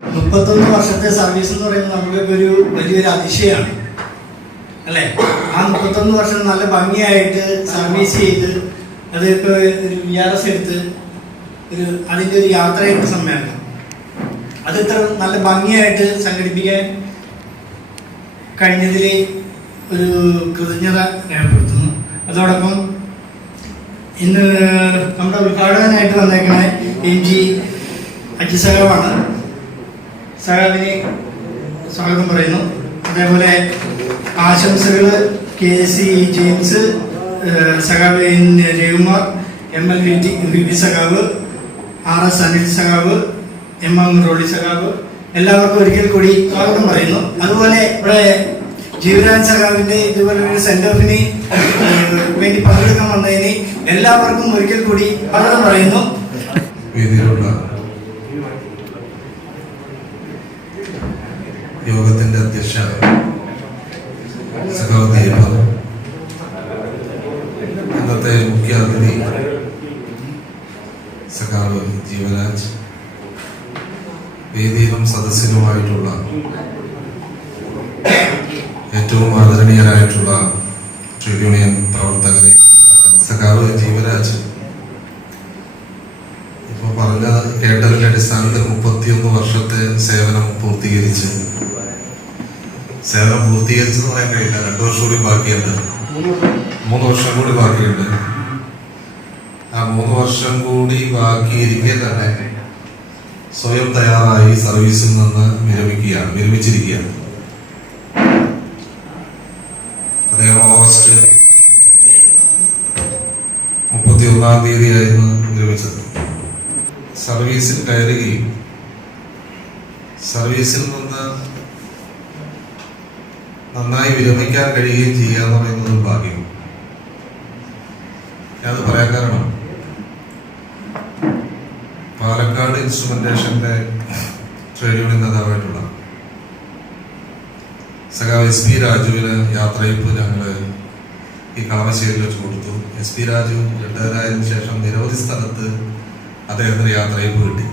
31 വർഷത്തെ സർവീസ് എന്ന് പറയുന്നത് നമുക്കൊക്കെ ഒരു വലിയൊരു അതിശയമാണ് അല്ലേ? ആ 31 വർഷം നല്ല ഭംഗിയായിട്ട് സർവീസ് ചെയ്ത് അതിപ്പോൾ ഒരു VRS എടുത്ത് അതിൻ്റെ ഒരു യാത്രയുടെ സമ്മേളനം അത് ഇത്ര നല്ല ഭംഗിയായിട്ട് സംഘടിപ്പിക്കാൻ കഴിഞ്ഞതിൽ ഒരു കൃതജ്ഞത രേഖപ്പെടുത്തുന്നു. അതോടൊപ്പം ഇന്ന് നമ്മുടെ ഉദ്ഘാടകനായിട്ട് വന്നേക്കണ MG അജി സഖാവാണ്. സഖാവിനെ സ്വാഗതം പറയുന്നു. അതേപോലെ ആശംസകൾ KC ജെയിംസ്, സഖാവ് രവികുമാർ, ML VP സഖാവ്, RS അനിൽ സഖാവ്, MM റോളി സഖാവ്, എല്ലാവർക്കും ഒരിക്കൽ കൂടി സ്വാഗതം പറയുന്നു. അതുപോലെ ഇവിടെ ജീവരാജ് സഖാവിന്റെ ഇതുപോലെ ഒരു സെന്റ് ഓഫിന് വേണ്ടി പങ്കെടുക്കാൻ വന്നതിന് എല്ലാവർക്കും ഒരിക്കൽ കൂടി സ്വാഗതം പറയുന്നു. യോഗത്തിന്റെ അധ്യക്ഷ സഖാവ് ദീപം, ഇന്നത്തെ മുഖ്യ അതിഥി സഖാവ് ജീവരാജ്, വേദിയിലും സദസ്സിലുമായിട്ടുള്ള ഏറ്റവും ആദരണീയരായിട്ടുള്ള ട്രേഡ് യൂണിയൻ പ്രവർത്തകരെ, സഖാവ് ജീവരാജ് ഇപ്പൊ പറഞ്ഞ കേട്ടതിന്റെ അടിസ്ഥാനത്തിൽ 31 വർഷത്തെ സേവനം പൂർത്തീകരിച്ചെന്ന് പറയാൻ കഴിയില്ല. 2 വർഷം കൂടി ബാക്കിയുണ്ട്, 3 വർഷം കൂടി ബാക്കിയുണ്ട്. ആ 3 വർഷം കൂടി ബാക്കിയിരിക്കെ തന്നെ സ്വയം തയ്യാറായി സർവീസിൽ നിന്ന് വിരമിച്ചിരിക്കുകയാണ്. അദ്ദേഹം ഓഗസ്റ്റ് 31-ാം തീയതിയായിരുന്നു വിരമിച്ചത്. സർവീസിൽ കയറുകയും സർവീസിൽ നിന്ന് നന്നായി വിരമിക്കാൻ കഴിയുകയും ചെയ്യുക എന്ന് പറയുന്നത് ഒരു ഭാഗ്യം. ഞാനത് പറയാൻ കാരണം പാലക്കാട് ഇൻസ്ട്രുമെന്റേഷന്റെ ട്രേഡ് യൂണിയൻ നേതാവായിട്ടുള്ള സഖാവ് SP രാജുവിന് യാത്രയപ്പ് ഞങ്ങള് ഈ കളമശ്ശേരിയിൽ വെച്ച് കൊടുത്തു. SP രാജു റിട്ടയറായതിനു ശേഷം നിരവധി സ്ഥലത്ത് അദ്ദേഹത്തിന് യാത്രയപ്പ് കിട്ടി.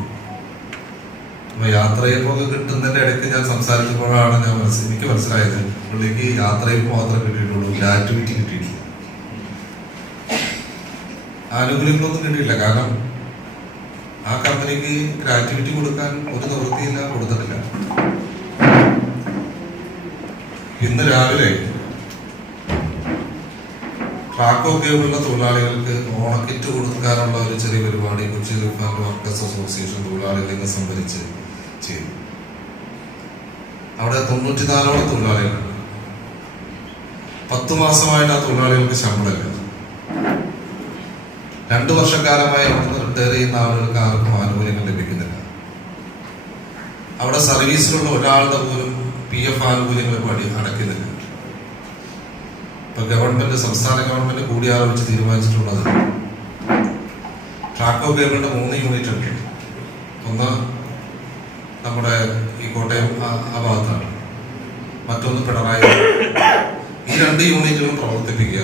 അപ്പൊ യാത്രയപ്പൊക്കെ കിട്ടുന്നതിന്റെ ഇടയ്ക്ക് ഞാൻ സംസാരിച്ചപ്പോഴാണ് എനിക്ക് മനസ്സിലായത് പുള്ളിക്ക് യാത്രയപ്പ് മാത്രമേ കിട്ടിയിട്ടുള്ളൂ, ഗ്രാറ്റുവിറ്റി കിട്ടിയിട്ടില്ല, ആനുകൂല്യങ്ങളൊന്നും കിട്ടിയില്ല. കാരണം ആ കമ്പനിക്ക് ഗ്രാറ്റുവിറ്റി കൊടുക്കാൻ ഒരു നിവൃത്തിയില്ല, കൊടുത്തിട്ടില്ല. ഇന്ന് രാവിലെ ട്രാക്കോ കേബിളുള്ള തൊഴിലാളികൾക്ക് ഓണക്കിറ്റ് കൊടുക്കാനുള്ള ഒരു ചെറിയ പരിപാടി കൊച്ചി റിഫൈനറി വർക്കേഴ്സ് അസോസിയേഷൻ തൊഴിലാളികളിൽ നിന്ന് സംഭരിച്ച് ചെയ്തു. അവിടെ 94ഓളം തൊഴിലാളികളുണ്ട്. 10 മാസമായിട്ട് ആ തൊഴിലാളികൾക്ക് ശമ്പളമില്ല. 2 വർഷക്കാലമായി അവിടെ നിന്ന് റിട്ടയർ ചെയ്യുന്ന ആളുകൾക്ക് ആർക്കും ആനുകൂല്യങ്ങൾ ലഭിക്കുന്നില്ല. അവിടെ സർവീസിലുള്ള ഒരാളുടെ പോലും PF ആനുകൂല്യങ്ങൾ അടയ്ക്കുന്നില്ല. ഇപ്പൊ സംസ്ഥാന ഗവൺമെന്റ് കൂടിയാലോചിച്ച് തീരുമാനിച്ചിട്ടുള്ളത് ട്രാക്കോ കേബിളിന്റെ 3 യൂണിറ്റ് ഉണ്ട്. ഒന്ന് നമ്മുടെ ഈ കോട്ടയം ആ ഭാഗത്താണ്, മറ്റൊന്ന് പിണറായി. ഈ 2 യൂണിറ്റുകളും പ്രവർത്തിപ്പിക്കുക.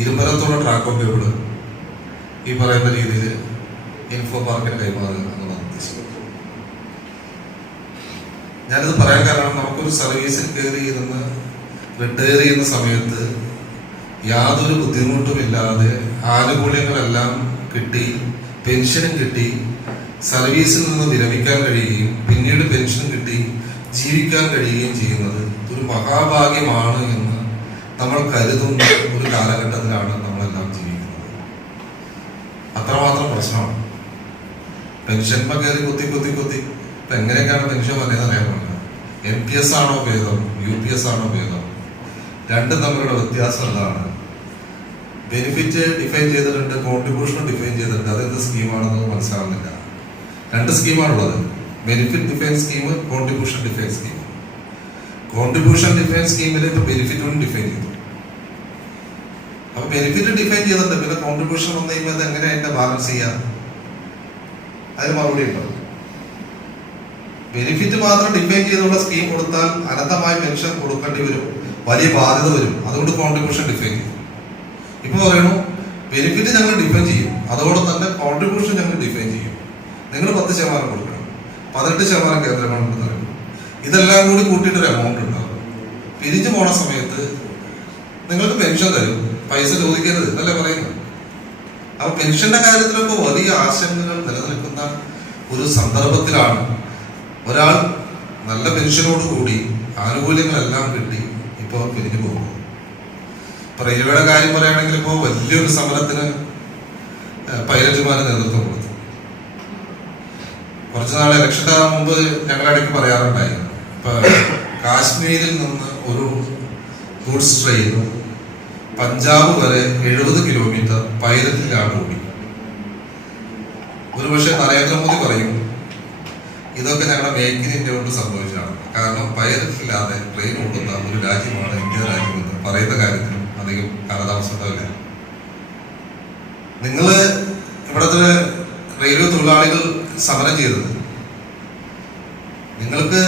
ഇരുമ്പലത്തോടെ ട്രാക്കോ കേബിള് ഈ പറയുന്ന രീതിയിൽ ഇൻഫോ പാർക്കിന് കൈമാറുക എന്നുള്ളത് ഉദ്ദേശിക്കുന്നത്. ഞാനിത് പറയാൻ കാരണം നമുക്കൊരു സർവീസിൽ കയറി ഇരുന്ന് റിട്ടയർ ചെയ്യുന്ന സമയത്ത് യാതൊരു ബുദ്ധിമുട്ടുമില്ലാതെ ആനുകൂല്യങ്ങളെല്ലാം കിട്ടി, പെൻഷനും കിട്ടി, സർവീസിൽ നിന്ന് വിരമിക്കാൻ കഴിയുകയും പിന്നീട് പെൻഷൻ കിട്ടി ജീവിക്കാൻ കഴിയുകയും ചെയ്യുന്നത് ഒരു മഹാഭാഗ്യമാണ് എന്ന് നമ്മൾ കരുതുന്ന ഒരു കാലഘട്ടത്തിലാണ് നമ്മളെല്ലാം ജീവിക്കുന്നത്. അത്രമാത്രം പ്രശ്നമാണ്. പെൻഷൻ കയറി കുത്തി ഇപ്പൊ എങ്ങനെയൊക്കെയാണ് പെൻഷൻ പറയുന്നത് അറിയാൻ പറ്റില്ല. MPS ആണോ ഭേദം, UPS ആണോ ഭേദം? രണ്ടും തമ്മിലുള്ള വ്യത്യാസം എന്താണ്? ബെനിഫിറ്റ് ഡിഫൈൻ ചെയ്തിട്ടുണ്ട്, കോൺട്രിബ്യൂഷൻ ഡിഫൈൻ ചെയ്തിട്ടുണ്ട്. അതെന്ത് സ്കീമാണെന്ന് മനസ്സിലാവുന്നില്ല. 2 സ്കീമാണുള്ളത്, benefit define scheme, contribution define scheme. Contribution define സ്കീമിൽ ഇപ്പൊ ബെനിഫിറ്റും ഡിഫൈൻ ചെയ്തു. അപ്പൊ ബെനിഫിറ്റ് ഡിഫൈൻ ചെയ്തിട്ടുണ്ട്, പിന്നെ കോൺട്രിബ്യൂഷൻ വന്നു കഴിയുമ്പോൾ എങ്ങനെ അതിന്റെ ബാലൻസ് ചെയ്യാം? അതിന് മറുപടി ഉണ്ടോ? ബെനിഫിറ്റ് മാത്രം ഡിഫൈൻ ചെയ്തുള്ള സ്കീം കൊടുത്താൽ അനന്തമായ പെൻഷൻ കൊടുക്കേണ്ടി വരും, വലിയ ബാധ്യത വരും. അതുകൊണ്ട് കോൺട്രിബ്യൂഷൻ ഡിഫൈൻ ചെയ്യും. ഇപ്പൊ പറയണു ബെനിഫിറ്റ് ഞങ്ങൾ ഡിഫൈൻ ചെയ്യും, അതോടെ തന്നെ കോൺട്രിബ്യൂഷൻ ഞങ്ങൾ ഡിഫൈൻ ചെയ്യും. നിങ്ങൾ 10% കൊടുക്കണം. 18% കേന്ദ്ര ഗവൺമെന്റ് നൽകും. ഇതെല്ലാം കൂടി കൂട്ടിയിട്ടൊരു എമൗണ്ട് ഉണ്ടാവും. പിരിഞ്ഞു പോണ സമയത്ത് നിങ്ങൾക്ക് പെൻഷൻ തരും, പൈസ ചോദിക്കരുത് എന്നല്ലേ പറയുന്നത്. അപ്പൊ പെൻഷന്റെ കാര്യത്തിലൊക്കെ വലിയ ആശങ്കകൾ നിലനിൽക്കുന്ന ഒരു സന്ദർഭത്തിലാണ് ഒരാൾ നല്ല പെൻഷനോട് കൂടി ആനുകൂല്യങ്ങളെല്ലാം കിട്ടി ഇപ്പോൾ പിരിഞ്ഞു പോകുന്നത്. ഇപ്പൊ റെയിൽവേയുടെ കാര്യം പറയുകയാണെങ്കിൽ ഇപ്പോൾ വലിയൊരു സമരത്തിന് പൈലറ്റുമാര് നേതൃത്വം കൊടുത്തു. കുറച്ചു നാൾ ഇലക്ഷന്റെ മുമ്പ് ഞങ്ങളിടയ്ക്ക് പറയാറുണ്ടായിരുന്നു, ഇപ്പൊ കാശ്മീരിൽ നിന്ന് ഒരു ഗൂഡ്സ് ട്രെയിൻ പഞ്ചാബ് വരെ 70 കിലോമീറ്റർ പൈലറ്റിലാണ് ഓടി. ഒരുപക്ഷെ നരേന്ദ്രമോദി പറയും ഇതൊക്കെ ഞങ്ങളുടെ മേക്ക് ഇൻ ഇന്ത്യ കൊണ്ട് സംഭവിച്ചതാണ്. കാരണം പൈലറ്റില്ലാതെ ട്രെയിൻ ഓടുന്ന ഒരു രാജ്യമാണ് ഇന്ത്യ രാജ്യമെന്ന് പറയുന്ന കാര്യത്തിലും അധികം കാലതാമസമില്ല. നിങ്ങള് ഇവിടുത്തെ റെയിൽവേ തൊഴിലാളികൾ സമരം ചെയ്തത് നിങ്ങൾക്ക്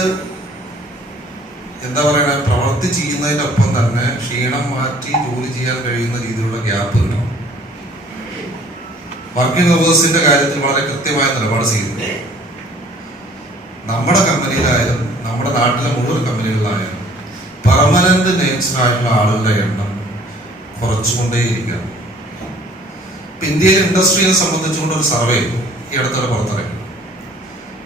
എന്താ പറയുക, പ്രവൃത്തി ചെയ്യുന്നതിനൊപ്പം തന്നെ ക്ഷീണം മാറ്റി ജോലി ചെയ്യാൻ കഴിയുന്ന രീതിയിലുള്ള ഗ്യാപ്പ് കിട്ടണം. വർക്കിംഗ് അവേഴ്സിന്റെ കാര്യത്തിൽ വളരെ കൃത്യമായ നിലപാട് ചെയ്യുന്നു. നമ്മുടെ കമ്പനിയിലായാലും നമ്മുടെ നാട്ടിലെ മുഴുവൻ കമ്പനികളിലായാലും പെർമനന്റ് നേച്ചറായിട്ടുള്ള ആളുകളുടെ എണ്ണം കുറച്ചുകൊണ്ടേയിരിക്കണം. ഇന്ത്യയിലെ ഇൻഡസ്ട്രിയെ സംബന്ധിച്ചുകൊണ്ട് ഒരു സർവേ ഈ അടുത്തിടെ പുറത്തിറങ്ങി.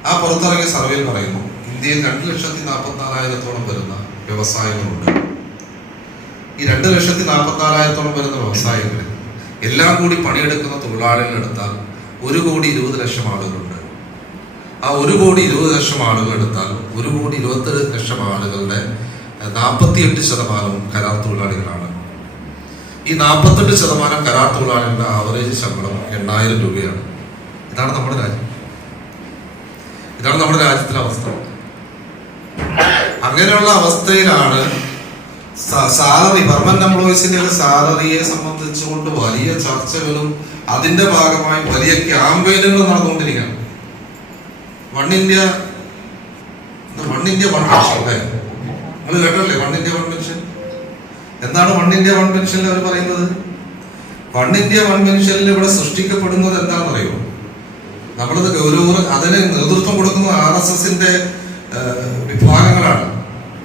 ആ പുറത്തിറങ്ങിയ സർവേയിൽ പറയുന്നു ഇന്ത്യയിൽ 2,44,000 വരുന്ന വ്യവസായങ്ങളുണ്ട്. ഈ 2,44,000 വരുന്ന വ്യവസായങ്ങളിൽ എല്ലാം കൂടി പണിയെടുക്കുന്ന തൊഴിലാളികൾ എടുത്താൽ 1,20,00,000 ആളുകളുണ്ട്. ആ 1,20,00,000 ആളുകൾ എടുത്താൽ 1,27,00,000 ആളുകളുടെ 48% കരാർ തൊഴിലാളികളാണ്. ഈ 48% കരാർ തൊഴിലാളികളുടെ ആവറേജ് ശമ്പളം 8,000 രൂപയാണ്. ഇതാണ് നമ്മുടെ രാജ്യം. ഇതാണ് നമ്മുടെ രാജ്യത്തിലെ അവസ്ഥ. അങ്ങനെയുള്ള അവസ്ഥയിലാണ് സാലറി, പെർമനന്റ് എംപ്ലോയീസിന്റെ സാലറിയെ സംബന്ധിച്ചുകൊണ്ട് വലിയ ചർച്ചകളും അതിന്റെ ഭാഗമായി വലിയ ക്യാമ്പയിനുകളും നടന്നുകൊണ്ടിരിക്കുകയാണ്. വൺ ഇന്ത്യ വൺ പെൻഷൻ അല്ലേ, നിങ്ങൾ കേട്ടല്ലേ? One India one pension. എന്താണ് വൺ ഇന്ത്യ വൺ പെൻഷനിൽ അവർ പറയുന്നത്? വൺ ഇന്ത്യ വൺ പെൻഷനിൽ ഇവിടെ സൃഷ്ടിക്കപ്പെടുന്നത് എന്താണെന്നറിയോ? നമ്മളത് ഗൗരവം അതിന് നേതൃത്വം കൊടുക്കുന്ന RSSന്റെ വിഭാഗങ്ങളാണ്.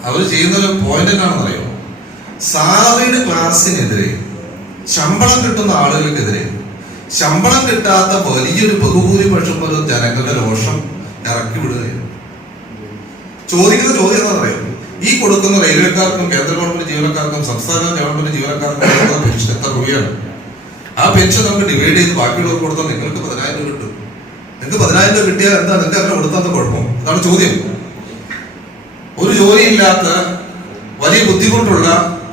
അവർ ചെയ്യുന്ന ഒരു പോയിന്റ് എന്താണെന്നറിയോ? സാലറീഡ് ക്ലാസിനെതിരെ, ശമ്പളം കിട്ടുന്ന ആളുകൾക്കെതിരെ ശമ്പളം കിട്ടാത്ത വലിയൊരു ബഹുഭൂരിപക്ഷം പോലും ജനങ്ങളുടെ രോഷം ഇറക്കി വിടുകയാണ്. ചോദിക്കുന്ന ചോദ്യം എന്താ പറയുക? ഈ കൊടുക്കുന്ന റെയിൽവേക്കാർക്കും കേന്ദ്ര ഗവൺമെന്റ് ജീവനക്കാർക്കും സംസ്ഥാന ഗവൺമെന്റ് ജീവനക്കാർക്കും കൊടുക്കുന്ന പെൻഷൻ എത്ര രൂപയാണ്? ആ പെൻഷൻ നമുക്ക് ഡിവൈഡ് ചെയ്ത് ബാക്കിയുള്ളവർക്ക് കൊടുത്താൽ നിങ്ങൾക്ക് 10,000 രൂപ കിട്ടും. നിങ്ങൾക്ക് 10,000 രൂപ കിട്ടിയാൽ എന്താ നിങ്ങൾക്ക് അങ്ങനെ കൊടുത്താൽ കുഴപ്പം? അതാണ് ചോദ്യം. ഒരു ജോലിയില്ലാത്ത വലിയ ബുദ്ധിമുട്ടുള്ള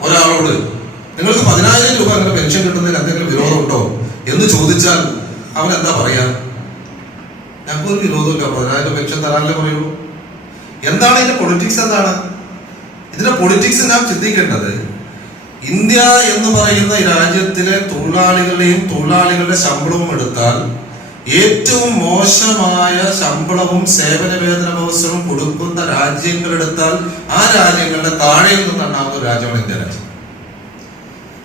ഒരാളോട് നിങ്ങൾക്ക് 10,000 രൂപ അങ്ങനെ പെൻഷൻ കിട്ടുന്നതിന് എന്തെങ്കിലും വിരോധമുണ്ടോ എന്ന് ചോദിച്ചാൽ അവൻ എന്താ പറയാ? ഞങ്ങൾക്കൊരു വിരോധമില്ല, 10,000 പെൻഷൻ തരാനല്ലേ പറയുള്ളൂ. എന്താണ് ഇതിന്റെ പൊളിറ്റിക്സ്? എന്താണ് ഇതിന്റെ പൊളിറ്റിക്സ്? നാം ചിന്തിക്കേണ്ടത് ഇന്ത്യ എന്ന് പറയുന്ന ഈ രാജ്യത്തിലെ തൊഴിലാളികളുടെയും തൊഴിലാളികളുടെ ശമ്പളവും എടുത്താൽ ഏറ്റവും മോശമായ ശമ്പളവും സേവന വേതന വ്യവസ്ഥയും കൊടുക്കുന്ന രാജ്യങ്ങളെടുത്താൽ ആ രാജ്യങ്ങളുടെ താഴെയിൽ നിന്നുണ്ടാകുന്ന ഒരു രാജ്യമാണ് ഇന്ത്യ രാജ്യം.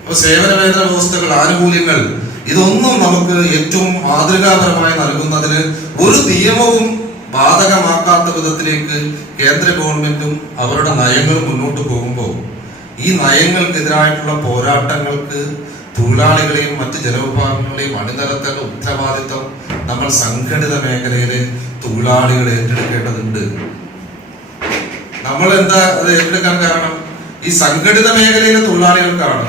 അപ്പൊ സേവന വേതന വ്യവസ്ഥകൾ, ആനുകൂല്യങ്ങൾ, ഇതൊന്നും നമുക്ക് ഏറ്റവും മാതൃകാപരമായി നൽകുന്നതിന് ഒരു നിയമവും ബാധകമാക്കാത്ത വിധത്തിലേക്ക് കേന്ദ്ര ഗവൺമെന്റും അവരുടെ നയങ്ങൾ മുന്നോട്ട് പോകുമ്പോൾ ഈ നയങ്ങൾക്കെതിരായിട്ടുള്ള പോരാട്ടങ്ങൾക്ക് തൊഴിലാളികളെയും മറ്റ് ജനവിഭാഗങ്ങളെയും അണിനിരത്തേണ്ട ഉത്തരവാദിത്വം നമ്മൾ സംഘടിത മേഖലയിലെ തൊഴിലാളികൾ ഏറ്റെടുക്കേണ്ടതുണ്ട്. നമ്മൾ എന്താ അത് ഏറ്റെടുക്കാൻ കാരണം? ഈ സംഘടിത മേഖലയിലെ തൊഴിലാളികൾക്കാണ്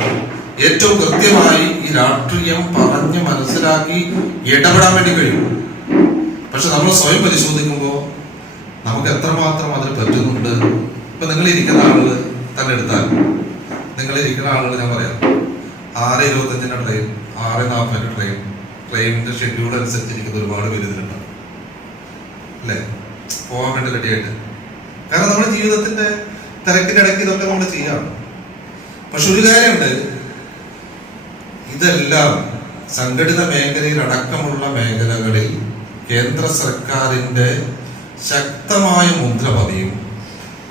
ഏറ്റവും കൃത്യമായി ഈ രാഷ്ട്രീയം പറഞ്ഞ് മനസ്സിലാക്കി ഇടപെടാൻ വേണ്ടി കഴിയും. പക്ഷെ നമ്മൾ സ്വയം പരിശോധിക്കുമ്പോൾ നമുക്ക് എത്രമാത്രം അതിന് പറ്റുന്നുണ്ട്. ഇപ്പൊ നിങ്ങളിരിക്കുന്ന ആളുകൾ തന്നെ എടുത്താൽ, നിങ്ങളിരിക്കുന്ന ആളുകൾ ഞാൻ പറയാം, 6:25 ട്രെയിൻ, 6:40 ട്രെയിൻ, ട്രെയിനിന്റെ ഷെഡ്യൂൾ അനുസരിച്ചിരിക്കുന്ന ഒരുപാട് പേര് ഇതിലുണ്ടാവും അല്ലേ, പോകാൻ വേണ്ടി റെഡിയായിട്ട്. കാരണം നമ്മുടെ ജീവിതത്തിന്റെ തിരക്കിനിടയ്ക്ക് ഇതൊക്കെ നമ്മൾ ചെയ്യാം. പക്ഷെ ഒരു കാര്യമുണ്ട്, ഇതെല്ലാം സംഘടിത മേഖലയിൽ അടക്കമുള്ള മേഖലകളിൽ കേന്ദ്ര സർക്കാരിന്റെ ശക്തമായ മുദ്ര പതിയും.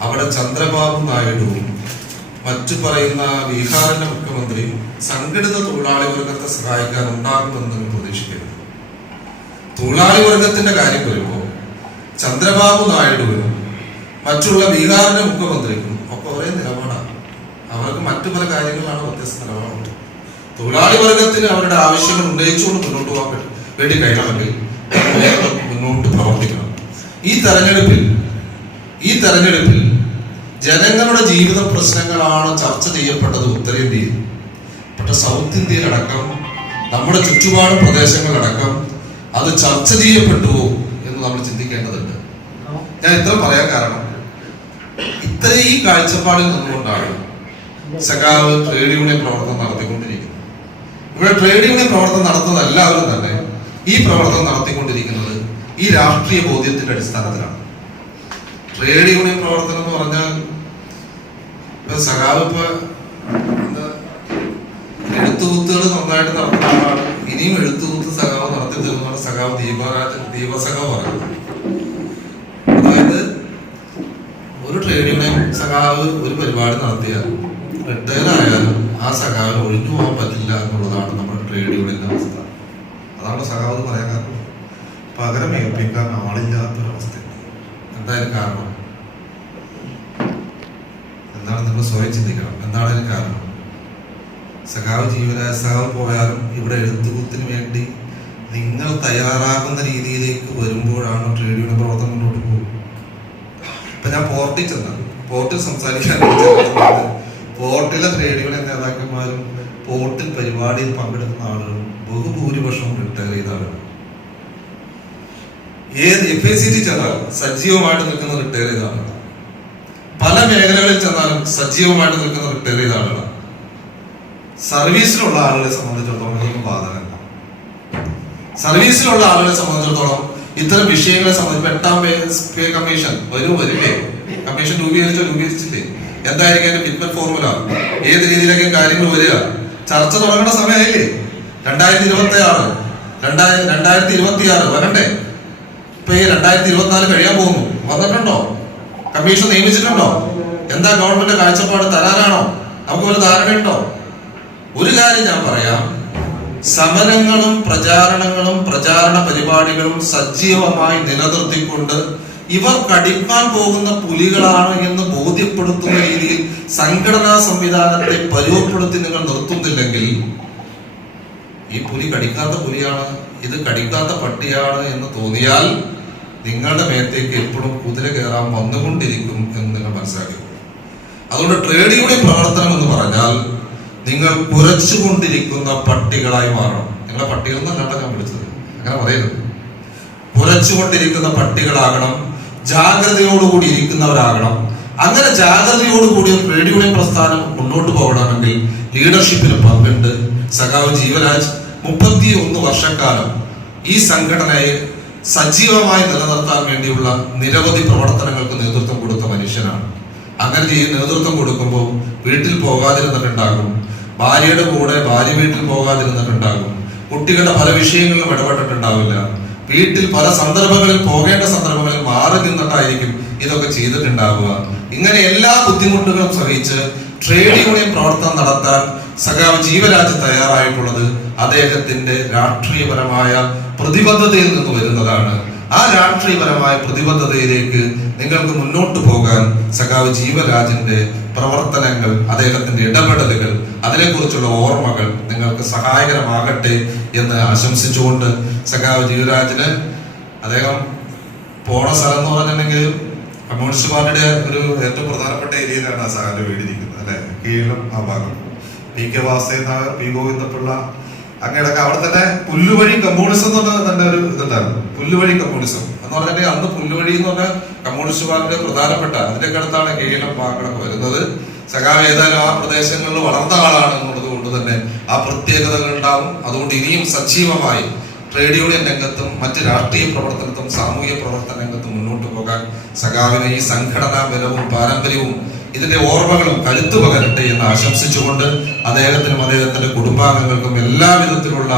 അവിടെ ചന്ദ്രബാബു നായിഡുവും മറ്റു പറയുന്ന ബീഹാറിന്റെ മുഖ്യമന്ത്രിയും സംഘടിത തൊഴിലാളി വർഗത്തെ സഹായിക്കാൻ ഉണ്ടാകുമെന്ന് പ്രതീക്ഷിക്കരുത്. തൊഴിലാളി വർഗത്തിന്റെ കാര്യം വരുമ്പോൾ ചന്ദ്രബാബു നായിഡുവിനും മറ്റുള്ള ബീഹാറിന്റെ മുഖ്യമന്ത്രിക്കും ഒക്കെ ഒരേ നിലപാടാണ്. അവർക്ക് മറ്റു പല കാര്യങ്ങളാണ് വ്യത്യസ്ത നിലപാടുണ്ട്. തൊഴിലാളി വർഗത്തിന് അവരുടെ ആവശ്യങ്ങൾ ഉന്നയിച്ചുകൊണ്ട് മുന്നോട്ട് പോകാൻ വേണ്ടി കഴിയണമെങ്കിൽ മുന്നോട്ട് പ്രവർത്തിക്കണം. ഈ തെരഞ്ഞെടുപ്പിൽ ജനങ്ങളുടെ ജീവിത പ്രശ്നങ്ങളാണ് ചർച്ച ചെയ്യപ്പെട്ടത് ഉത്തരേന്ത്യയിൽ. പക്ഷെ സൗത്ത് ഇന്ത്യയിലടക്കം നമ്മുടെ ചുറ്റുപാട് പ്രദേശങ്ങളിലടക്കം അത് ചർച്ച ചെയ്യപ്പെട്ടുവോ എന്ന് നമ്മൾ ചിന്തിക്കേണ്ടതുണ്ട്. ഞാൻ ഇത്ര പറയാൻ കാരണം ഈ കാഴ്ചപ്പാടിൽ നിന്നുകൊണ്ടാണ് സഖാവ് ട്രേഡ് യൂണിയൻ പ്രവർത്തനം നടത്തിക്കൊണ്ടിരിക്കുന്നത്. ഇവിടെ ട്രേഡ് യൂണിയൻ പ്രവർത്തനം നടത്തുന്ന എല്ലാവരും തന്നെ ഈ പ്രവർത്തനം നടത്തിക്കൊണ്ടിരിക്കുന്നത് ഈ രാഷ്ട്രീയ ബോധ്യത്തിന്റെ അടിസ്ഥാനത്തിലാണ്. ട്രേഡ് യൂണിയൻ പ്രവർത്തനം എന്ന് പറഞ്ഞാൽ സഖാവ് ഇപ്പൊ എഴുത്തുകുത്തുകൾ നന്നായിട്ട് നടത്തുന്ന ആളാണ്. ഇനിയും എഴുത്തുകുത്ത് സഖാവ് നടത്തി തരുന്നതാണ് സഖാവ് ദീപസഖാവ് പറയുന്നത്. അതായത് ഒരു ട്രേഡ് യൂണിയൻ സഖാവ് ഒരു പരിപാടി നടത്തിയാൽ റിട്ടയർ ആയാലും ആ സഖാവിന് ഒഴിഞ്ഞു പോകാൻ പറ്റില്ല എന്നുള്ളതാണ് നമ്മുടെ ട്രേഡ് യൂണിയന്റെ അവസ്ഥ. അതാണ് സഖാവ് പറയാൻ കാരണം. പകരം ഏൽപ്പിക്കാൻ ആളില്ലാത്തൊരവസ്ഥ. എന്തായാലും കാരണം എന്താണ് നിങ്ങൾ സ്വയം ചിന്തിക്കണം. എന്താണ് അതിന് കാരണം? സഖാവ് ജീവരാജ സഖാവ് പോയാലും ഇവിടെ എഴുത്തുകുത്തിന് വേണ്ടി നിങ്ങൾ തയ്യാറാകുന്ന രീതിയിലേക്ക് വരുമ്പോഴാണ് ട്രേഡ് യൂണിയൻ പ്രവർത്തനം മുന്നോട്ട് പോകും. ഇപ്പൊ ഞാൻ പോർട്ടിൽ ചെന്നാൽ പോർട്ടിൽ സംസാരിക്കാൻ പോർട്ടിലെ ട്രേഡ് യൂണിയൻ നേതാക്കന്മാരും പോർട്ടിൽ പരിപാടിയിൽ പങ്കെടുക്കുന്ന ആളുകളും ബഹുഭൂരിപക്ഷവും റിട്ടയർ ചെയ്ത ആളുകൾ. ഏത് FACT ചെന്നാൽ സജീവമായിട്ട് നിൽക്കുന്ന റിട്ടയർ ചെയ്ത ആളുകളാണ്. പല മേഖലകളിൽ ചെന്നാലും സജീവമായിട്ട് നിൽക്കുന്ന റിട്ടയർ ചെയ്ത ആളുകളാണ്. സർവീസിലുള്ള ആളുകളെ സംബന്ധിച്ചിടത്തോളം ഇതൊന്നും ബാധകമല്ല. സർവീസിലുള്ള ആളുകളെ സംബന്ധിച്ചിടത്തോളം ഇത്തരം വിഷയങ്ങളെ സംബന്ധിച്ച് 8ാം പേ കമ്മീഷൻ വരില്ലേ? കമ്മീഷൻ രൂപീകരിച്ചില്ലേ? എന്തായിരിക്കും അതിന്റെ ഫിറ്റ്മെന്റ് ഫോർമുല? ഏത് രീതിയിലൊക്കെ കാര്യങ്ങൾ വരിക? ചർച്ച തുടങ്ങേണ്ട സമയമായില്ലേ? 2026 2026 വരണ്ടേ? ഇപ്പൊ ഈ 2024 കഴിയാൻ പോകുന്നു. വന്നിട്ടുണ്ടോ? കമ്മീഷൻ നിയമിച്ചിട്ടുണ്ടോ? എന്താ ഗവൺമെന്റ് കാഴ്ചപ്പാട്? തരാനാണോ? നമുക്ക് ഒരു ധാരണയുണ്ടോ? ഒരു കാര്യം ഞാൻ പറയാം, സമരങ്ങളും പ്രചാരണ പരിപാടികളും സജീവമായി നിലനിർത്തിക്കൊണ്ട് ഇവർ കടിക്കാൻ പോകുന്ന പുലികളാണ് എന്ന് ബോധ്യപ്പെടുത്തുന്ന രീതിയിൽ സംഘടനാ സംവിധാനത്തെ പരുവപ്പെടുത്തി നിങ്ങൾ നിർത്തുന്നില്ലെങ്കിൽ ഈ പുലി കടിക്കാത്ത പുലിയാണ്, ഇത് കടിക്കാത്ത പട്ടിയാണ് എന്ന് തോന്നിയാൽ നിങ്ങളുടെ മേത്തേക്ക് എപ്പോഴും കുതിര കയറാൻ വന്നുകൊണ്ടിരിക്കും എന്ന് നിങ്ങൾ മനസ്സിലാക്കി. അതുകൊണ്ട് ട്രേഡ് യൂണിയൻ പ്രവർത്തനം എന്ന് പറഞ്ഞാൽ നിങ്ങൾ കുരച്ചുകൊണ്ടിരിക്കുന്ന പട്ടികളായി മാറണം. നിങ്ങളെ പട്ടികൾ എന്നല്ലാണ്ട് ഞാൻ വിളിച്ചത്, അങ്ങനെ പറയരുത്. കുരച്ചുകൊണ്ടിരിക്കുന്ന പട്ടികളാകണം, ജാഗ്രതയോടുകൂടി ഇരിക്കുന്നവരാകണം. അങ്ങനെ ജാഗ്രതയോടുകൂടി ട്രേഡ് യൂണിയൻ പ്രസ്ഥാനം മുന്നോട്ട് പോകണമെങ്കിൽ ലീഡർഷിപ്പിന് പങ്കുണ്ട്. സഖാവ് ജീവരാജ് 31 വർഷക്കാലം ഈ സംഘടനയെ സജീവമായി നിലനിർത്താൻ വേണ്ടിയുള്ള നിരവധി പ്രവർത്തനങ്ങൾക്ക് നേതൃത്വം കൊടുത്ത മനുഷ്യനാണ്. അങ്ങനെ ഈ നേതൃത്വം കൊടുക്കുമ്പോൾ വീട്ടിൽ പോകാതിരുന്നിട്ടുണ്ടാകും, ഭാര്യയുടെ കൂടെ ഭാര്യ വീട്ടിൽ പോകാതിരുന്നിട്ടുണ്ടാകും, കുട്ടികളുടെ പല വിഷയങ്ങളിലും ഇടപെട്ടിട്ടുണ്ടാവില്ല, വീട്ടിൽ പല സന്ദർഭങ്ങളിൽ പോകേണ്ട സന്ദർഭങ്ങളിൽ മാറി നിന്നിട്ടായിരിക്കും ഇതൊക്കെ ചെയ്തിട്ടുണ്ടാവുക. ഇങ്ങനെ എല്ലാ ബുദ്ധിമുട്ടുകളും സഹിച്ച് ട്രേഡ് യൂണിയൻ പ്രവർത്തനം നടത്താൻ സഖാവ് ജീവരാജ് തയ്യാറായിട്ടുള്ളത് അദ്ദേഹത്തിന്റെ രാഷ്ട്രീയപരമായ പ്രതിബദ്ധതയിൽ നിന്ന് വരുന്നതാണ്. ആ രാഷ്ട്രീയപരമായ പ്രതിബദ്ധതയിലേക്ക് നിങ്ങൾക്ക് മുന്നോട്ട് പോകാൻ സഖാവ് ജീവരാജിന്റെ പ്രവർത്തനങ്ങൾ, അദ്ദേഹത്തിന്റെ ഇടപെടലുകൾ, അതിനെക്കുറിച്ചുള്ള ഓർമ്മകൾ നിങ്ങൾക്ക് സഹായകരമാകട്ടെ എന്ന് ആശംസിച്ചുകൊണ്ട് സഖാവ് ജീവരാജിന് അദ്ദേഹം പോണ സ്ഥലം എന്ന് പറഞ്ഞിട്ടുണ്ടെങ്കിൽ കമ്മ്യൂണിസ്റ്റ് പാർട്ടിയുടെ ഒരു ഏറ്റവും പ്രധാനപ്പെട്ട ഏരിയയിലാണ് ആ സഖാവിന്റെ വീടിരിക്കുന്നത്, അല്ലെ? കീഴിലും ആ ഭാഗം PK വാസുദേവൻ നായർ, P ഗോവിന്ദപിള്ള, അങ്ങനെയൊക്കെ അവിടെ തന്നെ പുല്ലുവഴി കമ്മ്യൂണിസം എന്ന് പറഞ്ഞാൽ തന്നെ ഒരു ഇതുണ്ടായിരുന്നു. പുല്ലുവഴി കമ്മ്യൂണിസം എന്ന് പറഞ്ഞിട്ടുണ്ടെങ്കിൽ അന്ന് പുല്ലുവഴി എന്ന് പറഞ്ഞാൽ കമ്മ്യൂണിസ്റ്റ് പാർട്ടിയുടെ പ്രധാനപ്പെട്ട അതിന്റെ അടുത്താണ് കീഴിലും ഭാഗങ്ങളൊക്കെ വരുന്നത്. സഖാവ് ഏതായാലും ആ പ്രദേശങ്ങളിൽ വളർന്ന ആളാണ് എന്നുള്ളത് കൊണ്ട് തന്നെ ആ പ്രത്യേകതകൾ ഉണ്ടാവും. അതുകൊണ്ട് ഇനിയും സജീവമായി ട്രേഡ് യൂണിയൻ രംഗത്തും മറ്റ് രാഷ്ട്രീയ പ്രവർത്തനത്തും സാമൂഹ്യ പ്രവർത്തന രംഗത്തും മുന്നോട്ട് പോകാൻ സഖാവിന് ഈ സംഘടനാ ബലവും പാരമ്പര്യവും ഇതിന്റെ ഓർമ്മകളും കരുത്തു പകരട്ടെ എന്ന് ആശംസിച്ചുകൊണ്ട് അദ്ദേഹത്തിനും അദ്ദേഹത്തിന്റെ കുടുംബാംഗങ്ങൾക്കും എല്ലാവിധത്തിലുള്ള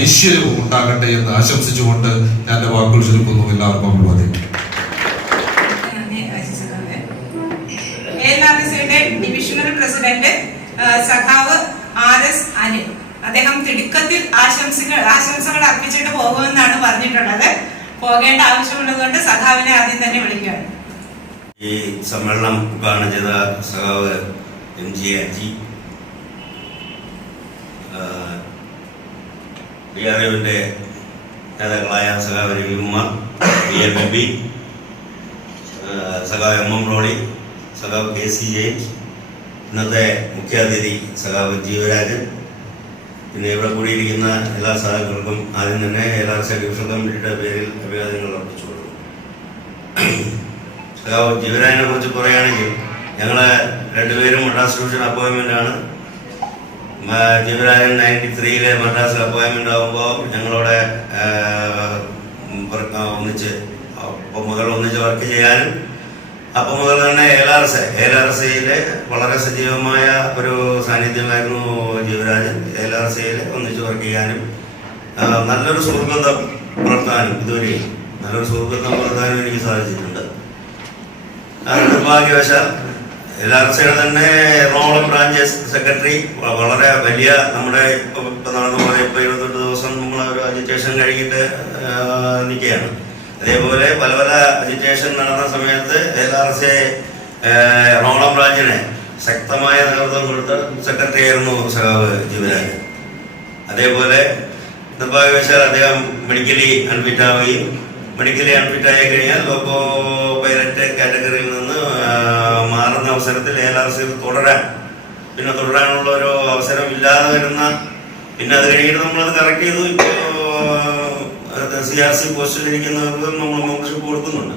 ഐശ്വര്യവും ഉണ്ടാകട്ടെ എന്ന് ആശംസിച്ചുകൊണ്ട് ഞാൻ എന്റെ വാക്കുകൾ ചുരുക്കുന്നു. എല്ലാവർക്കും അഭിവാദ്യം. ഡിവിഷണൽ പ്രസിഡന്റ് സഖാവ് RS അനിൽ അദ്ദേഹം തിടുക്കത്തിൽ ആശംസകൾ അർപ്പിച്ചിട്ട് പോകുമെന്നാണ് പറഞ്ഞിട്ടുള്ളത്. പോകേണ്ട ആവശ്യമുള്ളതുകൊണ്ട് സഖാവിനെ ആദ്യം തന്നെ വിളിക്കുകയാണ്. ഈ സമ്മേളനം ഉദ്ഘാടനം ചെയ്ത സഖാവ് MG ആൻജി, DRUവിൻ്റെ നേതാക്കളായ സഖാവ് രവികുമാർ, BLBB, സഖാവ് MM റോളി, സഖാവ് KC ജെയിംസ്, ഇന്നത്തെ മുഖ്യാതിഥി സഖാവ് ജീവരാജൻ, പിന്നെ ഇവിടെ കൂടിയിരിക്കുന്ന എല്ലാ സഖാക്കൾക്കും ആദ്യം തന്നെ LRC ഡിവിഷൻ കമ്മിറ്റിയുടെ പേരിൽ അഭിവാദ്യങ്ങൾ അർപ്പിച്ചു കൊടുക്കും. സഖാവ് ജീവരാജനെ കുറിച്ച് പറയുകയാണെങ്കിൽ ഞങ്ങള് രണ്ടുപേരും മദ്രാസ് ഡിവിഷൻ അപ്പോയിൻമെന്റ് ആണ്. ജീവരാജൻ 93 മദ്രാസിൽ അപ്പോയിൻമെന്റ് ആകുമ്പോൾ ഞങ്ങളോട് ഒന്നിച്ച് വർക്ക് ചെയ്യാനും അപ്പം മുതൽ തന്നെ LRCയിൽ വളരെ സജീവമായ ഒരു സാന്നിധ്യമായിരുന്നു ജീവരാജൻ. LRCയിൽ ഒന്നിച്ച് വർക്ക് ചെയ്യാനും നല്ലൊരു സുഹൃത്തുബന്ധം പുലർത്താനും എനിക്ക് സാധിച്ചിട്ടുണ്ട്. നിർഭാഗ്യവശാൽ LRCയുടെ തന്നെ എറണാകുളം ബ്രാഞ്ച് സെക്രട്ടറി വളരെ വലിയ നമ്മുടെ ഇപ്പൊ നടന്നു പോലെ 28 ദിവസം നമ്മൾ ഒരു അജിറ്റേഷൻ കഴിഞ്ഞിട്ട് നിൽക്കുകയാണ്. അതേപോലെ പല അജിറ്റേഷൻ നടന്ന സമയത്ത് LRC എറണാകുളം ബ്രാഞ്ചിന് ശക്തമായ നേതൃത്വം കൊടുത്ത സെക്രട്ടറി ആയിരുന്നു സഖാവ് ജീവരാജൻ. അതേപോലെ നിർഭാഗ്യവശാൽ അദ്ദേഹം മെഡിക്കലി അൺഫിറ്റായി കഴിഞ്ഞാൽ ലോക്കോ പൈലറ്റ് കാറ്റഗറിയിൽ നിന്ന് മാറുന്ന അവസരത്തിൽ LRC തുടരാനുള്ള ഒരു അവസരം ഇല്ലാതെ വരുന്ന, പിന്നെ അത് കഴിഞ്ഞിട്ട് നമ്മളത് കറക്റ്റ് ചെയ്തു. ഇപ്പോൾ CRC പോസ്റ്റിലിരിക്കുന്നവർക്ക് നമ്മൾ മെമ്പർഷിപ്പ് കൊടുക്കുന്നുണ്ട്.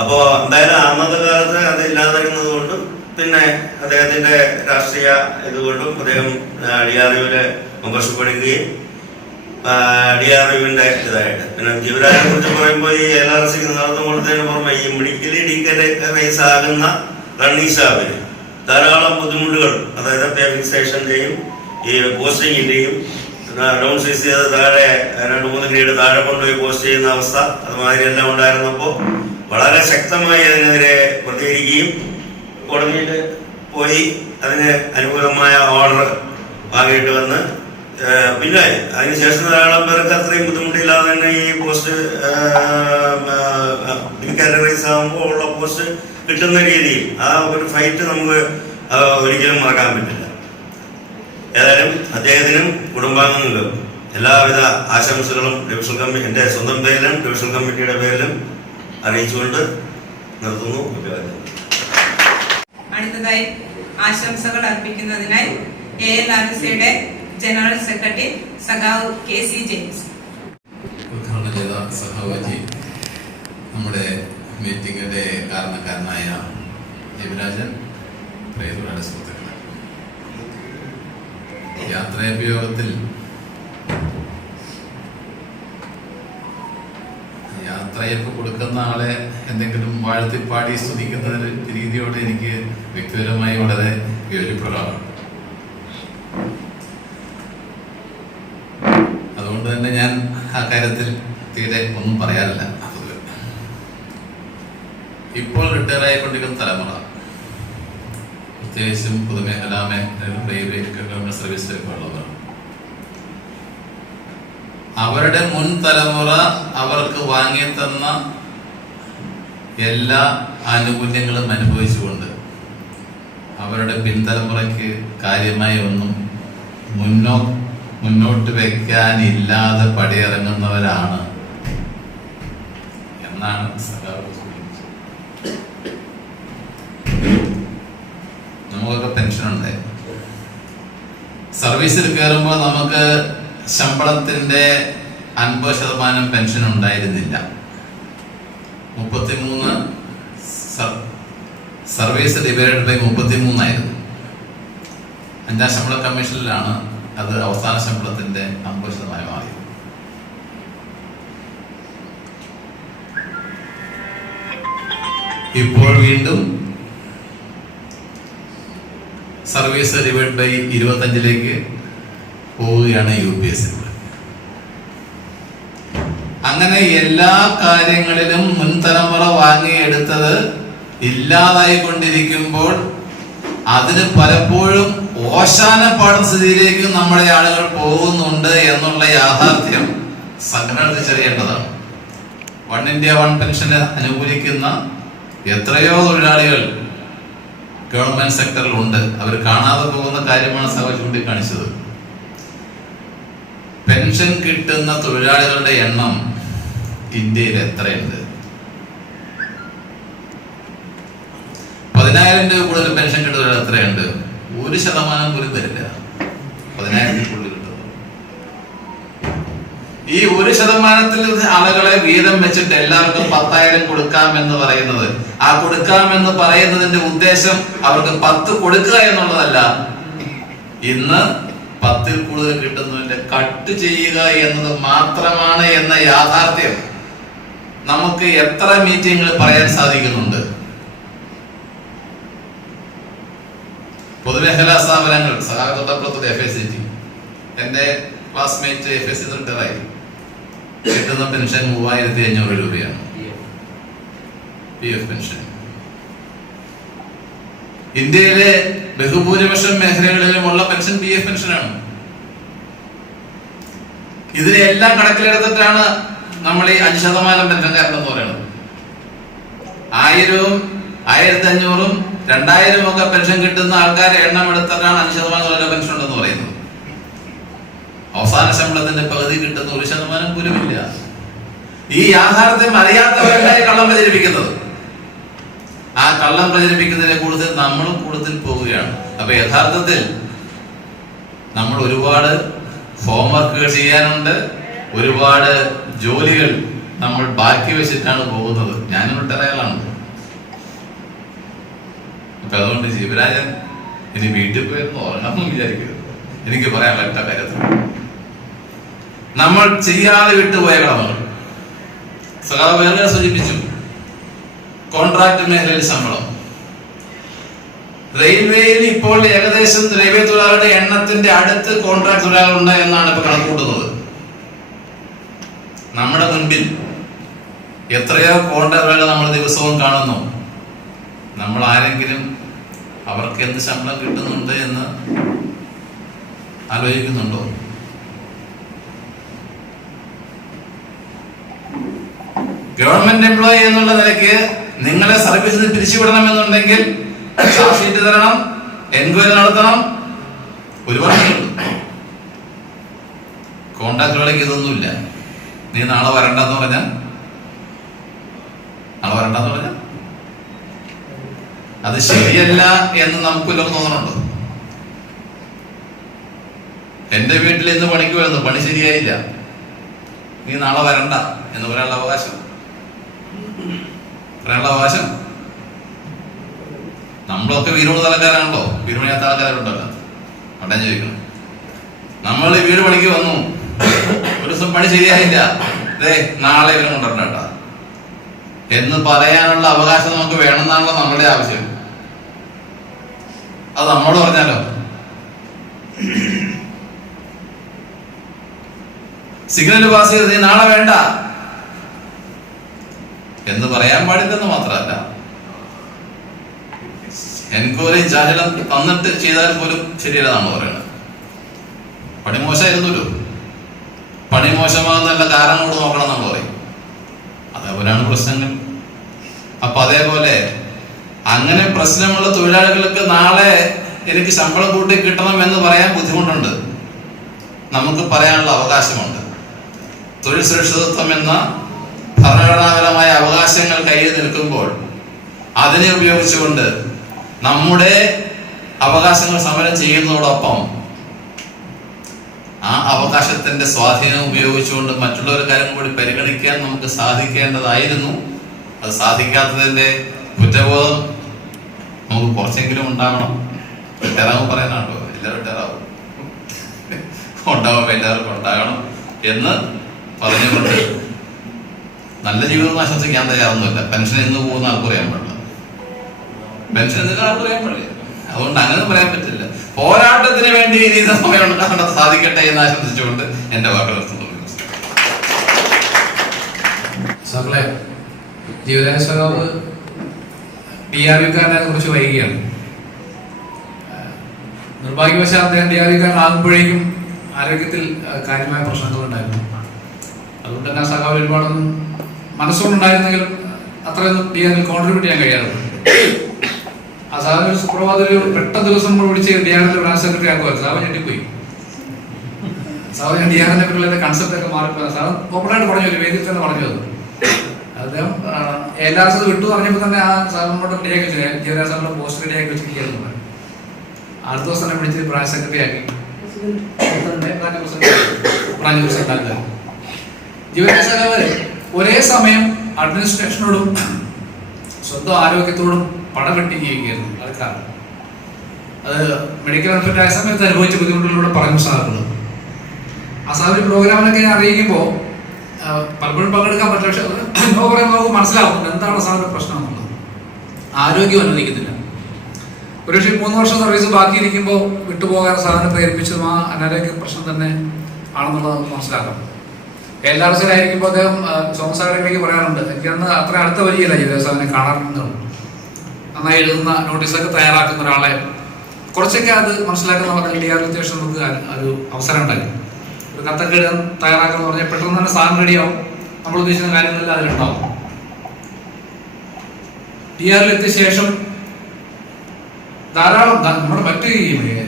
അപ്പോൾ എന്തായാലും അന്നത്തെ കാലത്ത് അത് ഇല്ലാതിരുന്നത് കൊണ്ടും പിന്നെ അദ്ദേഹത്തിന്റെ രാഷ്ട്രീയ ഇതുകൊണ്ടും അദ്ദേഹം DRUവിലെ മെമ്പർഷിപ്പ് എടുക്കുകയും DRUവിന്റെ ഇതായിട്ട്, പിന്നെ ജീവരാജനെ കുറിച്ച് പറയുമ്പോൾ ഈ LRCക്ക് നേതൃത്വം കൊടുത്തതിന് പുറമെ ഈ മെഡിക്കലി ഡീകേസ് ആകുന്ന റണ്ണിംഗ് സ്റ്റാഫിന് ധാരാളം ബുദ്ധിമുട്ടുകൾ, അതായത് പേ ഫിക്സേഷന്റെയും ഈ പോസ്റ്റിങ്ങിന്റെയും ഡൗൺ സൈസ് ചെയ്ത് താഴെ 2-3 ഗ്രേഡ് താഴെ കൊണ്ടുപോയി പോസ്റ്റ് ചെയ്യുന്ന അവസ്ഥ അതുമാതിരി എല്ലാം ഉണ്ടായിരുന്നപ്പോൾ വളരെ ശക്തമായി അതിനെതിരെ പ്രതികരിക്കുകയും കോടതിയിൽ പോയി അതിന് അനുകൂലമായ ഓർഡർ വാങ്ങിയിട്ട് വന്ന് പിന്നെ അതിനുശേഷം ധാരാളം പേർക്ക് അത്രയും ബുദ്ധിമുട്ടില്ലാതെ തന്നെ ഈ പോസ്റ്റ് കാറ്റഗറൈസ് ആകുമ്പോൾ ഉള്ള പോസ്റ്റ് കിട്ടുന്ന രീതിയിൽ ആ ഒരു ഫൈറ്റ് നമുക്ക് ഒരിക്കലും മറക്കാൻ പറ്റില്ല. ഏതായാലും അദ്ദേഹത്തിനും കുടുംബാംഗങ്ങൾക്കും എല്ലാവിധ ആശംസകളും എന്റെ സ്വന്തം പേരിലും ഡിവിഷൻ കമ്മിറ്റിയുടെ പേരിലും അറിയിച്ചുകൊണ്ട് നിർത്തുന്നു. അടുത്തതായി ആശംസകൾ അർപ്പിക്കുന്നതിനായി ALRCയുടെ ജനറൽ സെക്രട്ടറി സഖാവ് KC ജെയിംസ്. ഉദ്ഘാടനം ചെയ്ത സഖാവജി, നമ്മുടെ മീറ്റിംഗിന്റെ കാരണക്കാരനായ ജീവരാജൻ, പ്രിയപ്പെട്ട സുഹൃത്തുക്കളെ, യാത്രയപയോഗത്തിൽ യാത്രയപ്പ് കൊടുക്കുന്ന ആളെ എന്തെങ്കിലും വാഴ്ത്തിപ്പാടി സ്തുതിക്കുന്ന രീതിയോട് എനിക്ക് വ്യക്തിപരമായി വളരെ യോജിപ്പുള്ളതാണ്. അതുകൊണ്ട് തന്നെ ഞാൻ ആ കാര്യത്തിൽ തീരെ ഒന്നും പറയാറില്ല. ഇപ്പോൾ റിട്ടയർ ആയിക്കൊണ്ടിരിക്കുന്ന തലമുറ, പ്രത്യേകിച്ചും പൊതുമേഖലാ ഗവൺമെന്റ് സർവീസിലേക്ക് ഉള്ളവർ, അവരുടെ മുൻ തലമുറ അവർക്ക് വാങ്ങിത്തന്ന എല്ലാ ആനുകൂല്യങ്ങളും അനുഭവിച്ചുകൊണ്ട് അവരുടെ പിൻതലമുറയ്ക്ക് കാര്യമായി ഒന്നും മുന്നോട്ട് വെക്കാനില്ലാതെ പടിയിറങ്ങുന്നവരാണ് എന്നാണ് നമുക്കൊക്കെ പെൻഷനുണ്ട്. സർവീസിൽ കയറുമ്പോൾ നമുക്ക് ശമ്പളത്തിന്റെ 50% പെൻഷൻ ഉണ്ടായിരുന്നില്ല. 33 സർവീസ് ഡിവൈഡഡ് ബൈ 33 ആയിരുന്നു. 5ാം ശമ്പള കമ്മീഷനിലാണ് അത് അവസാന ശമ്പളത്തിന്റെ 50% മാറി. ഇപ്പോൾ വീണ്ടും സർവീസ് ഡിവൈഡ് ബൈ 25 പോവുകയാണ് UPS. അങ്ങനെ എല്ലാ കാര്യങ്ങളിലും മുൻതലമുറ വാങ്ങിയെടുത്തത് ഇല്ലാതായിക്കൊണ്ടിരിക്കുമ്പോൾ അതിന് പലപ്പോഴും ഓശാന പാടുന്ന സ്ഥിതിയിലേക്കും നമ്മുടെ ആളുകൾ പോകുന്നുണ്ട് എന്നുള്ള യാഥാർത്ഥ്യം സംഘടന തിരിച്ചറിയേണ്ടതാണ്. വൺ ഇന്ത്യ വൺ പെൻഷന് അനുകൂലിക്കുന്ന എത്രയോ തൊഴിലാളികൾ ഗവൺമെന്റ് സെക്ടറിൽ ഉണ്ട്. അവർ കാണാതെ പോകുന്ന കാര്യമാണ് സഭ ചൂണ്ടിക്കാണിച്ചത്. പെൻഷൻ കിട്ടുന്ന തൊഴിലാളികളുടെ എണ്ണം ഇന്ത്യയിൽ എത്രയുണ്ട്? 10,000 രൂപ കൂടുതൽ പെൻഷൻ കിട്ടുന്നവർ എത്രയുണ്ട്? 1% പോലും തരില്ല. 10,000 കൂടുതൽ കിട്ടുന്നത്. ഈ 1% ആളുകളെ വീതം വെച്ചിട്ട് എല്ലാവർക്കും 10,000 കൊടുക്കാം എന്ന് പറയുന്നത്, ആ കൊടുക്കാമെന്ന് പറയുന്നതിന്റെ ഉദ്ദേശം അവർക്ക് 10 കൊടുക്കുക എന്നുള്ളതല്ല. ഇന്ന് 10-ൽ കൂടുതൽ കിട്ടുന്നതിന്റെ കട്ട് ചെയ്യുക എന്നത് മാത്രമാണ് എന്ന യാഥാർത്ഥ്യം നമുക്ക് എത്ര മീറ്റിംഗുകൾ പറയാൻ സാധിക്കുന്നുണ്ട്? പൊതുമേഖലാ സ്ഥാപനങ്ങൾ, സഹായത്തോട്ടപ്പുറത്ത് FACT, എന്റെ ക്ലാസ്മേറ്റ് FACT റിട്ടയറായി, കിട്ടുന്ന പെൻഷൻ 3,500 രൂപയാണ്. PF pension. ഇന്ത്യയിലെ ബഹുഭൂരിപക്ഷം മേഖലകളിലുമുള്ള പെൻഷൻ PF പെൻഷനാണ്. ഇതിനെല്ലാം കണക്കിലെടുത്തിട്ടാണ് നമ്മൾ ഈ 5% പെൻഷൻകാരെന്ന് പറയുന്നത്. 1000-ഉം 1,500-ഉം 2,000-ഉം ഒക്കെ പെൻഷൻ കിട്ടുന്ന ആൾക്കാരെ എണ്ണം എടുത്തിട്ടാണ് 5% പെൻഷൻ ഉണ്ടെന്ന് പറയുന്നത്. അവസാന ശമ്പളത്തിന്റെ പകുതി കിട്ടുന്ന 1% പോലും ഇല്ല. ഈ യാഥാർത്ഥ്യം അറിയാത്തവരായി കള്ളം പ്രചരിപ്പിക്കുന്നത്. ആ കള്ളം പ്രചരിപ്പിക്കുന്നതിനെ കൂടുതൽ നമ്മളും കൂടുതൽ പോവുകയാണ്. അപ്പൊ യഥാർത്ഥത്തിൽ നമ്മൾ ഒരുപാട് ഹോംവർക്കുകൾ ചെയ്യാനുണ്ട്, ഒരുപാട് ജോലികൾ നമ്മൾ ബാക്കി വെച്ചിട്ടാണ് പോകുന്നത്. ഞാനും റിട്ടയറാണ്. അപ്പൊ അതുകൊണ്ട് ശിവരാജൻ ഇനി വീട്ടിൽ പോയിരുന്നു ഉറങ്ങാമെന്ന് വിചാരിക്കരുത്. എനിക്ക് പറയാൻ പറ്റ കാര്യത്തിൽ നമ്മൾ ചെയ്യാതെ വിട്ടുപോയ കടമകൾ സഖാവ് വേറെ സൂചിപ്പിച്ചു. കോൺട്രാക്ട് മേഖലയിൽ ശമ്പളം, റെയിൽവേയിൽ ഇപ്പോൾ ഏകദേശം റെയിൽവേ തൊഴിലാളികളുടെ എണ്ണത്തിന്റെ അടുത്ത് കോൺട്രാക്ട് തൊഴിലാളികളുണ്ട് എന്നാണ് ഇപ്പൊ കണക്കൂട്ടുന്നത്. നമ്മുടെ മുൻപിൽ എത്രയോ കോൺട്രാക്ടുകൾ നമ്മൾ ദിവസവും കാണുന്നു. നമ്മൾ ആരെങ്കിലും അവർക്ക് എന്ത് ശമ്പളം കിട്ടുന്നുണ്ട് എന്ന് ആലോചിക്കുന്നുണ്ടോ? ഗവൺമെന്റ് എംപ്ലോയി എന്നുള്ള നിലയ്ക്ക് നിങ്ങളെ സർവീസിൽ നിന്ന് പിരിച്ചുവിടണമെന്നുണ്ടെങ്കിൽ ചാർജ് ഷീറ്റ് തരണം, എൻക്വയറി നടത്തണം, ഒരുപാട്. കോൺട്രാക്ടുകളിലേക്ക് ഇതൊന്നുമില്ല. നീ നാളെ വരണ്ടെന്ന് പറഞ്ഞാൽ അത് ശരിയല്ല എന്ന് നമുക്കെല്ലാം തോന്നണുണ്ടോ? എന്റെ വീട്ടിൽ ഇന്ന് പണിക്ക് വരുന്നു, പണി ശരിയായില്ല, നീ നാളെ വരണ്ട എന്ന് പറയാനുള്ള അവകാശം നമ്മളൊക്കെ വീരോട് തലക്കാരാണല്ലോ. വീടുപണിയാത്ത ആൾക്കാരുണ്ടല്ലോ. അവിടെ ചോദിക്കണം, നമ്മൾ വീട് പണിക്ക് വന്നു, ഒരു ദിവസം പണി ശരിയായില്ല, നാളെ ഇവരും കൊണ്ടുവരണ്ട എന്ന് പറയാനുള്ള അവകാശം നമുക്ക് വേണമെന്നാണല്ലോ നമ്മുടെ ആവശ്യം. അത് നമ്മളോട് പറഞ്ഞാലോ? സിഗ്നൽ പാസ് ചെയ്ത് നീ നാളെ വേണ്ട എന്ന് പറയാൻ പാടില്ലെന്ന് മാത്രമല്ല, എൻക്വയറി ചാചലം തന്നിട്ട് ചെയ്താൽ പോലും ശരിയല്ലെന്നാണ് പറയുന്നത്. പണി മോശമായിരുന്നല്ലോ, പണി മോശമാകുന്നല്ല കാരണങ്ങളോട് നോക്കണം എന്നാണ് പറയും. അതേപോലെയാണ് പ്രശ്നങ്ങൾ. അപ്പൊ അതേപോലെ അങ്ങനെ പ്രശ്നമുള്ള തൊഴിലാളികൾക്ക് നാളെ എനിക്ക് ശമ്പളം കൂട്ടി കിട്ടണം എന്ന് പറയാൻ ബുദ്ധിമുട്ടുണ്ട്. നമുക്ക് പറയാനുള്ള അവകാശമുണ്ട്. തൊഴിൽ സുരക്ഷിതത്വം എന്ന ഭരണഘടനാപരമായ അവകാശങ്ങൾ കയ്യിൽ നിൽക്കുമ്പോൾ അതിനെ ഉപയോഗിച്ചുകൊണ്ട് നമ്മുടെ അവകാശങ്ങൾ സമരം ചെയ്യുന്നതോടൊപ്പം ആ അവകാശത്തിന്റെ സ്വാധീനം ഉപയോഗിച്ചുകൊണ്ട് മറ്റുള്ളവർ കാര്യം കൂടി പരിഗണിക്കാൻ നമുക്ക് സാധിക്കേണ്ടതായിരുന്നു. അത് സാധിക്കാത്തതിന്റെ കുറ്റബോധം നമുക്ക് കുറച്ചെങ്കിലും ഉണ്ടാവണം. റിട്ടയറാകുമ്പോൾ പറയാനാണല്ലോ, എല്ലാവരും റിട്ടയറാവും, ഉണ്ടാവുമ്പോൾ എല്ലാവർക്കും ഉണ്ടാകണം എന്ന് പറഞ്ഞുകൊണ്ട് നല്ല ജീവിതം ആശംസിക്കാൻ തയ്യാറൊന്നുമില്ല. പെൻഷൻ എന്ന് പോകുന്ന ആൾക്ക് പറയാൻ പാടില്ല, പെൻഷൻ എന്തെങ്കിലും ആൾക്ക് പറയാൻ പാടില്ല. അതുകൊണ്ട് അങ്ങനെ പറയാൻ പറ്റില്ല. പോരാട്ടത്തിന് വേണ്ടി ഈ സമയം ഉണ്ടാകേണ്ടത് സാധിക്കട്ടെ എന്ന് ആശംസിച്ചുകൊണ്ട് എന്റെ വാക്കുകൾ നിർത്തുന്നു. സാറിലെ ജീവരാജ സഖാവ് DRV-കാരനെ കുറിച്ച് വൈകിയാണ്. നിർഭാഗ്യവശാൽ അദ്ദേഹം DRV-കാരനാകുമ്പോഴേക്കും ആരോഗ്യത്തിൽ കാര്യമായ പ്രശ്നങ്ങളുണ്ടായിരുന്നു. അതുകൊണ്ട് തന്നെ സഖാവ് ഒരുപാടൊന്നും മനസ്സുകൊണ്ടുണ്ടായിരുന്നെങ്കിലും അത്രയൊന്നും ഡിയാനിൽ കോൺട്രിബ്യൂട്ട് ചെയ്യാൻ കഴിയാറുണ്ട്. ആ സാധനം ഒരു സുപ്രഭാതത്തിൽ പെട്ട ദിവസം നമ്മൾ വിളിച്ച് ഡിയാനിന്റെ ബ്രാഞ്ച് സെക്രട്ടറി ആക്കുമായിരുന്നു. സാവ് ഞെട്ടിപ്പോയി. സാവ് ഞാൻ ഡിയാനിനെ പറ്റിയുള്ള കൺസെപ്റ്റ് ഒക്കെ മാറിപ്പോയി. സാവ് ഓപ്പണായിട്ട് പറഞ്ഞു, ഒരു വേദിയിൽ തന്നെ പറഞ്ഞു. അദ്ദേഹം എല്ലാവർക്കും വിട്ടു പറഞ്ഞപ്പോൾ തന്നെ ആ സാറിനോട് റെഡിയാക്കി വെച്ചു, ജീവരാജ് സാറിന്റെ പോസ്റ്റ് റെഡിയാക്കി വെച്ചിരിക്കുന്നു. അടുത്ത ദിവസം തന്നെ വിളിച്ച് ബ്രാഞ്ച് സെക്രട്ടറി ആക്കി ബ്രാഞ്ച് പ്രസിഡന്റ് ആക്കി. ജീവരാജ് സഖാവ് ഒരേ സമയം അഡ്മിനിസ്ട്രേഷനോടും സ്വന്തം ആരോഗ്യത്തോടും പടവെട്ടി ജീവിക്കുകയായിരുന്നു ആൾക്കാർ. അത് മെഡിക്കൽ അഡ്മിറ്റ് ആയ സമയത്ത് അനുഭവിച്ച ബുദ്ധിമുട്ടുകളിലൂടെ പറഞ്ഞു സാറുകൾ. ആ സാറിന് പ്രോഗ്രാമിനൊക്കെ ഞാൻ അറിയിക്കുമ്പോൾ പലപ്പോഴും പങ്കെടുക്കാൻ പറ്റില്ല. പക്ഷെ നോ പറയുമ്പോൾ നമുക്ക് മനസ്സിലാവും എന്താണ് സാറിന്റെ പ്രശ്നം എന്നുള്ളത്. ആരോഗ്യം അനുവദിക്കുന്നില്ല. ഒരുപക്ഷെ 3 വർഷം സർവീസ് ബാക്കിയിരിക്കുമ്പോൾ വിട്ടുപോകാൻ സാറിനെ പ്രേരിപ്പിച്ചതും ആ അനാരോഗ്യ പ്രശ്നം തന്നെ ആണെന്നുള്ളത് മനസ്സിലാക്കാം. എല്ലാവർക്കും അദ്ദേഹം സോമസാഗരേക്ക് പറയാറുണ്ട്, എനിക്കന്ന് അത്ര അടുത്ത വരികയില്ല ജീവസാറിനെ കാണാറുണ്ട്. നന്നായി എഴുതുന്ന നോട്ടീസൊക്കെ തയ്യാറാക്കുന്ന ഒരാളെ കുറച്ചൊക്കെ അത് മനസ്സിലാക്കുന്ന ഡിആർവിറ്റേഷൻ നമുക്ക് ഒരു അവസരം ഉണ്ടായി. ഒരു കത്തൊക്കെ എഴുതാൻ തയ്യാറാക്കുന്ന പറഞ്ഞാൽ പെട്ടെന്ന് തന്നെ സാധനം റെഡിയാവും. നമ്മൾ ഉദ്ദേശിക്കുന്ന കാര്യങ്ങളെല്ലാം അതിലുണ്ടാവും. ഡിആറിലെത്തിയ ശേഷം ധാരാളം നമ്മുടെ മറ്റ്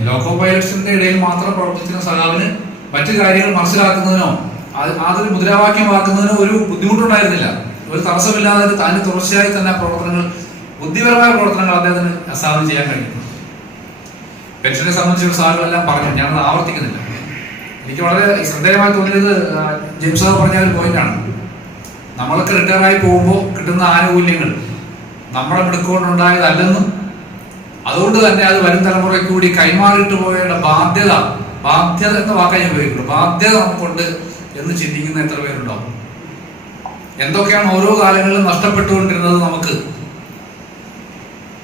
ലോക്കോ പൈലറ്റ്സിന്റെ ഇടയിൽ മാത്രം പ്രവർത്തിക്കുന്ന സഖാവിന് മറ്റു കാര്യങ്ങൾ മനസ്സിലാക്കുന്നതിനോ അതിന് മുദ്രാവാക്യമാക്കുന്നതിനോ ഒരു ബുദ്ധിമുട്ടുണ്ടായിരുന്നില്ല. ഒരു തടസ്സമില്ലാതെ തന്നെ തുടർച്ചയായി തന്നെ പ്രവർത്തനങ്ങൾ, ബുദ്ധിപരമായ പ്രവർത്തനങ്ങൾ അദ്ദേഹത്തിന് സാധനം ചെയ്യാൻ കഴിയും. പെൻഷനെ സംബന്ധിച്ചുള്ള സാധനങ്ങളെല്ലാം പറഞ്ഞു, ഞാനത് ആവർത്തിക്കുന്നില്ല. എനിക്ക് വളരെ ശ്രദ്ധേയമായി തോന്നിയത് ജെയിംസ് സാർ പറഞ്ഞ ഒരു പോയിന്റാണ്. നമ്മളൊക്കെ റിട്ടയറായി പോകുമ്പോൾ കിട്ടുന്ന ആനുകൂല്യങ്ങൾ നമ്മുടെ മിടുക്കൊണ്ടുണ്ടായതല്ലെന്നും അതുകൊണ്ട് തന്നെ അത് വരും തലമുറയ്ക്ക് കൂടി കൈമാറിയിട്ട് പോയുള്ള ബാധ്യത എന്ന വാക്കായി ഞാൻ ഉപയോഗിക്കുള്ളൂ, ബാധ്യത നമുക്കുണ്ട് എന്ന് ചിന്തിക്കുന്ന എത്ര പേരുണ്ടാവും. എന്തൊക്കെയാണ് ഓരോ കാലങ്ങളിലും നഷ്ടപ്പെട്ടുകൊണ്ടിരുന്നത് നമുക്ക്.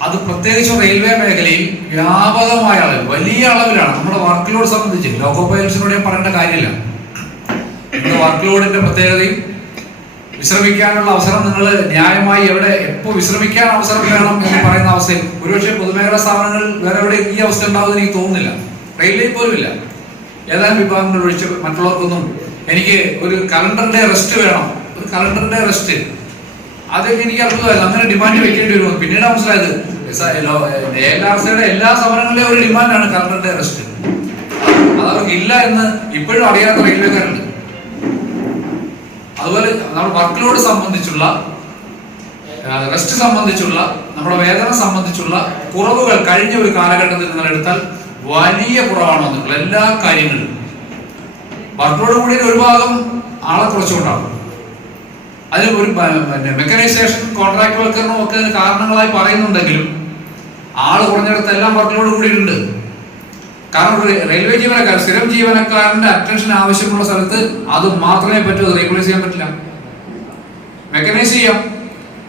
അത് പ്രത്യേകിച്ച് റെയിൽവേ മേഖലയിൽ വ്യാപകമായ അളവ്, വലിയ അളവിലാണ്. നമ്മുടെ വർക്ക് ലോഡ് സംബന്ധിച്ച് ലോക്കോ പൈലറ്റ്സിനോട് ഞാൻ പറയേണ്ട കാര്യമില്ല. നമ്മുടെ വർക്ക് ലോഡിന്റെ പ്രത്യേകതയും വിശ്രമിക്കാനുള്ള അവസരം നിങ്ങൾ ന്യായമായി എവിടെ എപ്പോൾ വിശ്രമിക്കാൻ അവസരം വേണം എന്ന് പറയുന്ന അവസ്ഥയിൽ ഒരുപക്ഷെ പൊതുമേഖലാ സ്ഥാപനങ്ങൾ വേറെ എവിടെ ഈ അവസ്ഥ ഉണ്ടാവുമെന്ന് എനിക്ക് തോന്നുന്നില്ല. റെയിൽവേയിൽ പോലും ഇല്ല. ഏതാനും വിഭാഗങ്ങൾ ഒഴിച്ച് മറ്റുള്ളവർക്കൊന്നും എനിക്ക് ഒരു കലണ്ടറിന്റെ റെസ്റ്റ് വേണം, ഒരു കലണ്ടറിന്റെ റെസ്റ്റ്, അതൊക്കെ എനിക്ക് അർത്ഥമായിരുന്നു. അങ്ങനെ ഡിമാൻഡ് വെക്കേണ്ടി വരുമോ പിന്നീട് മനസ്സിലായത്. LRCയുടെ എല്ലാ സമരങ്ങളിലെയും ഒരു ഡിമാൻഡാണ് കലണ്ടറിന്റെ റെസ്റ്റ്. അതവർക്ക് ഇല്ല എന്ന് ഇപ്പോഴും അറിയാത്ത റെയിൽവേക്കാരുണ്ട്. അതുപോലെ നമ്മുടെ വർക്ക് ലോഡ് സംബന്ധിച്ചുള്ള, റെസ്റ്റ് സംബന്ധിച്ചുള്ള, നമ്മുടെ വേതനം സംബന്ധിച്ചുള്ള കുറവുകൾ കഴിഞ്ഞ ഒരു കാലഘട്ടത്തിൽ നിങ്ങൾ എടുത്താൽ വലിയ കുറവാണ് വന്നിട്ടുള്ളത് എല്ലാ കാര്യങ്ങളിലും. വർക്ക് ലോഡ് കൂടി ഒരു ഭാഗം ആളെ കുറച്ചുകൊണ്ടാണ്. അതിന് ഒരു മെക്കനൈസേഷൻ, കോൺട്രാക്ട് വൽക്കരണം ഒക്കെ അതിന് കാരണങ്ങളായി പറയുന്നുണ്ടെങ്കിലും ആള് കുറഞ്ഞിടത്തെല്ലാം വർക്ക് ലോഡ് കൂടിയിട്ടുണ്ട്. കാരണം ഒരു റെയിൽവേ ജീവനക്കാർ, സ്ഥിരം ജീവനക്കാരന്റെ അറ്റൻഷൻ ആവശ്യമുള്ള സ്ഥലത്ത് അത് മാത്രമേ പറ്റൂ, അത് റെഗുലൈസ് ചെയ്യാൻ പറ്റില്ല. മെക്കനൈസ് ചെയ്യാം,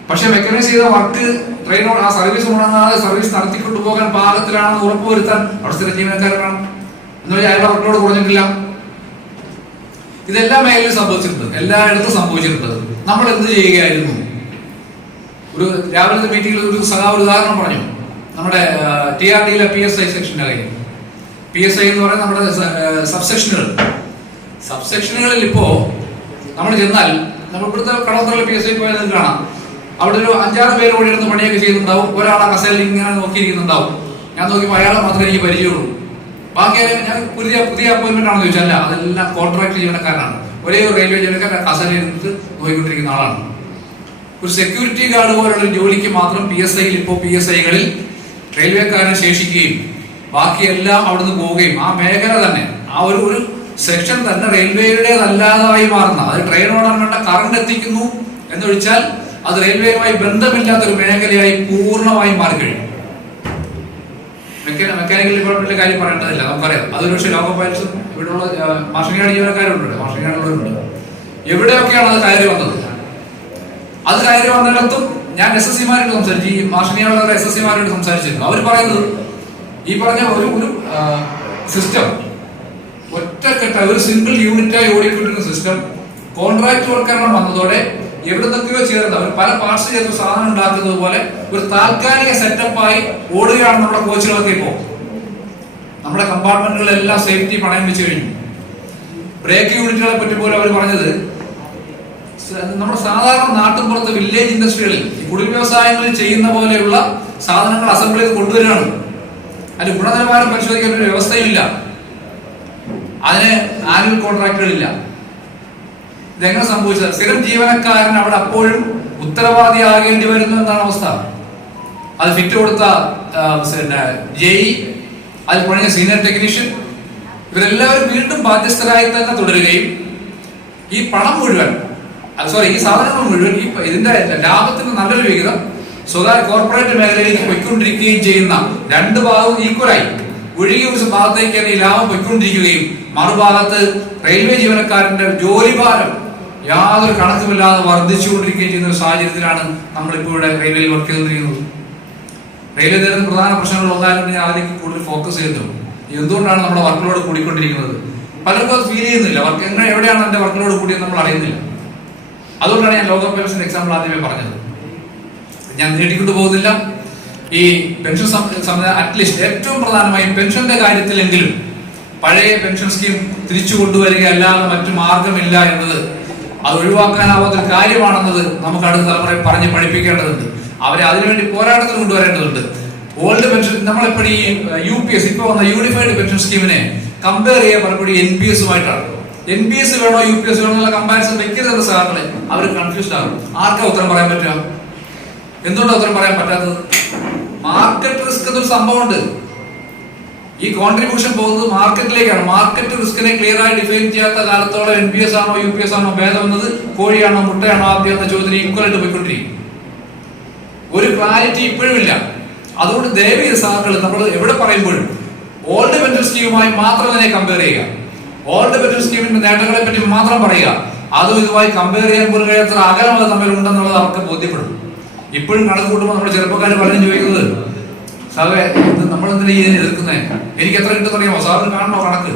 പക്ഷെ മെക്കനൈസ് ചെയ്ത വർക്ക് ട്രെയിനോട് ആ സർവീസ് മുടങ്ങാതെ സർവീസ് നടത്തിക്കൊണ്ടു പോകാൻ പാകത്തിലാണെന്ന് ഉറപ്പുവരുത്താൻ അവിടെ സ്ഥിരം ജീവനക്കാർ വേണം. എന്ന് വെച്ചാൽ അയാളുടെ വർക്കലോട് കുറഞ്ഞിട്ടില്ല. ഇതെല്ലാ മേഖലയിലും സംഭവിച്ചിട്ടുണ്ട്, എല്ലായിടത്തും സംഭവിച്ചിട്ടുണ്ട്. നമ്മൾ എന്ത് ചെയ്യുകയായിരുന്നു? ഒരു രാവിലത്തെ മീറ്റിംഗിൽ ഒരു സഖാവ് ഒരു ഉദാഹരണം പറഞ്ഞു. നമ്മുടെ TRDയിലെ PSI സെക്ഷന്റെ കാര്യം. PSI എന്ന് പറയുന്നത് നമ്മുടെ സബ്സെക്ഷനുകളിൽ ഇപ്പോ നമ്മൾ ചെന്നാൽ, നമ്മൾ ഇവിടുത്തെ കടവന്ത്രയിലെ PSI പോയാൽ നിങ്ങൾക്ക് കാണാം, അവിടെ ഒരു 5-6 പേര് കൂടി ഇരുന്ന് പണിയൊക്കെ ചെയ്യുന്നുണ്ടാവും. ഒരാളെ കസേരയിൽ ഇങ്ങനെ നോക്കിയിരിക്കുന്നുണ്ടാവും. ഞാൻ നോക്കിയപ്പോൾ അയാളെ മാത്രമേ എനിക്ക് പരിചയമുള്ളൂ. ബാക്കി ഞാൻ പുതിയ അപ്പോയിന്റ്മെന്റ് ആണെന്ന് ചോദിച്ചാൽ അല്ല, അതെല്ലാം കോൺട്രാക്ട് ജീവനക്കാരനാണ്. ഒരേ ഒരു റെയിൽവേ ജീവനക്കാരൻ കസേരയിൽ ഇരുന്നിട്ട് നോക്കിക്കൊണ്ടിരിക്കുന്ന ആളാണ്. ഒരു സെക്യൂരിറ്റി ഗാർഡ് പോലുള്ള ജോലിക്ക് മാത്രം PSIയിൽ ഇപ്പോൾ PSIകളിൽ റെയിൽവേക്കാരനെ ശേഷിക്കുകയും ബാക്കിയെല്ലാം അവിടുന്ന് പോവുകയും ആ മേഖല തന്നെ, ആ ഒരു സെക്ഷൻ തന്നെ റെയിൽവേയുടേതല്ലാതായി മാറുന്ന, അത് ട്രെയിൻ ഓടാൻ വേണ്ട കറണ്ട് എത്തിക്കുന്നു എന്നൊഴിച്ചാൽ അത് റെയിൽവേയുമായി ബന്ധമില്ലാത്തൊരു മേഖലയായി പൂർണ്ണമായും മാറിക്കഴിഞ്ഞു. മെക്കാനിക്കൽ ഡിപ്പാർട്ട്മെന്റിന്റെ കാര്യം പറയേണ്ടതില്ല, നമുക്കറിയാം. അതൊരു പക്ഷേ ലോക്കോ പൈലറ്റ്സും ഇവിടെയുള്ള മാർഷൽ ജീവനക്കാരുണ്ട്, മാർഷൽ എവിടെയൊക്കെയാണ് അത് കയറി വന്നത്. അത് കയറി വന്നിടത്തും ഞാൻ SSCമാരോട് സംസാരിച്ചു, ഈ മാർഷൽ SSCമാരോട് സംസാരിച്ചിരുന്നു. അവർ പറയുന്നത് ഈ പറഞ്ഞ ഒരു സിസ്റ്റം ഒറ്റക്കെട്ട ഒരു സിംഗിൾ യൂണിറ്റായി ഓടിക്കൊണ്ടിരുന്ന സിസ്റ്റം കോൺട്രാക്ട് വൽക്കരണം വന്നതോടെ എവിടുന്നൊക്കെയോ ചേർന്ന് അവർ പല പാർട്സ് ചേർത്ത് സാധനം ഉണ്ടാക്കുന്നത് പോലെ ഒരു താൽക്കാലിക സെറ്റപ്പായി ഓടുകയാണ് നമ്മുടെ കോച്ചുകളൊക്കെ. ഇപ്പോ നമ്മുടെ കമ്പാർട്ട്മെന്റുകളെല്ലാം സേഫ്റ്റി പണയം വെച്ച് കഴിഞ്ഞു. ബ്രേക്ക് യൂണിറ്റുകളെ പറ്റി പോലും അവർ പറഞ്ഞത് നമ്മുടെ സാധാരണ നാട്ടിൻപുറത്ത് വില്ലേജ് ഇൻഡസ്ട്രികളിൽ കുടിൽ വ്യവസായങ്ങളിൽ ചെയ്യുന്ന പോലെയുള്ള സാധനങ്ങൾ അസംബിൾ ചെയ്ത് കൊണ്ടുവരികയാണ്. അതിന് ഗുണനിലവാരം പരിശോധിക്കാൻ ഒരു വ്യവസ്ഥയുമില്ല, അതിന് ആനുവൽ കോൺട്രാക്റ്റുകളില്ല. ഇതെങ്ങനെ സംഭവിച്ചത്? സ്ഥിരം ജീവനക്കാരൻ അവിടെ അപ്പോഴും ഉത്തരവാദിയാകേണ്ടി വരുന്നു എന്നാണ് അവസ്ഥ. അത് ഫിറ്റ് കൊടുത്ത ജെഇ, അതിൽ പണിഞ്ഞ സീനിയർ ടെക്നീഷ്യൻ, ഇവരെല്ലാവരും വീണ്ടും ബാധ്യസ്ഥരായി തന്നെ തുടരുകയും ഈ പണം മുഴുവൻ, ഈ സാധനങ്ങൾ മുഴുവൻ, ഇതിന്റെ ലാഭത്തിന് നല്ലൊരു വിഹിതം സ്വകാര്യ കോർപ്പറേറ്റ് മേഖലയിലേക്ക് പൊയ്ക്കൊണ്ടിരിക്കുകയും ചെയ്യുന്ന രണ്ട് ഭാഗവും ഈക്വലായി ഒഴുകിയ ഒരു ഭാഗത്തേക്ക് ഈ ലാഭം പൊയ്ക്കൊണ്ടിരിക്കുകയും മറുഭാഗത്ത് റെയിൽവേ ജീവനക്കാരന്റെ ജോലിഭാരം യാതൊരു കണക്കുമില്ലാതെ വർദ്ധിച്ചുകൊണ്ടിരിക്കുകയും ചെയ്യുന്ന ഒരു സാഹചര്യത്തിലാണ് നമ്മളിപ്പോൾ ഇവിടെ റെയിൽവേയിൽ വർക്ക് ചെയ്തുകൊണ്ടിരിക്കുന്നത്. റെയിൽവേ നേരിടുന്ന പ്രധാന പ്രശ്നങ്ങൾ ഒന്നാലും ഞാൻ അതിലേക്ക് കൂടുതൽ ഫോക്കസ് ചെയ്യുന്നു. എന്തുകൊണ്ടാണ് നമ്മുടെ വർക്ക് ലോഡ് കൂടിക്കൊണ്ടിരിക്കുന്നത്? പലർക്കും അത് ഫീൽ ചെയ്യുന്നില്ല. വർക്ക് എവിടെയാണ് എന്റെ വർക്ക് ലോഡ് കൂടിയെന്ന് നമ്മൾ അറിയുന്നില്ല. അതുകൊണ്ടാണ് ഞാൻ ലോക പെൻഷൻ എക്സാമ്പിൾ ആദ്യമേ പറഞ്ഞത്. ഞാൻ നീട്ടിക്കൊണ്ടു പോകുന്നില്ല. ഈ പെൻഷൻ സംവിധാനം അറ്റ്ലീസ്റ്റ് ഏറ്റവും പ്രധാനമായും പെൻഷന്റെ കാര്യത്തിലെങ്കിലും പഴയ പെൻഷൻ സ്കീം തിരിച്ചു കൊണ്ടുവരികയല്ലാതെ മറ്റു മാർഗമില്ല എന്നത്, അത് ഒഴിവാക്കാനാവാത്തൊരു കാര്യമാണെന്നത് നമുക്ക് അടുത്ത തലമുറയെ പറഞ്ഞ് പഠിപ്പിക്കേണ്ടതുണ്ട്. അവരെ അതിനുവേണ്ടി പോരാട്ടത്തിൽ കൊണ്ടുവരേണ്ടതുണ്ട്. ഓൾഡ് പെൻഷൻ നമ്മളെപ്പോഴും ഈ UPS ഇപ്പൊ വന്ന യൂണിഫൈഡ് പെൻഷൻ സ്കീമിനെ കമ്പയർ ചെയ്യുക പലപ്പോഴും NPS-ഉമായിട്ടാണ്. NPS വേണോ UPS വേണോ എന്നുള്ള കമ്പാരിസൺ വെക്കരുതെന്ന സാധനങ്ങളെ അവർ കൺഫ്യൂസ്ഡ് ആകും. ആർക്കാ ഉത്തരം പറയാൻ പറ്റുക? എന്തുകൊണ്ടാണ് ഉത്തരം പറയാൻ പറ്റാത്തത്? മാർക്കറ്റ് റിസ്ക് എന്നൊരു സംഭവമുണ്ട്. ഈ കോൺട്രിബ്യൂഷൻ പോകുന്നത് മാർക്കറ്റിലേക്കാണ്. മാർക്കറ്റ് റിസ്കിനെ ക്ലിയർ ആയി ഡിഫൈൻ ചെയ്യാത്ത കാലത്തോളം NPS ആണോ UPS ആണോ ഭേദം എന്നത്, കോഴിയാണോ മുട്ടയാണോ ആദ്യം എന്ന ചോദ്യത്തിന് ഈക്വലായിട്ട് പോയിക്കൊണ്ടിരിക്കും. ഒരു ക്ലാരിറ്റി ഇപ്പോഴും ഇല്ല. അതുകൊണ്ട് ദയവീത് സാധനങ്ങൾ നമ്മൾ എവിടെ പറയുമ്പോഴും ഓൾഡ് പെൻഷൻ സ്കീമുമായി മാത്രം അതിനെ കമ്പയർ ചെയ്യുക. ഓൾഡ് പെൻഷൻ സ്കീമിന്റെ നേട്ടങ്ങളെ പറ്റി മാത്രം പറയുക. അതും ഇതുമായി കമ്പയർ ചെയ്യാൻ പോലും കഴിയാത്ത അകലം അത് തമ്മിലുണ്ടെന്നുള്ളത് അവർക്ക് ബോധ്യപ്പെടും. ഇപ്പോഴും കണക്ക് കൂട്ടുമ്പോൾ നമ്മുടെ ചെറുപ്പക്കാർ പറഞ്ഞു ചോദിക്കുന്നത്, സാറേ നമ്മളെന്തിനാ ഇതിനെ എതിർക്കുന്നത്? എനിക്ക് എത്ര കിട്ടുന്ന അറിയാമോ? സാറിന് കാണണോ കണക്ക്?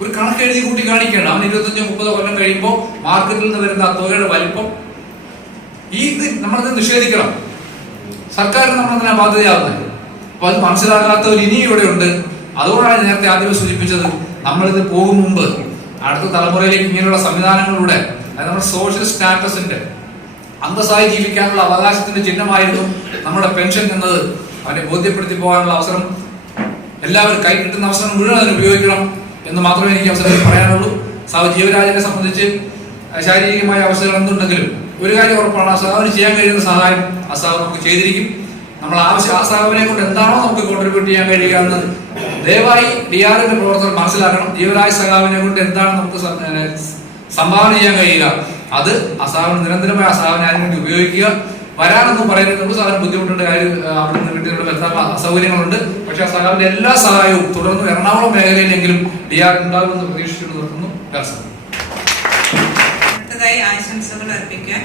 ഒരു കണക്ക് എഴുതി കൂട്ടി കാണിക്കണം. അവൻ 25-30 കൊല്ലം കഴിയുമ്പോൾ മാർക്കറ്റിൽ നിന്ന് വരുന്ന ആ തുകയുടെ വലിപ്പം ഇത് നമ്മളത് നിഷേധിക്കണം. സർക്കാരിന് നമ്മളതിനാ ബാധ്യതയാവുന്നത്. അപ്പൊ അത് മനസ്സിലാകാത്തവർ ഇനിയും ഇവിടെ ഉണ്ട്. അതുകൊണ്ടാണ് നേരത്തെ ആദ്യമേ സൂചിപ്പിച്ചത്, നമ്മളിത് പോകും മുമ്പ് അടുത്ത തലമുറയിലേക്ക് ഇങ്ങനെയുള്ള സംവിധാനങ്ങളിലൂടെ, അതായത് നമ്മുടെ സോഷ്യൽ സ്റ്റാറ്റസിന്റെ, അന്തസ്സായി ജീവിക്കാനുള്ള അവകാശത്തിന്റെ ചിഹ്നമായിരുന്നു നമ്മുടെ പെൻഷൻ എന്നത് അവനെ ബോധ്യപ്പെടുത്തി പോകാനുള്ള അവസരം എല്ലാവരും കൈ കിട്ടുന്ന അവസരം മുഴുവൻ അതിന് ഉപയോഗിക്കണം എന്ന് മാത്രമേ എനിക്ക് അവസരത്തിൽ പറയാനുള്ളൂ. ജീവരാജനെ സംബന്ധിച്ച് ശാരീരികമായ അവസ്ഥകൾ എന്തുണ്ടെങ്കിലും ഒരു കാര്യം ഉറപ്പാണ്, ആ സാവിന് ചെയ്യാൻ കഴിയുന്ന സഹായം ആ സാവ് നമുക്ക് ചെയ്തിരിക്കും. നമ്മൾ ആവശ്യം ആ സാവിനെ കൊണ്ട് എന്താണോ നമുക്ക് കോൺട്രിബ്യൂട്ട് ചെയ്യാൻ കഴിയുക എന്ന് ദയവായി DRന്റെ പ്രവർത്തകർ മനസ്സിലാക്കണം. ജീവരാജ സഖാവിനെ കൊണ്ട് എന്താണ് നമുക്ക് സംഭാവന ചെയ്യാൻ കഴിയുക, അത് അസാവിന് നിരന്തരമായ അസാവിനെ അതിനു വേണ്ടി ഉപയോഗിക്കുക. വരാനൊന്നും പറയുന്നത് സാധനം ബുദ്ധിമുട്ടുണ്ട്, കാര്യം അവിടെ നിന്ന് വീട്ടിലുള്ള വ്യക്തമായ അസൗകര്യങ്ങളുണ്ട്. പക്ഷെ ആ സഹാവിന്റെ എല്ലാ സഹായവും തുടർന്ന് എറണാകുളം മേഖലയിലെങ്കിലും DR ഉണ്ടാകുമെന്ന് പ്രതീക്ഷിച്ചുകൊണ്ട് നിർത്തുന്നു. അടുത്തതായി ആശംസകൾ അർപ്പിക്കാൻ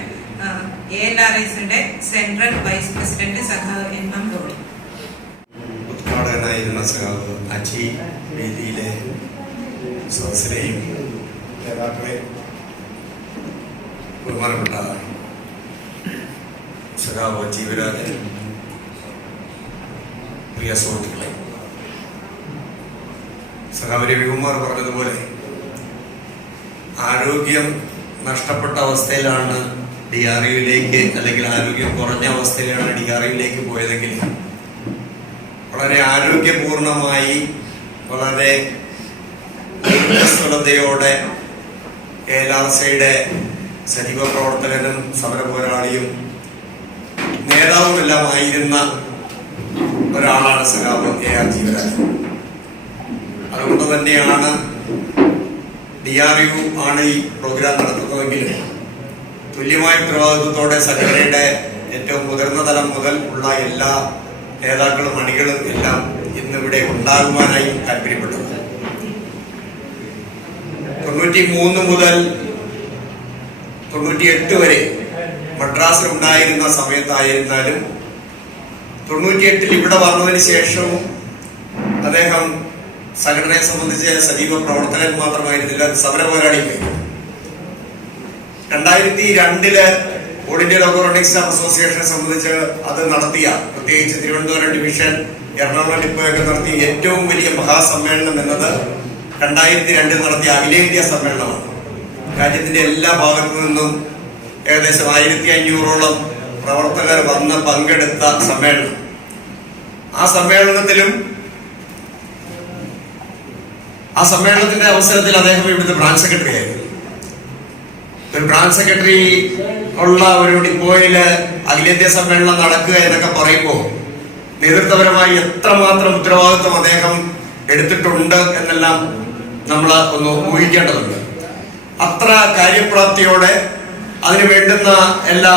ALRSന്റെ സെൻട്രൽ വൈസ് പ്രസിഡന്റ് സഖാവ് MM ഗൗഡി. ഉദ്ഘാടകനായിരുന്ന സഖാവ് അജി, വേദിയിലെ സദസ്സിലെയും നേതാക്കളെ, ബഹുമാനപ്പെട്ട സഖാവ് ജീവരാജൻ, പ്രിയ സുഹൃത്തുക്കളെ, സഖാവ് രവികുമാർ പറഞ്ഞതുപോലെ ആരോഗ്യം നഷ്ടപ്പെട്ട അവസ്ഥയിലാണ് DRUയിലേക്ക്, അല്ലെങ്കിൽ ആരോഗ്യം കുറഞ്ഞ അവസ്ഥയിലാണ് DRUയിലേക്ക് പോയതെങ്കിൽ വളരെ ആരോഗ്യപൂർണമായി വളരെ ഊർജ്ജസ്വലതയോടെ ALRSയുടെ സജീവ പ്രവർത്തകനും സമര പോരാളിയും നേതാവുമെല്ലാമായിരുന്ന ഒരാളാണ് സഖാവ് AR ജീവരാജൻ. അതുകൊണ്ട് തന്നെയാണ് DRU ആണ് ഈ പ്രോഗ്രാം നടത്തുന്നതെങ്കിലും തുല്യമായ ഉത്തരവാദിത്വത്തോടെ സംഘടനയുടെ ഏറ്റവും മുതിർന്ന തലം മുതൽ ഉള്ള എല്ലാ നേതാക്കളും അണികളും എല്ലാം ഇന്നിവിടെ ഉണ്ടാകുവാനായി താല്പര്യപ്പെട്ടു. 93 മുതൽ 98 വരെ മദ്രാസിൽ ഉണ്ടായിരുന്ന സമയത്തായിരുന്നാലും 98-ൽ ഇവിടെ വന്നതിന് ശേഷവും അദ്ദേഹം സംഘടനയെ സംബന്ധിച്ച് സജീവ പ്രവർത്തകൻ മാത്രമായിരുന്നില്ല, സമര പോരാളിയായിരുന്നു. 2002-ല് all India loco running staff അസോസിയേഷനെ സംബന്ധിച്ച് അത് നടത്തിയ, പ്രത്യേകിച്ച് തിരുവനന്തപുരം ഡിവിഷൻ, എറണാകുളം ഡിപ്പോയൊക്കെ നടത്തിയ ഏറ്റവും വലിയ മഹാസമ്മേളനം എന്നത് 2002-ൽ നടത്തിയ അഖിലേന്ത്യാ സമ്മേളനമാണ്. രാജ്യത്തിന്റെ എല്ലാ ഭാഗത്തു നിന്നും ഏകദേശം 1500ഓളം പ്രവർത്തകർ വന്ന് പങ്കെടുത്ത സമ്മേളനം. ആ സമ്മേളനത്തിന്റെ അവസരത്തിൽ അദ്ദേഹം ഇവിടുത്തെ ബ്രാഞ്ച് സെക്രട്ടറി ആയിരുന്നു. ഒരു ബ്രാഞ്ച് സെക്രട്ടറി ഉള്ള ഒരു ഡിപ്പോയില് അഖിലേന്ത്യാ സമ്മേളനം നടക്കുക എന്നൊക്കെ പറയുമ്പോൾ നേതൃത്വപരമായി എത്രമാത്രം ഉത്തരവാദിത്വം അദ്ദേഹം എടുത്തിട്ടുണ്ട് എന്നെല്ലാം നമ്മൾ ഒന്ന് ഊഹിക്കേണ്ടതുണ്ട്. അത്ര കാര്യപ്രാപ്തിയോടെ അതിന് വേണ്ടുന്ന എല്ലാ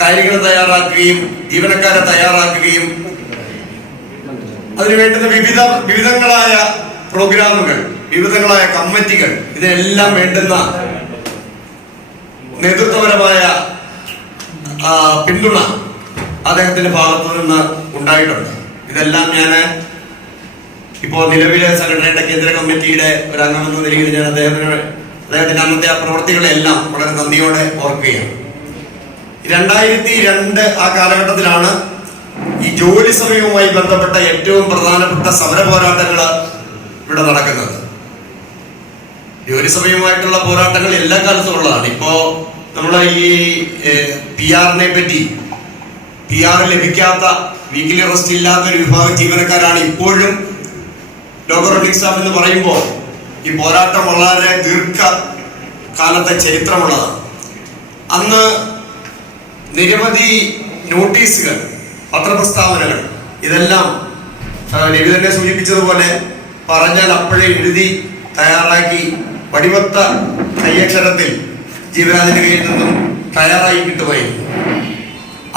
കാര്യങ്ങളും തയ്യാറാക്കുകയും ജീവനക്കാരെ തയ്യാറാക്കുകയും അതിന് വേണ്ടുന്ന വിവിധങ്ങളായ പ്രോഗ്രാമുകൾ, വിവിധങ്ങളായ കമ്മിറ്റികൾ, ഇതിനെല്ലാം വേണ്ടുന്ന നേതൃത്വപരമായ പിന്തുണ അദ്ദേഹത്തിന്റെ ഭാഗത്തു നിന്ന് ഉണ്ടായിട്ടുണ്ട്. ഇതെല്ലാം ഞാൻ ഇപ്പോ നിലവിലെ സംഘടനയുടെ കേന്ദ്ര കമ്മിറ്റിയുടെ ഒരു അംഗമെന്ന നിലയിൽ ഞാൻ അദ്ദേഹത്തിന്റെ അന്നത്തെ ആ പ്രവൃത്തികളെല്ലാം വളരെ നന്ദിയോടെ ഓർക്കുകയാണ്. 2002 ആ കാലഘട്ടത്തിലാണ് ഈ ജോലി സമയവുമായി ബന്ധപ്പെട്ട ഏറ്റവും പ്രധാനപ്പെട്ട സമര പോരാട്ടങ്ങൾ ഇവിടെ നടക്കുന്നത്. ജോലി സമയവുമായിട്ടുള്ള പോരാട്ടങ്ങൾ എല്ലാ കാലത്തും ഉള്ളതാണ്. ഇപ്പോ നമ്മളെ ഈ PR-നെ പറ്റി, PR ലഭിക്കാത്ത, വീക്കിലി റെസ്റ്റ് ഇല്ലാത്ത ഒരു വിഭാഗം ജീവനക്കാരാണ് ഇപ്പോഴും ലോക്കൽ റണ്ണിംഗ് സ്റ്റാഫ് എന്ന് പറയുമ്പോൾ ഈ പോരാട്ടം വളരെ ദീർഘകാലത്തെ ചരിത്രമുള്ളതാണ്. അന്ന് നിരവധി നോട്ടീസുകൾ, പത്രപ്രസ്താവനകൾ, ഇതെല്ലാം രവി തന്നെ സൂചിപ്പിച്ചതുപോലെ പറഞ്ഞാൽ അപ്പോഴേ എഴുതി തയ്യാറാക്കി വടിവത്ത കയ്യക്ഷരത്തിൽ ജീവരാജന്റെ കയ്യിൽ നിന്നും തയ്യാറായി കിട്ടുമായിരുന്നു.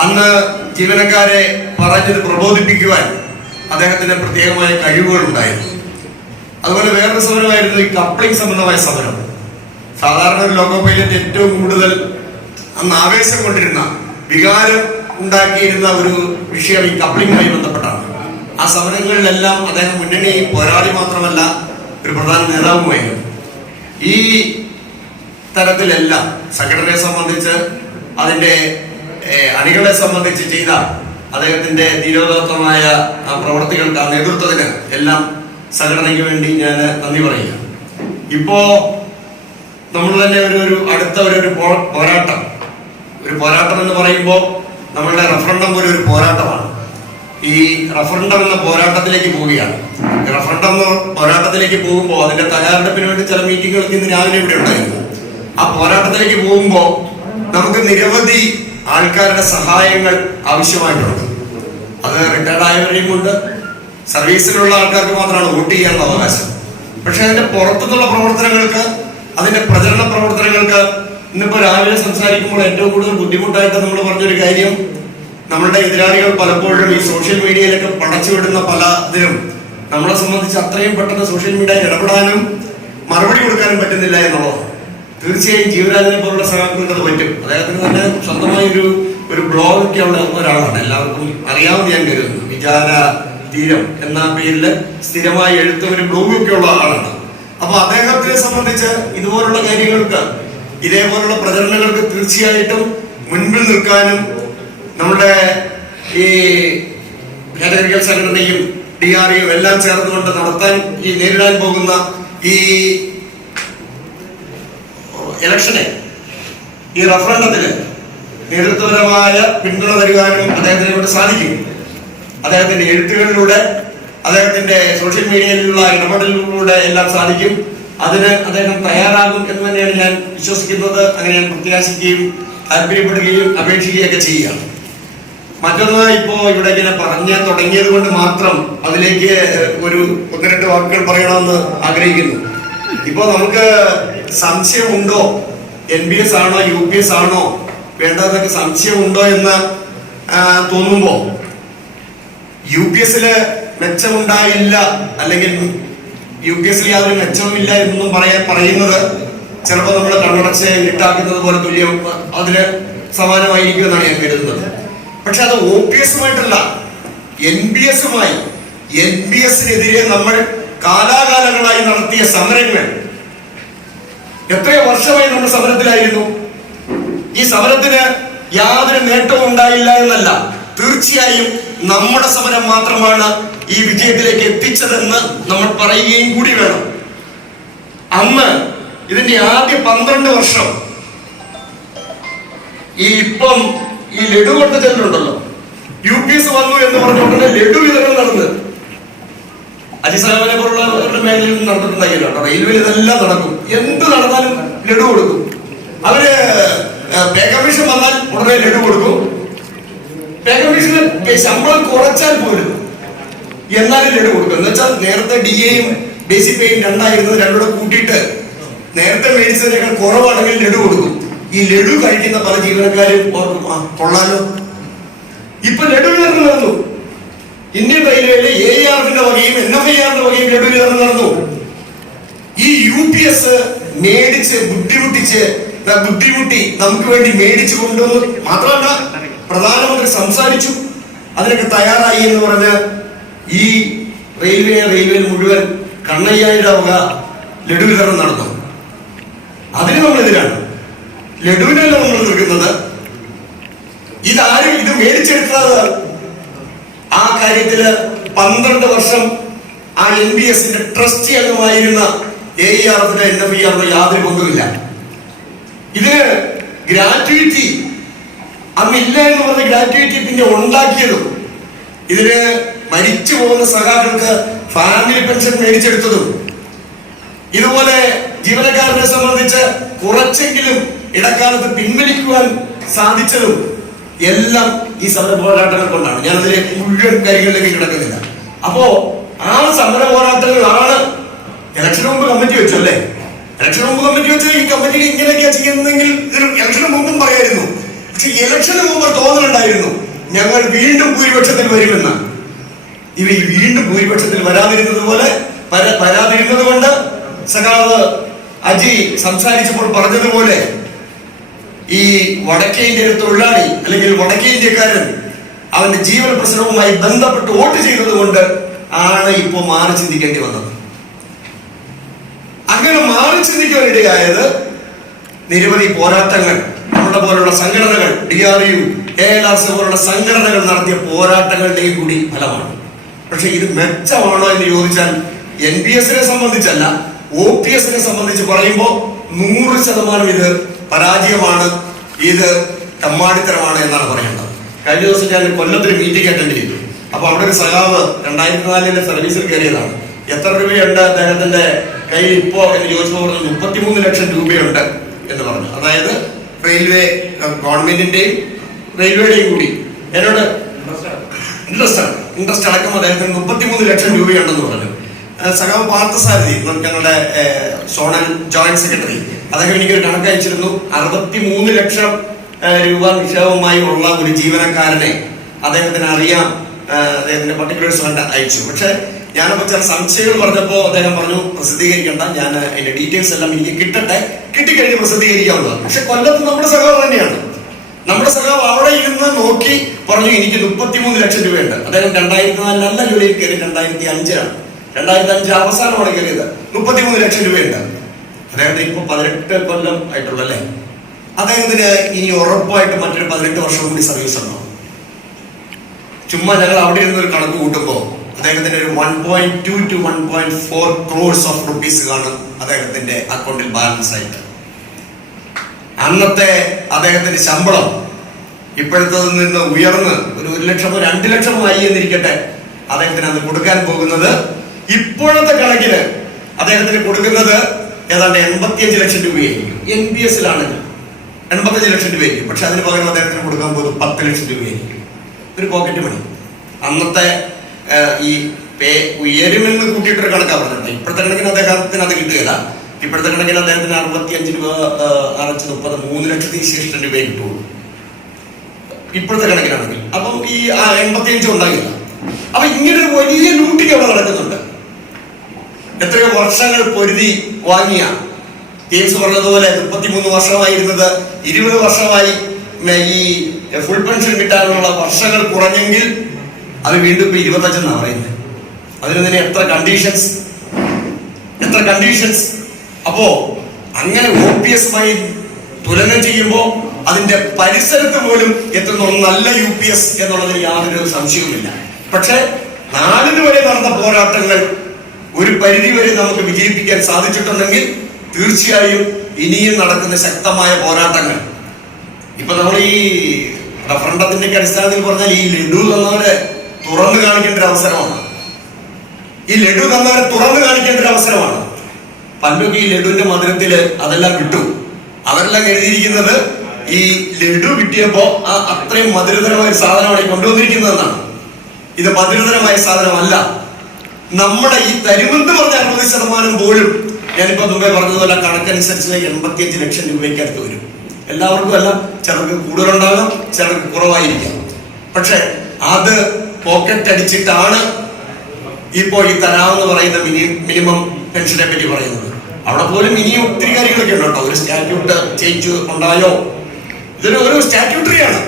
അന്ന് ജീവനക്കാരെ പറഞ്ഞത് പ്രബോധിപ്പിക്കുവാൻ അദ്ദേഹത്തിന് പ്രത്യേകമായ കഴിവുകൾ ഉണ്ടായിരുന്നു. അതുപോലെ വേറൊരു സമരമായിരുന്നു ഈ കപ്ലിംഗ് സംബന്ധമായ സമരം. സാധാരണ ഒരു ലോക്കോ പൈലറ്റ് ഏറ്റവും കൂടുതൽ അന്ന് ആവേശം കൊണ്ടിരുന്ന, വികാരം ഉണ്ടാക്കിയിരുന്ന ഒരു വിഷയം ഈ കപ്ലിംഗുമായി ബന്ധപ്പെട്ടാണ്. ആ സമരങ്ങളിലെല്ലാം അദ്ദേഹം മുന്നണി പോരാളി മാത്രമല്ല, ഒരു പ്രധാന നേതാവുമായിരുന്നു. ഈ തരത്തിലെല്ലാം സംഘടനയെ സംബന്ധിച്ച്, അതിന്റെ അണികളെ സംബന്ധിച്ച് ചെയ്ത അദ്ദേഹത്തിന്റെ ധീരോദാത്തമായ പ്രവർത്തികൾക്ക്, ആ നേതൃത്വത്തിന് എല്ലാം സംഘടനയ്ക്ക് വേണ്ടി ഞാൻ നന്ദി പറയുക. ഇപ്പോ നമ്മൾ തന്നെ അടുത്ത ഒരു പോരാട്ടം എന്ന് പറയുമ്പോൾ നമ്മളുടെ റഫറണ്ടം പോലെ ഒരു പോരാട്ടമാണ്. ഈ റഫറണ്ടം എന്ന പോരാട്ടത്തിലേക്ക് പോവുകയാണ്. റഫറണ്ടം എന്ന പോരാട്ടത്തിലേക്ക് പോകുമ്പോൾ അതിന്റെ തയ്യാറെടുപ്പിന് വേണ്ടി ചില മീറ്റിങ്ങുകൾക്ക് ഇന്ന് രാവിലെ ഇവിടെ ഉണ്ടായിരുന്നു. ആ പോരാട്ടത്തിലേക്ക് പോകുമ്പോൾ നമുക്ക് നിരവധി ആൾക്കാരുടെ സഹായങ്ങൾ ആവശ്യമായിട്ടുണ്ട്. അത് റിട്ടയർഡ് ആയവരെയും കൊണ്ട്, സർവീസിലുള്ള ആൾക്കാർക്ക് മാത്രമാണ് വോട്ട് ചെയ്യാനുള്ള അവകാശം. പക്ഷെ അതിന്റെ പുറത്തുനിന്നുള്ള പ്രവർത്തനങ്ങൾക്ക്, അതിന്റെ പ്രചരണ പ്രവർത്തനങ്ങൾക്ക് ഇന്നിപ്പോ രാവിലെ സംസാരിക്കുമ്പോൾ ഏറ്റവും കൂടുതൽ ബുദ്ധിമുട്ടായിട്ട് നമ്മൾ പറഞ്ഞൊരു കാര്യം, നമ്മളുടെ എതിരാളികൾ പലപ്പോഴും ഈ സോഷ്യൽ മീഡിയയിലൊക്കെ പടച്ചുവിടുന്ന പല ഇതിലും നമ്മളെ സംബന്ധിച്ച് അത്രയും പെട്ടെന്ന് സോഷ്യൽ മീഡിയയിൽ ഇടപെടാനും മറുപടി കൊടുക്കാനും പറ്റുന്നില്ല എന്നുള്ളത്. തീർച്ചയായും ജീവരാജനെ പോലുള്ള സഹാക്കൾക്ക് അത് പറ്റും. അദ്ദേഹത്തിന് തന്നെ സ്വന്തമായി ഒരു ബ്ലോഗൊക്കെ ഉള്ള ഒരാളാണ്, എല്ലാവർക്കും അറിയാവുന്ന ഞാൻ കരുതുന്നു. വിചാര തീരം എന്ന പേരിൽ സ്ഥിരമായി എഴുത്തും ഒരു ബ്ലോഗൊക്കെ ഉള്ള ആളാണ്. അപ്പൊ അദ്ദേഹത്തിനെ സംബന്ധിച്ച് ഇതുപോലുള്ള കാര്യങ്ങൾക്ക്, ഇതേപോലുള്ള പ്രചരണങ്ങൾക്ക് തീർച്ചയായിട്ടും മുൻപിൽ നിൽക്കാനും നമ്മുടെ ഈ കാറ്റഗറിക്കൽ സംഘടനയും DREയും എല്ലാം ചേർന്നുകൊണ്ട് നടത്താൻ ഈ നേരിടാൻ പോകുന്ന ഈ ഇലക്ഷനെ, ഈ റഫറണ്ടത്തിന് നേതൃത്വപരമായ പിന്തുണ നൽകാനും അദ്ദേഹത്തിനെ കൊണ്ട് സാധിക്കും. അദ്ദേഹത്തിന്റെ എഴുത്തുകളിലൂടെ, അദ്ദേഹത്തിന്റെ സോഷ്യൽ മീഡിയയിലുള്ള ഇടപെടലിലൂടെ എല്ലാം സാധിക്കും. അതിന് അദ്ദേഹം തയ്യാറാകും എന്ന് തന്നെയാണ് ഞാൻ വിശ്വസിക്കുന്നത്. അങ്ങനെ ഞാൻ പ്രത്യാശിക്കുകയും താല്പര്യപ്പെടുകയും അപേക്ഷിക്കുകയൊക്കെ ചെയ്യുകയാണ്. മറ്റൊന്ന്, ഇപ്പോ ഇവിടെ ഇങ്ങനെ പറഞ്ഞു തുടങ്ങിയത് കൊണ്ട് മാത്രം അതിലേക്ക് ഒന്ന് രണ്ട് വാക്കുകൾ പറയണമെന്ന് ആഗ്രഹിക്കുന്നു. ഇപ്പോ നമുക്ക് സംശയമുണ്ടോ, NBS ആണോ UPS ആണോ വേണ്ടതൊക്കെ സംശയമുണ്ടോ എന്ന് തോന്നുമ്പോ, UPS മെച്ചമുണ്ടായില്ല, അല്ലെങ്കിൽ UPS യാതൊരു മെച്ചവുമില്ല എന്നൊന്നും പറയുന്നത് ചിലപ്പോൾ നമ്മൾ കണ്ണടച്ച് ഇരുട്ടാക്കുന്നത് പോലെ തുല്യം, അതിന് സമാനമായിരിക്കും എന്നാണ് ഞാൻ കരുതുന്നത്. പക്ഷെ അത് OPS-ഉമായിട്ടല്ല, NBS-ഉമായി, NBS-നെതിരെ നമ്മൾ കാലാകാലങ്ങളായി നടത്തിയ സമരങ്ങൾ, എത്രയോ വർഷമായി നമ്മൾ സമരത്തിലായിരുന്നു. ഈ സമരത്തിന് യാതൊരു നേട്ടവും ഉണ്ടായില്ല എന്നല്ല, തീർച്ചയായും നമ്മുടെ സമരം മാത്രമാണ് ഈ വിജയത്തിലേക്ക് എത്തിച്ചതെന്ന് നമ്മൾ പറയുകയും കൂടി വേണം. അന്ന് ഇതിന്റെ ആദ്യ 12 വർഷം ഇപ്പം ഈ ലഡു കൊടുത്ത ചെല്ലുണ്ടല്ലോ, UPS വന്നു എന്ന് പറഞ്ഞ ഉടനെ ലഡു വിതരണം നടന്ന് അജിസാബിനെ പോലുള്ളവരുടെ മേഖലയിൽ നടന്നിട്ടുണ്ടായില്ല കേട്ടോ. റെയിൽവേയിൽ ഇതെല്ലാം നടക്കും, എന്ത് നടന്നാലും ലഡു കൊടുക്കും. അവര് പേ കമ്മീഷൻ വന്നാൽ ഉടനെ ലഡു കൊടുക്കും. പേ കമ്മീഷന് ശമ്പളം കുറച്ചാൽ പോലും എന്നാലും ലഡു കൊടുക്കും. എന്ന് വെച്ചാൽ നേരത്തെ DA-യും ബേസിക് പേയും രണ്ടായിരുന്നത്, രണ്ടൂടെ കൂട്ടിയിട്ട് നേരത്തെ മേടിച്ചതിനേക്കാൾ കുറവാണെങ്കിൽ ലഡു കൊടുക്കും. ഈ ലഡു കഴിക്കുന്ന പല ജീവനക്കാരും ഓർക്കും, ആ കൊള്ളാലോ. ഇപ്പൊ ലഡു വിതരണം നടന്നു. ഇന്ത്യൻ റെയിൽവേയിലെ AAR-ന്റെ വകയും NFIR-ന്റെ വകയും ലഡു വിതരണം നടന്നു. ഈ UPS മേടിച്ച് ബുദ്ധിമുട്ടി നമുക്ക് വേണ്ടി മേടിച്ചു കൊണ്ടുവന്നു. മാത്രമല്ല പ്രധാനമന്ത്രി സംസാരിച്ചു, അതിനൊക്കെ തയ്യാറായി എന്ന് പറഞ്ഞ് ഈ റെയിൽവേയിൽ മുഴുവൻ കണ്ണയ്യായുടെ വക ലഡു വിതരണം നടന്നു. അതിന് നമ്മളെതിരാണ്. ലഡുവിനല്ല നമ്മൾ നിൽക്കുന്നത്. ഇത് മേടിച്ചെടുത്തത് ആ കാര്യത്തില് 12 വർഷം ആ NBS-ന്റെ ട്രസ്റ്റി അംഗമായിരുന്ന AAR-ന്റെ NFIR-ന്റെ യാതൊരു പങ്കുമില്ല. ഇതിന് ഗ്രാറ്റുവിറ്റി അന്നില്ല എന്ന് പറഞ്ഞ ഗ്രാറ്റുവിറ്റി പിന്നെ ഉണ്ടാക്കിയതും, ഇതിന് മരിച്ചു പോകുന്ന സഖാക്കൾക്ക് ഫാമിലി പെൻഷൻ മേടിച്ചെടുത്തതും, ഇതുപോലെ ജീവനക്കാരനെ സംബന്ധിച്ച് കുറച്ചെങ്കിലും ഇടക്കാലത്ത് പിൻവലിക്കുവാൻ സാധിച്ചതും എല്ലാം ഈ സമര പോരാട്ടങ്ങൾ കൊണ്ടാണ്. ഞാനതിലെ മുഴുവൻ കാര്യങ്ങളിലേക്ക് കിടക്കുന്നില്ല. അപ്പോ ആ സമര പോരാട്ടങ്ങളാണ് ഇലക്ഷന് മുമ്പ് കമ്മിറ്റി വെച്ചു അല്ലേ? ഇലക്ഷന് മുമ്പ് കമ്മിറ്റി വെച്ച് ഈ കമ്മിറ്റിയിൽ ഇങ്ങനെയൊക്കെയാ ചെയ്യുന്നതെങ്കിൽ ഇലക്ഷന് മുമ്പും പറയായിരുന്നു. പക്ഷെ ഇലക്ഷന് മുമ്പ് തോന്നലുണ്ടായിരുന്നു ഞങ്ങൾ വീണ്ടും ഭൂരിപക്ഷത്തിൽ വരുമെന്ന്. ഇവ വീണ്ടും ഭൂരിപക്ഷത്തിൽ വരാതിരുന്നത് കൊണ്ട് സഖാവ് അജി സംസാരിച്ചപ്പോൾ പറഞ്ഞതുപോലെ ഈ വടക്കേ ഇന്ത്യയിലെ തൊഴിലാളി അല്ലെങ്കിൽ വടക്കേ ഇന്ത്യക്കാരൻ അവന്റെ ജീവന പ്രശ്നവുമായി ബന്ധപ്പെട്ട് വോട്ട് ചെയ്തത് കൊണ്ട് ആണ് ഇപ്പോ മാറി ചിന്തിക്കേണ്ടി വന്നത്. അങ്ങനെ മാറി ചിന്തിക്കാനിടയായത് നിരവധി പോരാട്ടങ്ങൾ, നമ്മുടെ പോലുള്ള സംഘടനകൾ, DRU, ALRC പോലുള്ള സംഘടനകൾ നടത്തിയ പോരാട്ടങ്ങളുടെയും കൂടി ഫലമാണ്. പക്ഷെ ഇത് മെച്ചമാണോ എന്ന് ചോദിച്ചാൽ NPS-നെ സംബന്ധിച്ചല്ല, OPS-നെ സംബന്ധിച്ച് പറയുമ്പോൾ 100% ഇത് പരാജയമാണ്, ഇത് തമ്മാടിത്തരമാണ് എന്നാണ് പറയേണ്ടത്. കഴിഞ്ഞ ദിവസം ഞാൻ കൊല്ലത്തൊരു മീറ്റിംഗ് അറ്റൻഡ് ചെയ്തു. അപ്പൊ അവിടെ ഒരു സഖാവ് 2004 സർവീസിൽ കയറിയതാണ്. എത്ര രൂപയുണ്ട് അദ്ദേഹത്തിന്റെ കയ്യിൽ ഇപ്പോ എന്ന് ചോദിച്ചപ്പോൾ പറഞ്ഞു 33 ലക്ഷം രൂപയുണ്ട് എന്ന് പറഞ്ഞു. അതായത് റെയിൽവേ ഗവൺമെന്റിന്റെയും റെയിൽവേയുടെയും കൂടി എന്നോട് ഇൻട്രസ്റ്റ് അടക്കം അദ്ദേഹത്തിന് 33 ലക്ഷം രൂപയുണ്ടെന്ന് പറഞ്ഞു. സഖാവ് പാർത്ഥസാരഥി, ഞങ്ങളുടെ സോണൽ ജോയിന്റ് സെക്രട്ടറി, അദ്ദേഹം എനിക്കൊരു കണക്ക് അയച്ചിരുന്നു. 63 ലക്ഷം രൂപ നിക്ഷേപമായി ഉള്ള ഒരു ജീവനക്കാരനെ അദ്ദേഹത്തിന് അറിയാം, അദ്ദേഹത്തിന്റെ പർട്ടിക്കുലേഴ്സ് കണ്ട് അയച്ചു. പക്ഷെ ഞാനപ്പോ ചില സംശയങ്ങൾ പറഞ്ഞപ്പോ അദ്ദേഹം പറഞ്ഞു പ്രസിദ്ധീകരിക്കണ്ട, ഞാൻ അതിന്റെ ഡീറ്റെയിൽസ് എല്ലാം എനിക്ക് കിട്ടിക്കഴിഞ്ഞ് പ്രസിദ്ധീകരിക്കാവുന്നതാണ്. പക്ഷെ കൊല്ലത്ത് നമ്മുടെ സഖാവ് തന്നെയാണ്. നമ്മുടെ സഖാവ് അവിടെ ഇരുന്ന് നോക്കി പറഞ്ഞു എനിക്ക് 33 ലക്ഷം രൂപയുണ്ട്. അദ്ദേഹം 2004 ജോലിയിൽ കയറി 2005 2005 അവസാനമാണ് കയറിയത്. 33 ലക്ഷം രൂപയുണ്ട്. അദ്ദേഹത്തിന് ഇപ്പൊ 18 കൊല്ലം ആയിട്ടുള്ളല്ലേ. അദ്ദേഹത്തിന് ഇനി ഉറപ്പായിട്ട് മറ്റൊരു 18 വർഷം കൂടി സർവീസ് ഉണ്ടോ? ചുമ്മാ ഞങ്ങൾ അവിടെ ഇരുന്ന് ഒരു കണക്ക് കൂട്ടുമ്പോ അദ്ദേഹത്തിന് ഒരു 1.2 to 1.4 crores of rupees കാണും അദ്ദേഹത്തിന്റെ അക്കൗണ്ടിൽ ബാലൻസ് ആയിട്ട്. അന്നത്തെ അദ്ദേഹത്തിന്റെ ശമ്പളം ഇപ്പോഴത്തതിൽ നിന്ന് ഉയർന്ന് ഒരു 1 ലക്ഷമോ 2 ലക്ഷമോ ആയി എന്നിരിക്കട്ടെ, അദ്ദേഹത്തിന് അത് കൊടുക്കാൻ പോകുന്നത് ഇപ്പോഴത്തെ കണക്കിന് അദ്ദേഹത്തിന് കൊടുക്കുന്നത് ഏതാണ്ട് 85 ലക്ഷം രൂപയായിരിക്കും. NPS-ലാണെങ്കിൽ 85 ലക്ഷം രൂപയായിരിക്കും. പക്ഷെ അതിന് പകരം അദ്ദേഹത്തിന് കൊടുക്കാൻ പോകുന്നത് 10 ലക്ഷം രൂപയായിരിക്കും. ഒരു പോക്കറ്റ് മണി. അന്നത്തെ ഈ പേ ഉയരുമെന്ന് കൂട്ടിയിട്ടൊരു കണക്കാ പറഞ്ഞിട്ട് ഇപ്പോഴത്തെ കണക്കിന് അദ്ദേഹത്തിന് അത് കിട്ടുകയില്ല. ഇപ്പോഴത്തെ കണക്കിന് അദ്ദേഹത്തിന് 65 രൂപ അടച്ച് 3 ലക്ഷത്തി ശേഷം രൂപയെ കിട്ടുള്ളൂ ഇപ്പോഴത്തെ കണക്കിനാണെങ്കിൽ. അപ്പം ഈ 85 ഉണ്ടാകില്ല. അപ്പൊ ഇങ്ങനൊരു വലിയ ലൂട്ടിങ് അവിടെ നടക്കുന്നുണ്ട്. എത്രയോ വർഷങ്ങൾ പൊരുതി വാങ്ങിയ ജെയിംസ് പറഞ്ഞതുപോലെ 33 വർഷമായിരുന്നത് 20 വർഷമായി ഈ ഫുൾ പെൻഷൻ കിട്ടാനുള്ള വർഷങ്ങൾ കുറഞ്ഞെങ്കിൽ അത് വീണ്ടും ഇപ്പൊ 25 എന്നാണ് പറയുന്നത്. അതിന് തന്നെ എത്ര കണ്ടീഷൻസ്. അപ്പോ അങ്ങനെ OPS-മായി തുലനം ചെയ്യുമ്പോൾ അതിന്റെ പരിസരത്ത് പോലും എത്തുന്ന നല്ല UPS എന്നുള്ളതിന് യാതൊരു സംശയവുമില്ല. പക്ഷെ 4 വരെ നടന്ന പോരാട്ടങ്ങൾ ഒരു പരിധി വരെ നമുക്ക് വിജയിപ്പിക്കാൻ സാധിച്ചിട്ടുണ്ടെങ്കിൽ തീർച്ചയായും ഇനിയും നടക്കുന്ന ശക്തമായ പോരാട്ടങ്ങൾ ഇപ്പൊ നമ്മൾ ഈ റഫറണ്ടത്തിന്റെ അടിസ്ഥാനത്തിൽ പറഞ്ഞാൽ ഈ ലഡു തന്നവരെ തുറന്നു കാണിക്കേണ്ട ഒരു അവസരമാണ്. ഈ ലഡു തന്നവരെ തുറന്നു കാണിക്കേണ്ട ഒരു അവസരമാണ്. പണ്ടൊക്കെ ഈ ലഡുവിന്റെ മധുരത്തില് അതെല്ലാം കിട്ടും. അവരെല്ലാം എഴുതിയിരിക്കുന്നത് ഈ ലഡു കിട്ടിയപ്പോ അത്രയും മധുരതരമായ സാധനമാണ് ഈ കൊണ്ടുവന്നിരിക്കുന്നതെന്നാണ്. ഇത് മധുരതരമായ സാധനമല്ല. നമ്മുടെ ഈ തരുമെന്ന് പറഞ്ഞ 60% പോലും ഞാനിപ്പോ മുമ്പേ പറഞ്ഞതുപോലെ കണക്കനുസരിച്ച് 85 ലക്ഷം രൂപയ്ക്ക് അടുത്ത് വരും. എല്ലാവർക്കും അല്ല, ചിലർക്ക് കൂടുതലുണ്ടാകാം, ചിലർക്ക് കുറവായിരിക്കാം. പക്ഷെ അത് പോക്കറ്റ് അടിച്ചിട്ടാണ് ഇപ്പോൾ ഈ തരാമെന്ന് പറയുന്ന മിനിമം പെൻഷനെ പറ്റി പറയുന്നത്. അവിടെ പോലും ഇനിയും ഒത്തിരി കാര്യങ്ങളൊക്കെ ഉണ്ട് കേട്ടോ. ഒരു സ്റ്റാറ്റ്യൂട്ട് ചേഞ്ച് ഉണ്ടായോ? ഇതൊരു സ്റ്റാറ്റ്യൂട്ടറിയാണ്.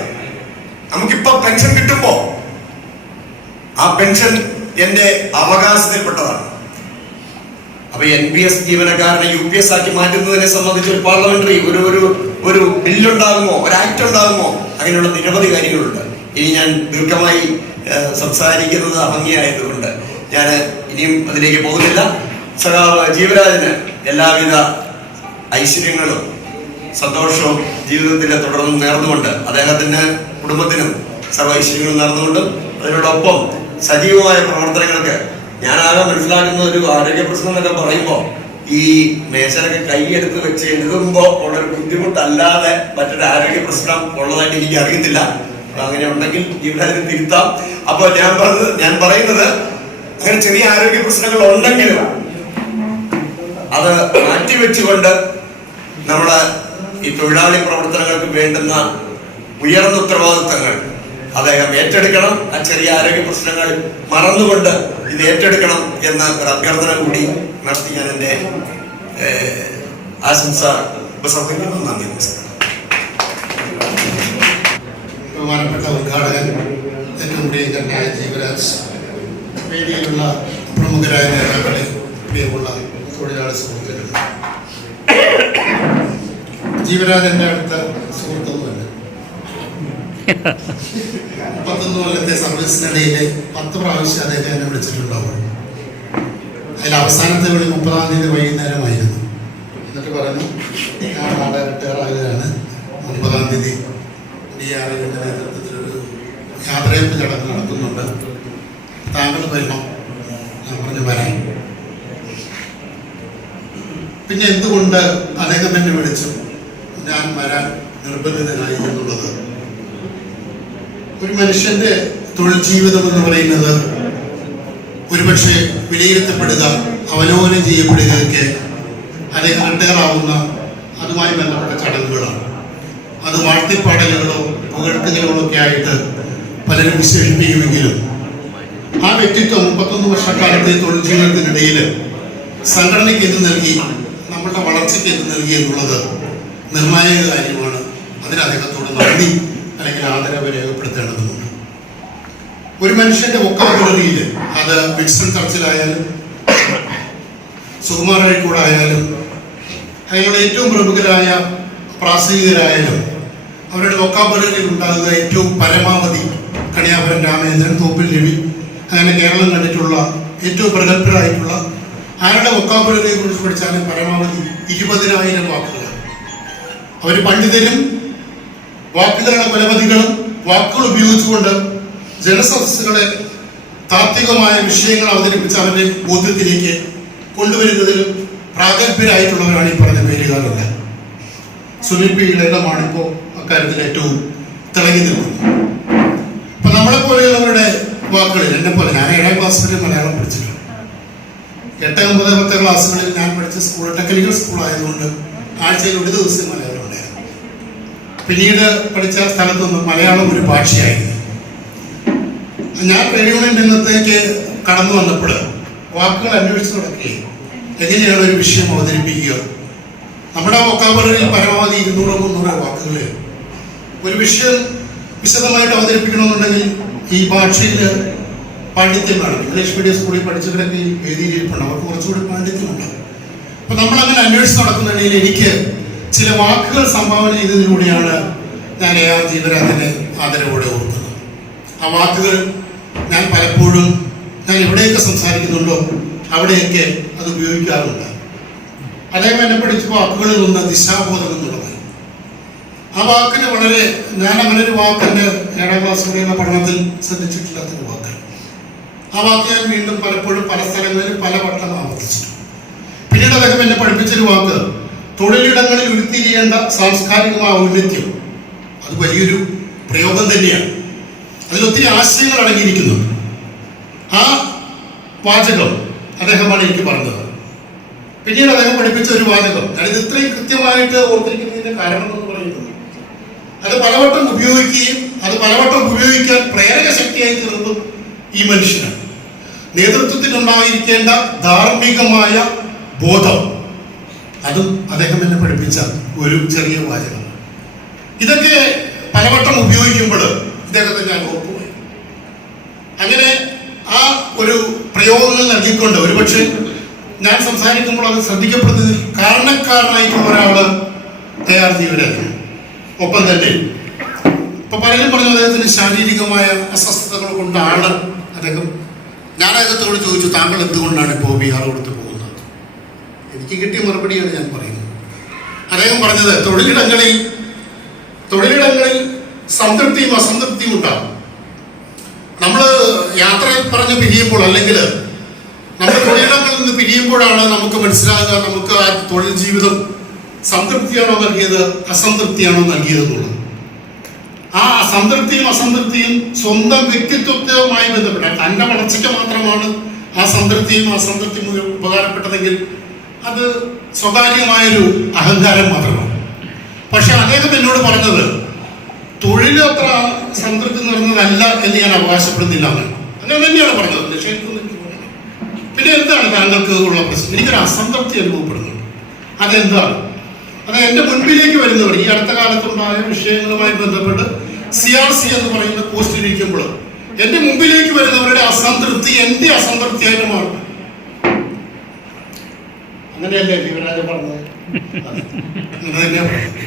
നമുക്കിപ്പോ പെൻഷൻ കിട്ടുമ്പോ ആ പെൻഷൻ എന്റെ അവകാശത്തിൽപ്പെട്ടതാണ്. അപ്പൊ NPS ജീവനക്കാരനെ UPS ആക്കി മാറ്റുന്നതിനെ സംബന്ധിച്ച് ഒരു പാർലമെന്ററി ഒരു ബില്ലുണ്ടാകുമോ, ഒരു ആക്ട് ഉണ്ടാകുമോ? അങ്ങനെയുള്ള നിരവധി കാര്യങ്ങളുണ്ട്. ഇനി ഞാൻ ദീർഘമായി സംസാരിക്കുന്നത് അഭംഗിയായതുകൊണ്ട് ഞാൻ ഇനിയും അതിലേക്ക് പോകുന്നില്ല. സഖാവ് ജീവരാജന് എല്ലാവിധ ഐശ്വര്യങ്ങളും സന്തോഷവും ജീവിതത്തിൽ തുടർന്ന് നേർന്നുകൊണ്ട് അദ്ദേഹത്തിന്റെ കുടുംബത്തിനും സർവ്വ ഐശ്വര്യങ്ങളും നേർന്നുകൊണ്ടും അതിനോടൊപ്പം സജീവമായ പ്രവർത്തനങ്ങൾക്ക് ഞാനാകെ മനസ്സിലാക്കുന്ന ഒരു ആരോഗ്യ പ്രശ്നം എന്നൊക്കെ പറയുമ്പോൾ ഈ മേശനൊക്കെ കൈയെടുത്ത് വെച്ച് എഴുതുമ്പോ ഉള്ളൊരു ബുദ്ധിമുട്ടല്ലാതെ മറ്റൊരു ആരോഗ്യ പ്രശ്നം ഉള്ളതായിട്ട് എനിക്ക് അറിയത്തില്ല. അപ്പൊ അങ്ങനെ ഉണ്ടെങ്കിൽ ജീവരാജന് തിരുത്താം. അപ്പൊ ഞാൻ പറയുന്നത് അങ്ങനെ ചെറിയ ആരോഗ്യ പ്രശ്നങ്ങൾ ഉണ്ടെങ്കിലും അത് മാറ്റിവെച്ചുകൊണ്ട് നമ്മള് ഈ തൊഴിലാളി പ്രവർത്തനങ്ങൾക്ക് വേണ്ടുന്ന ഉയർന്ന ഉത്തരവാദിത്തങ്ങൾ അദ്ദേഹം ഏറ്റെടുക്കണം. ആ ചെറിയ ആരോഗ്യ പ്രശ്നങ്ങൾ മറന്നുകൊണ്ട് ഇത് ഏറ്റെടുക്കണം എന്ന ഒരു അഭ്യർത്ഥന കൂടി നടത്തി ഞാൻ എന്റെ ആശംസ ഉപസംഹരിക്കുന്നു. നന്ദി, നമസ്കാരം. ബഹുമാനപ്പെട്ട ഉദ്ഘാടകൻ, ഏറ്റവും പ്രിയങ്കരനായ ജീവരാജ്, വേദിയിലുള്ള പ്രമുഖരായ നേതാക്കളെ, പ്രിയമുള്ള തൊഴിലാളി സുഹൃത്തുക്കൾ, ജീവരാജ് എൻ്റെ അടുത്ത സുഹൃത്തൊന്നുമല്ല. 31 കൊല്ലത്തെ സർവീസിനിടയിലെ 10 പ്രാവശ്യം അദ്ദേഹം എന്നെ വിളിച്ചിട്ടുണ്ടാവും. അതിൽ അവസാനത്തെ വിളി 30-ാം തീയതി വൈകുന്നേരമായിരുന്നു. എന്നിട്ട് പറഞ്ഞു, ഞാൻ നാളെ റിട്ടയർ ആകുകയാണ്, 9-ാം തീയതി DRIയുടെ നേതൃത്വത്തിലൊരു യാത്രയപ്പ് ചടങ്ങ് നടത്തുന്നുണ്ട്, താങ്കൾ വരണം. ഞാൻ പറഞ്ഞു വരാം. പിന്നെ എന്തുകൊണ്ട് അദ്ദേഹം എന്നെ വിളിച്ചു ഞാൻ വരാൻ നിർബന്ധിതനായി എന്നുള്ളത്, ഒരു മനുഷ്യന്റെ തൊഴിൽ ജീവിതം എന്ന് പറയുന്നത് ഒരുപക്ഷെ വിലയിരുത്തപ്പെടുക, അവലോകനം ചെയ്യപ്പെടുകയൊക്കെ അദ്ദേഹം റിട്ടയർ ആവുന്ന അതുമായി ബന്ധപ്പെട്ട ചടങ്ങുകളാണ്. അത് വാഴ്ത്തിപ്പാടലുകളോ പുകഴ്ത്തുകളോ ഒക്കെ ആയിട്ട് പലരും വിശേഷിപ്പിക്കുമെങ്കിലും ആ വ്യക്തിത്വം 31 വർഷക്കാലത്തെ തൊഴിൽ ജീവിതത്തിനിടയിൽ സംഘടനയ്ക്ക് എന്ത് നൽകി, നമ്മളുടെ വളർച്ചയ്ക്ക് എന്ത് നൽകി എന്നുള്ളത് നിർണായക കാര്യമാണ്. അതിന് അദ്ദേഹത്തോട് നന്ദി അല്ലെങ്കിൽ ആദരവ് രേഖപ്പെടുത്തേണ്ടതുണ്ട്. ഒരു മനുഷ്യന്റെ വൊക്കാബുലറിയിൽ, അത് വിൻസ്റ്റൺ ചർച്ചിലായാലും സുകുമാർ അഴീക്കോടായാലും അയാളുടെ ഏറ്റവും പ്രമുഖരായ പ്രാസംഗികരായാലും അവരുടെ വൊക്കാബുലറിയിൽ ഉണ്ടാകുക ഏറ്റവും പരമാവധി കണിയാപുരം രാമേന്ദ്രൻ, തോപ്പിൽ രവി, അങ്ങനെ കേരളം കണ്ടിട്ടുള്ള ഏറ്റവും പ്രഗത്ഭരായിട്ടുള്ള ആരുടെ വൊക്കാബുലറിയെ കുറിച്ച് പഠിച്ചാലും പരമാവധി 20,000 വാക്കുകൾ. അവർ പണ്ഡിതരും വാക്കുകളുടെ കുലപതികളും വാക്കുകൾ ഉപയോഗിച്ചുകൊണ്ട് ജനസദസ്സുകളെ താത്വികമായ വിഷയങ്ങൾ അവതരിപ്പിച്ച് അവരുടെ ബോധ്യത്തിലേക്ക് കൊണ്ടുവരുന്നതിലും പ്രാഗൽഭ്യരായിട്ടുള്ളവരാണ് ഈ പറഞ്ഞ പേരുകാരല്ല. സുനിൽ പി ഇളയമാണ് ഇപ്പോൾ അക്കാര്യത്തിൽ ഏറ്റവും തിളങ്ങി നിൽക്കുന്നത്. അപ്പൊ നമ്മളെപ്പോലെയുള്ളവരുടെ വാക്കുകളിൽ, എന്നെ പോലെ, ഞാൻ 7ാം ക്ലാസ് വരെ മലയാളം പഠിച്ചിട്ടുണ്ട്. 8, 9, 10 ക്ലാസ്സുകളിൽ ഞാൻ പഠിച്ച സ്കൂൾ ടെക്നിക്കൽ സ്കൂൾ ആയതുകൊണ്ട് ആഴ്ചയിൽ ഒരു ദിവസം മലയാളം ഉണ്ടായിരുന്നു. പിന്നീട് പഠിച്ച സ്ഥലത്തൊന്നും മലയാളം ഒരു ഭാഷയായിരുന്നു. ഞാൻ ട്രേഡ് യൂണിയൻ രംഗത്തേക്ക് കടന്നു വന്നപ്പോൾ വാക്കുകൾ അന്വേഷിച്ച് നടക്കുകയും എങ്ങനെയാണ് ഒരു വിഷയം അവതരിപ്പിക്കുക. നമ്മുടെ വൊക്കാബുലറിയിൽ പരമാവധി 200-300 വാക്കുകൾ. ഒരു വിഷയം വിശദമായിട്ട് അവതരിപ്പിക്കണമെന്നുണ്ടെങ്കിൽ ഈ ഭാഷയിൽ പാണ്ഡിത്യം വേണം. ഇംഗ്ലീഷ് മീഡിയം സ്കൂളിൽ പഠിച്ചവരൊക്കെ ഈ വേദിയിലിരിപ്പുണ്ട്, അവർക്ക് കുറച്ചുകൂടി പാണ്ഡിത്യമുണ്ട്. അപ്പൊ നമ്മളങ്ങനെ അന്വേഷിച്ച് നടക്കുന്നതിൽ എനിക്ക് ചില വാക്കുകൾ സംഭാവന ചെയ്തതിലൂടെയാണ് ഞാൻ AR ജീവരാജനെ ആദരവോടെ ഓർക്കുന്നത്. ആ വാക്കുകൾ ഞാൻ പലപ്പോഴും ഞാൻ എവിടെയൊക്കെ സംസാരിക്കുന്നുണ്ടോ അവിടെയൊക്കെ അത് ഉപയോഗിക്കാറുണ്ട്. അദ്ദേഹം എന്നെ പഠിച്ച വാക്കുകളിൽ ഒന്ന് ദിശാബോധം എന്നുള്ളത്. ആ ആ വാക്കിന് വളരെ, ഞാൻ അങ്ങനെ ഒരു വാക്കിൻ്റെ 7ാം ക്ലാസ് വരെയുള്ള പഠനത്തിൽ ശ്രദ്ധിച്ചിട്ടില്ലാത്തൊരു വാക്കാണ്. ആ വാക്ക് ഞാൻ വീണ്ടും പലപ്പോഴും പല സ്ഥലങ്ങളിൽ പലവട്ടം ആവർത്തിച്ചിട്ടുണ്ട്. പിന്നീട് അദ്ദേഹം എന്നെ പഠിപ്പിച്ചൊരു വാക്ക്, തൊഴിലിടങ്ങളിൽ ഉരുത്തിരിയേണ്ട സാംസ്കാരികമായ ഔന്നത്യം. അത് വലിയൊരു പ്രയോഗം തന്നെയാണ്. അതിലൊത്തിരി ആശയങ്ങൾ അടങ്ങിയിരിക്കുന്നുണ്ട്. ആ വാചകം അദ്ദേഹമാണ് എനിക്ക് പറഞ്ഞത്. പിന്നീട് അദ്ദേഹം പഠിപ്പിച്ച ഒരു വാചകം, ഞാനിത് ഇത്രയും കൃത്യമായിട്ട് ഓർത്തിരിക്കുന്നതിന്റെ കാരണം എന്ന് പറയുന്നത്, അത് പലവട്ടം ഉപയോഗിക്കുകയും അത് പലവട്ടം ഉപയോഗിക്കാൻ പ്രേരക ശക്തിയായി തീർന്നു ഈ മനുഷ്യനാണ്. നേതൃത്വത്തിനുണ്ടായിരിക്കേണ്ട ധാർമ്മികമായ ബോധം, അതും അദ്ദേഹം എന്നെ പഠിപ്പിച്ച ഒരു ചെറിയ വാചകം. ഇതൊക്കെ പലവട്ടം ഉപയോഗിക്കുമ്പോൾ ഇദ്ദേഹത്തെ ഞാൻ ഓർത്തുപോയി. അങ്ങനെ ആ ഒരു പ്രയോഗങ്ങൾ നൽകിക്കൊണ്ട് ഒരുപക്ഷെ ഞാൻ സംസാരിക്കുമ്പോൾ അത് ശ്രദ്ധിക്കപ്പെടുന്നതിൽ കാരണക്കാരനായിട്ടുള്ള ഒരാള് തയ്യാർ ജീവനായിരുന്നു. ഒപ്പം തന്നെ ഇപ്പൊ പലരും പറഞ്ഞു അദ്ദേഹത്തിന് ശാരീരികമായ അസ്വസ്ഥതകൾ കൊണ്ടാണ് അദ്ദേഹം. ഞാൻ അദ്ദേഹത്തോട് ചോദിച്ചു, താങ്കൾ എന്തുകൊണ്ടാണ് ഇപ്പോൾ ബിഹാർ കൊടുത്ത് പോകുന്നത്? എനിക്ക് കിട്ടിയ മറുപടിയാണ് ഞാൻ പറയുന്നത്. അദ്ദേഹം പറഞ്ഞത്, തൊഴിലിടങ്ങളിൽ സംതൃപ്തിയും അസംതൃപ്തിയും ഉണ്ടാകും. നമ്മൾ യാത്ര പറഞ്ഞ് പിരിയുമ്പോൾ, അല്ലെങ്കിൽ നമ്മൾ തൊഴിലിടങ്ങളിൽ നിന്ന് പിരിയുമ്പോഴാണ് നമുക്ക് മനസ്സിലാകുക നമുക്ക് ആ തൊഴിൽ ജീവിതം സംതൃപ്തിയാണോ നൽകിയത്, അസംതൃപ്തിയാണോ നൽകിയത് എന്നുള്ളത്. ആ സംതൃപ്തിയും അസംതൃപ്തിയും സ്വന്തം വ്യക്തിത്വവുമായി ബന്ധപ്പെട്ട തൻ്റെ വളർച്ചയ്ക്ക് മാത്രമാണ് ആ സംതൃപ്തിയും അസംതൃപ്തിയും ഉപകാരപ്പെട്ടതെങ്കിൽ അത് സ്വകാര്യമായൊരു അഹങ്കാരം മാത്രമാണ്. പക്ഷെ അദ്ദേഹം എന്നോട് പറഞ്ഞത്, തൊഴിൽ അത്ര സംതൃപ്തി നിറഞ്ഞതല്ല എന്ന് ഞാൻ അവകാശപ്പെടുന്നില്ല എന്നാണ്. അങ്ങനെ തന്നെയാണ് പറഞ്ഞത്. നിഷേധിക്കുന്നു. പിന്നെ എന്താണ് താങ്കൾക്ക് ഉള്ള പ്രശ്നം? എനിക്കൊരു അസംതൃപ്തി അനുഭവപ്പെടുന്നുണ്ട്. അതെന്താണ്? അത് എൻ്റെ മുൻപിലേക്ക് വരുന്നവർ ഈ അടുത്ത കാലത്തുണ്ടായ വിഷയങ്ങളുമായി ബന്ധപ്പെട്ട് CRC എന്ന് പറയുന്ന പോസ്റ്റിലിരിക്കുമ്പോൾ എൻ്റെ മുമ്പിലേക്ക് വരുന്നവരുടെ അസംതൃപ്തി എൻ്റെ അസംതൃപ്തിയായിട്ട് മാറും. അങ്ങനെയല്ലേ ജീവരാജ പറഞ്ഞത്? അങ്ങനെ തന്നെയാണ് പറഞ്ഞത്.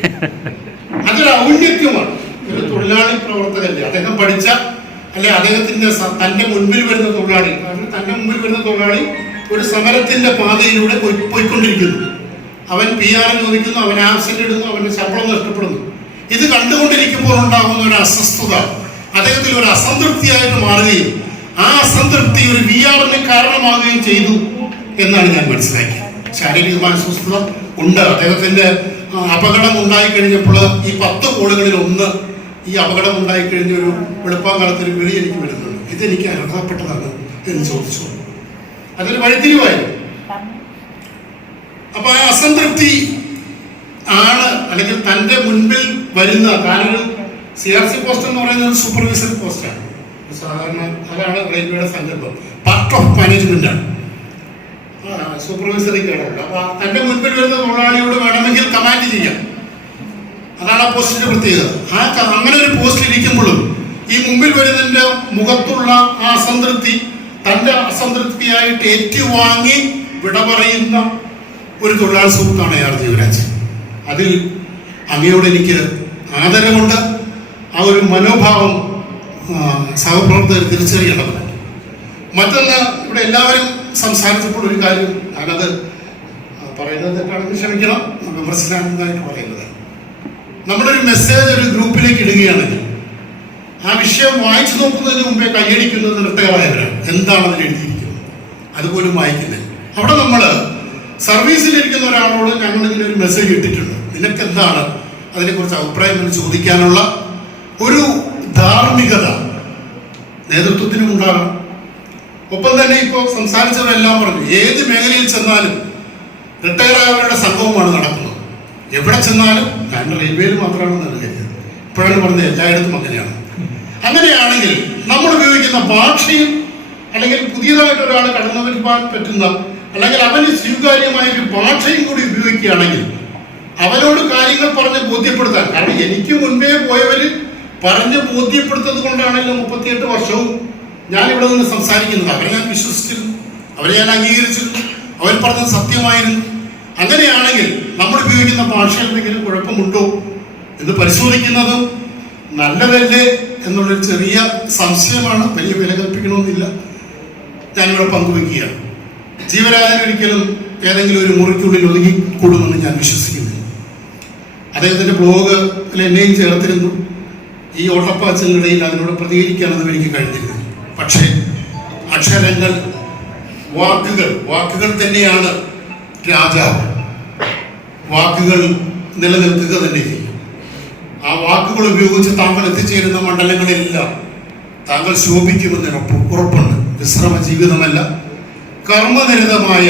അതൊരു ഔന്നത്യമാണ്. ഒരു തൊഴിലാളി പ്രവർത്തകല്ലേ, അദ്ദേഹം പഠിച്ച, അല്ലെ അദ്ദേഹത്തിന്റെ തന്റെ മുൻപിൽ വരുന്ന തൊഴിലാളി, തന്റെ മുമ്പിൽ വരുന്ന തൊഴിലാളി ഒരു സമരത്തിന്റെ പാതയിലൂടെ പോയിക്കൊണ്ടിരിക്കുന്നു. അവൻ PR ചോദിക്കുന്നു, അവൻ ആബ്സെന്റ് ഇടുന്നു, അവന്റെ ശമ്പളം നഷ്ടപ്പെടുന്നു. ഇത് കണ്ടുകൊണ്ടിരിക്കുമ്പോൾ ഉണ്ടാകുന്ന ഒരു അസ്വസ്ഥത അദ്ദേഹത്തിൽ ഒരു അസംതൃപ്തിയായിട്ട് മാറുകയും ആ അസംതൃപ്തി ഒരു VR-ന് കാരണമാവുകയും ചെയ്തു എന്നാണ് ഞാൻ മനസ്സിലാക്കിയത്. ശാരീരികമായ അസ്വസ്ഥത ഉണ്ട്. അദ്ദേഹത്തിന്റെ അപകടം ഉണ്ടായിക്കഴിഞ്ഞപ്പോൾ ഈ 10 കോളുകളിൽ ഒന്ന് ഈ അപകടം ഉണ്ടായിക്കഴിഞ്ഞ ഒരു വെളുപ്പാങ്കാലത്ത് ഒരു വിളി എനിക്ക് വരുന്നുണ്ട്, ഇതെനിക്ക് അർഹതപ്പെട്ടതാണ് എന്ന് ചോദിച്ചു. അതൊരു വഴിത്തിരിവായിരുന്നു. അപ്പൊ ആ അസംതൃപ്തി ആണ്, അല്ലെങ്കിൽ തൻ്റെ മുൻപിൽ വരുന്ന, താനൊരു CRC പോസ്റ്റ് എന്ന് പറയുന്നത് സൂപ്പർവൈസറി പോസ്റ്റാണ്. സാധാരണ അതാണ് റെയിൽവേയുടെ സങ്കല്പം. പാർട്ട് ഓഫ് മാനേജ്മെന്റ് ആണ് സൂപ്പർവൈസറി കേഡറുണ്ട്. അപ്പൊ തൻ്റെ മുൻപിൽ വരുന്ന തൊഴിലാളിയോട് വേണമെങ്കിൽ കമാൻഡ് ചെയ്യാം. അതാണ് ആ പോസ്റ്റിന്റെ പ്രത്യേകത. അങ്ങനെ ഒരു പോസ്റ്റിൽ ഇരിക്കുമ്പോഴും ഈ മുമ്പിൽ വരുന്നതിന്റെ മുഖത്തുള്ള ആ അസംതൃപ്തി തന്റെ അസംതൃപ്തിയായിട്ട് ഏറ്റുവാങ്ങി വിട പറയുന്ന ഒരു തൊഴിലാളി സുഹൃത്താണ് AR ജീവരാജ്. അതിൽ അങ്ങയോട് എനിക്ക് ആദരവുണ്ട്. ആ ഒരു മനോഭാവം സഹപ്രവർത്തകർ തിരിച്ചറിയേണ്ടതുണ്ട്. മറ്റൊന്ന്, ഇവിടെ എല്ലാവരും സംസാരിച്ചപ്പോൾ ഒരു കാര്യം, ഞാനത് പറയുന്നത് തെറ്റാണെന്ന് ക്ഷമിക്കണം, വിമർശനാത്മകമായിട്ട് പറയുന്നത്, നമ്മളൊരു മെസ്സേജ് ഒരു ഗ്രൂപ്പിലേക്ക് ഇടുകയാണെങ്കിൽ ആ വിഷയം വായിച്ചു നോക്കുന്നതിന് മുമ്പേ കൈയടിക്കുന്നത് നിർത്തകളായവരാണ്. എന്താണ് അതിൽ എഴുതിയിരിക്കുന്നത് അതുപോലും വായിക്കുന്നത്. അവിടെ നമ്മൾ സർവീസിലിരിക്കുന്ന ഒരാളോട് ഞങ്ങളിങ്ങനെ ഒരു മെസ്സേജ് ഇട്ടിട്ടുണ്ട്, നിനക്ക് എന്താണ് അതിനെക്കുറിച്ച് അഭിപ്രായം എന്ന് ചോദിക്കാനുള്ള ഒരു ധാർമ്മികത നേതൃത്വത്തിനും ഉണ്ടാകണം. ഒപ്പം തന്നെ ഇപ്പോൾ സംസാരിച്ചവരെല്ലാം പറഞ്ഞു, ഏത് മേഖലയിൽ ചെന്നാലും റിട്ടയർ ആയവരുടെ സംഭവമാണ് നടക്കുന്നത്. എവിടെ ചെന്നാലും, ഞാൻ റെയിൽവേയിൽ മാത്രമാണ് നൽകിയത്, ഇപ്പോഴാണ് പറഞ്ഞത് എല്ലായിടത്തും അങ്ങനെയാണ്. അങ്ങനെയാണെങ്കിൽ നമ്മൾ ഉപയോഗിക്കുന്ന ഭാഷയും, അല്ലെങ്കിൽ പുതിയതായിട്ട് ഒരാൾ കടന്നു വരുവാൻ പറ്റുന്ന, അല്ലെങ്കിൽ അവന് സ്വീകാര്യമായ ഒരു ഭാഷയും കൂടി ഉപയോഗിക്കുകയാണെങ്കിൽ അവനോട് കാര്യങ്ങൾ പറഞ്ഞ് ബോധ്യപ്പെടുത്താൻ, കാരണം എനിക്ക് മുൻപേ പോയവര് പറഞ്ഞ് ബോധ്യപ്പെടുത്തുന്നത് കൊണ്ടാണല്ലോ 38 വർഷവും ഞാൻ ഇവിടെ നിന്ന് സംസാരിക്കുന്നത്. അവരെ ഞാൻ വിശ്വസിച്ചിരുന്നു, അവരെ ഞാൻ അംഗീകരിച്ചിരുന്നു, അവർ പറഞ്ഞത് സത്യമായിരുന്നു. അങ്ങനെയാണെങ്കിൽ നമ്മൾ ഉപയോഗിക്കുന്ന ഭാഷയിൽ എന്തെങ്കിലും കുഴപ്പമുണ്ടോ എന്ന് പരിശോധിക്കുന്നതും നല്ലതല്ലേ എന്നുള്ളൊരു ചെറിയ സംശയമാണ്. വലിയ വില കൽപ്പിക്കണമെന്നില്ല, ഞാനിവിടെ പങ്കുവെക്കുകയാണ്. ജീവരാജൻ ഒരിക്കലും ഏതെങ്കിലും ഒരു മുറിക്കുള്ളിൽ ഒതുങ്ങിക്കൂടുമെന്ന് ഞാൻ വിശ്വസിക്കുന്നില്ല. അദ്ദേഹത്തിന്റെ ബ്ലോഗ് എന്നെയും ചേർത്തിരുന്നു. ഈ ഓട്ടപ്പാച്ചിലിനിടയിൽ അതിനോട് പ്രതികരിക്കാനൊന്നും എനിക്ക് കഴിഞ്ഞിരുന്നില്ല. പക്ഷേ അക്ഷരങ്ങൾ, വാക്കുകൾ തന്നെയാണ് രാജാവ്. വാക്കുകൾ നിലനിൽക്കുക തന്നെ ചെയ്യും. ആ വാക്കുകൾ ഉപയോഗിച്ച് താങ്കൾ എത്തിച്ചേരുന്ന മണ്ഡലങ്ങളിലെല്ലാം താങ്കൾ ശോഭിക്കുമെന്നതിന് ഉറപ്പുണ്ട്. വിശ്രമ ജീവിതമല്ല, കർമ്മനിരതമായ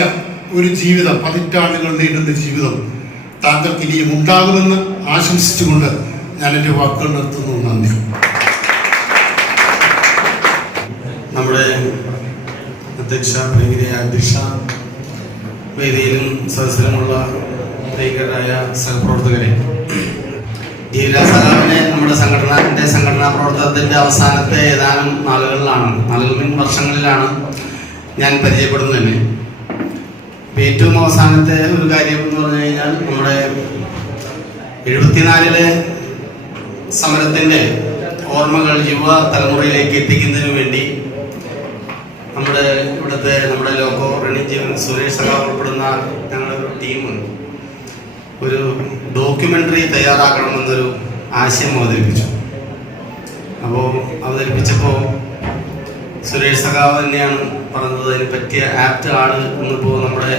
ഒരു ജീവിതം, പതിറ്റാണ്ടുകൾ നീണ്ടുന്ന ജീവിതം താങ്കൾക്ക് ഇനിയും ഉണ്ടാകുമെന്ന് ആശംസിച്ചുകൊണ്ട് ഞാൻ എൻ്റെ വാക്കുകൾ നിർത്തുന്നു. നന്ദി. നമ്മുടെ അധ്യക്ഷ വേദിയിലും സദസ്സിലുമുള്ള പ്രിയങ്കരായ സഹപ്രവർത്തകരെ, ജീവരാജ് സഖാവിനെ നമ്മുടെ സംഘടനാ പ്രവർത്തനത്തിൻ്റെ അവസാനത്തെ ഏതാനും വർഷങ്ങളിലാണ് ഞാൻ പരിചയപ്പെടുന്നത് തന്നെ. ഏറ്റവും അവസാനത്തെ ഒരു കാര്യം എന്ന് പറഞ്ഞു കഴിഞ്ഞാൽ നമ്മുടെ 74 സമരത്തിൻ്റെ ഓർമ്മകൾ യുവ തലമുറയിലേക്ക് എത്തിക്കുന്നതിന് വേണ്ടി നമ്മുടെ ലോക്കോ റണിജീവൻ സുരേഷ് സഖാവ് ഉൾപ്പെടുന്ന ഞങ്ങളുടെ ഒരു ടീം ഒരു ഡോക്യുമെൻ്ററി തയ്യാറാക്കണമെന്നൊരു ആശയം അവതരിപ്പിച്ചപ്പോൾ സുരേഷ് സഖാവ് തന്നെയാണ് പറഞ്ഞത് അതിന് പറ്റിയ ആപ്റ്റ് ആള് എന്നിപ്പോൾ നമ്മുടെ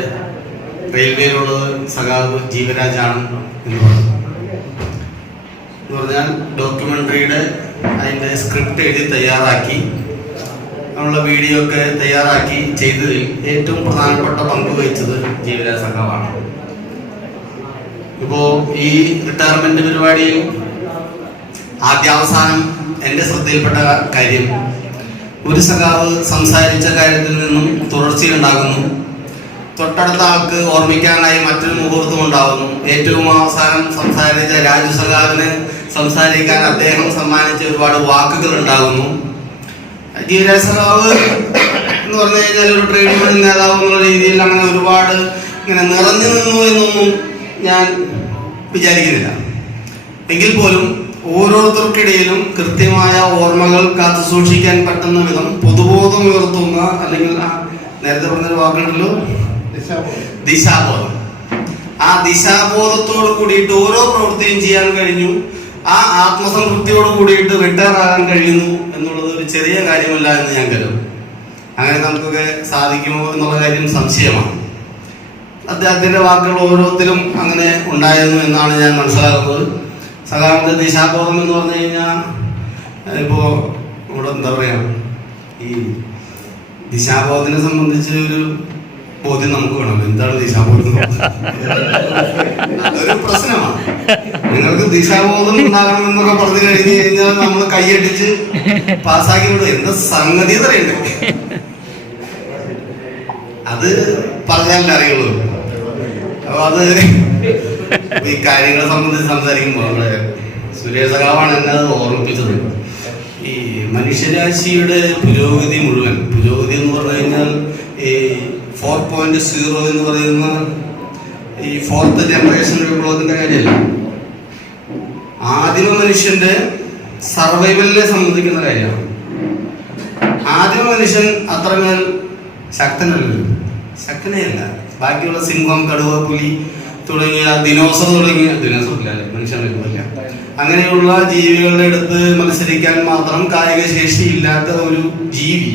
റെയിൽവേയിലുള്ളത് സഖാവ് ജീവരാജാണ് എന്ന് പറഞ്ഞാൽ ഡോക്യുമെൻ്ററിയുടെ അതിൻ്റെ സ്ക്രിപ്റ്റ് എഴുതി തയ്യാറാക്കി നമ്മളുടെ വീഡിയോ ഒക്കെ തയ്യാറാക്കി ചെയ്തതിൽ ഏറ്റവും പ്രധാനപ്പെട്ട പങ്ക് വഹിച്ചത് ജീവരാജ് സഖാവാണ്. ഇപ്പോൾ ഈ റിട്ടയർമെന്റ് പരിപാടിയിൽ ആദ്യാവസാനം എൻ്റെ ശ്രദ്ധയിൽപ്പെട്ട കാര്യം, ഒരു സഖാവ് സംസാരിച്ച കാര്യത്തിൽ നിന്നും തുടർച്ചയുണ്ടാകുന്നു, തൊട്ടടുത്ത ആൾക്ക് ഓർമ്മിക്കാനായി മറ്റൊരു മുഹൂർത്തം ഉണ്ടാകുന്നു. ഏറ്റവും അവസാനം സംസാരിച്ച രാജു സഖാവിന് സംസാരിക്കാൻ അദ്ദേഹം സമ്മാനിച്ച ഒരുപാട് വാക്കുകൾ ഉണ്ടാകുന്നു. ജീവരാജ് സഖാവ് എന്ന് പറഞ്ഞു കഴിഞ്ഞാൽ ഒരു ട്രേഡ് യൂണിയൻ നേതാവ് എന്നുള്ള രീതിയിൽ അങ്ങനെ ഒരുപാട് ഇങ്ങനെ നിറഞ്ഞു നിന്നു എന്നൊന്നും ഞാൻ വിചാരിക്കുന്നില്ല. എങ്കിൽ പോലും ഓരോരുത്തർക്കിടയിലും കൃത്യമായ ഓർമ്മകൾ കാത്തു സൂക്ഷിക്കാൻ പറ്റുന്ന വിധം പൊതുബോധം ഉയർത്തുന്ന, അല്ലെങ്കിൽ നേരത്തെ പറഞ്ഞൊരു വാക്കുണ്ടല്ലോ, ദിശാബോധം. ആ ദിശാബോധത്തോട് കൂടിയിട്ട് ഓരോ പ്രവൃത്തിയും ചെയ്യാൻ കഴിഞ്ഞു. ആ ആത്മസംതൃപ്തിയോട് കൂടിയിട്ട് റിട്ടയർ ആകാൻ കഴിയുന്നു എന്നുള്ളത് ഒരു ചെറിയ കാര്യമല്ല എന്ന് ഞാൻ കരുതും. അങ്ങനെ നമുക്കൊക്കെ സാധിക്കുമോ എന്നുള്ള കാര്യം സംശയമാണ്. അദ്ദേഹത്തിന്റെ വാക്കുകൾ ഓരോരുത്തരും അങ്ങനെ ഉണ്ടായിരുന്നു എന്നാണ് ഞാൻ മനസ്സിലാക്കുന്നത്. സഖാവിന്റെ ദിശാബോധം എന്ന് പറഞ്ഞു കഴിഞ്ഞാൽ ഇപ്പോ ഇവിടെ എന്താ പറയാ, ഈ ദിശാബോധത്തിനെ സംബന്ധിച്ച് ഒരു ബോധ്യം നമുക്ക് വേണം. എന്താണ് ദിശാബോധം? അതൊരു പ്രശ്നമാണ്. നിങ്ങൾക്ക് ദിശാബോധം ഉണ്ടാകണം എന്നൊക്കെ പറഞ്ഞു കഴിഞ്ഞു കഴിഞ്ഞാൽ നമ്മൾ കൈയടിച്ച് പാസ്സാക്കി വിടും. എന്താ സംഗതി അറിയണ്ടേ? അത് പറഞ്ഞാലേ അറിയുള്ളൂ. അപ്പൊ അത് ഈ കാര്യങ്ങളെ സംബന്ധിച്ച് സംസാരിക്കുമ്പോൾ നമ്മുടെ സുരേഷ് സഖാവാണ് എന്നെ അത് ഓർമ്മിപ്പിച്ചത്. ഈ മനുഷ്യരാശിയുടെ പുരോഗതി മുഴുവൻ, പുരോഗതി എന്ന് പറഞ്ഞു കഴിഞ്ഞാൽ ഈ 4.0 എന്ന് പറയുന്ന ഈ 4th ജനറേഷൻ വിപ്ലവത്തിന്റെ കാര്യമല്ല, ആദിമ മനുഷ്യന്റെ സർവൈവലിനെ സംബന്ധിക്കുന്ന കാര്യമാണ്. ആദിമ മനുഷ്യൻ അത്രമേൽ ശക്തനെയല്ല. ബാക്കിയുള്ള സിംഹം, കടുവ, പുലി തുടങ്ങിയ ദിനോസർ മനുഷ്യനില്ല, അങ്ങനെയുള്ള ജീവികളുടെ അടുത്ത് മത്സരിക്കാൻ മാത്രം കായിക ശേഷി ഇല്ലാത്ത ഒരു ജീവി,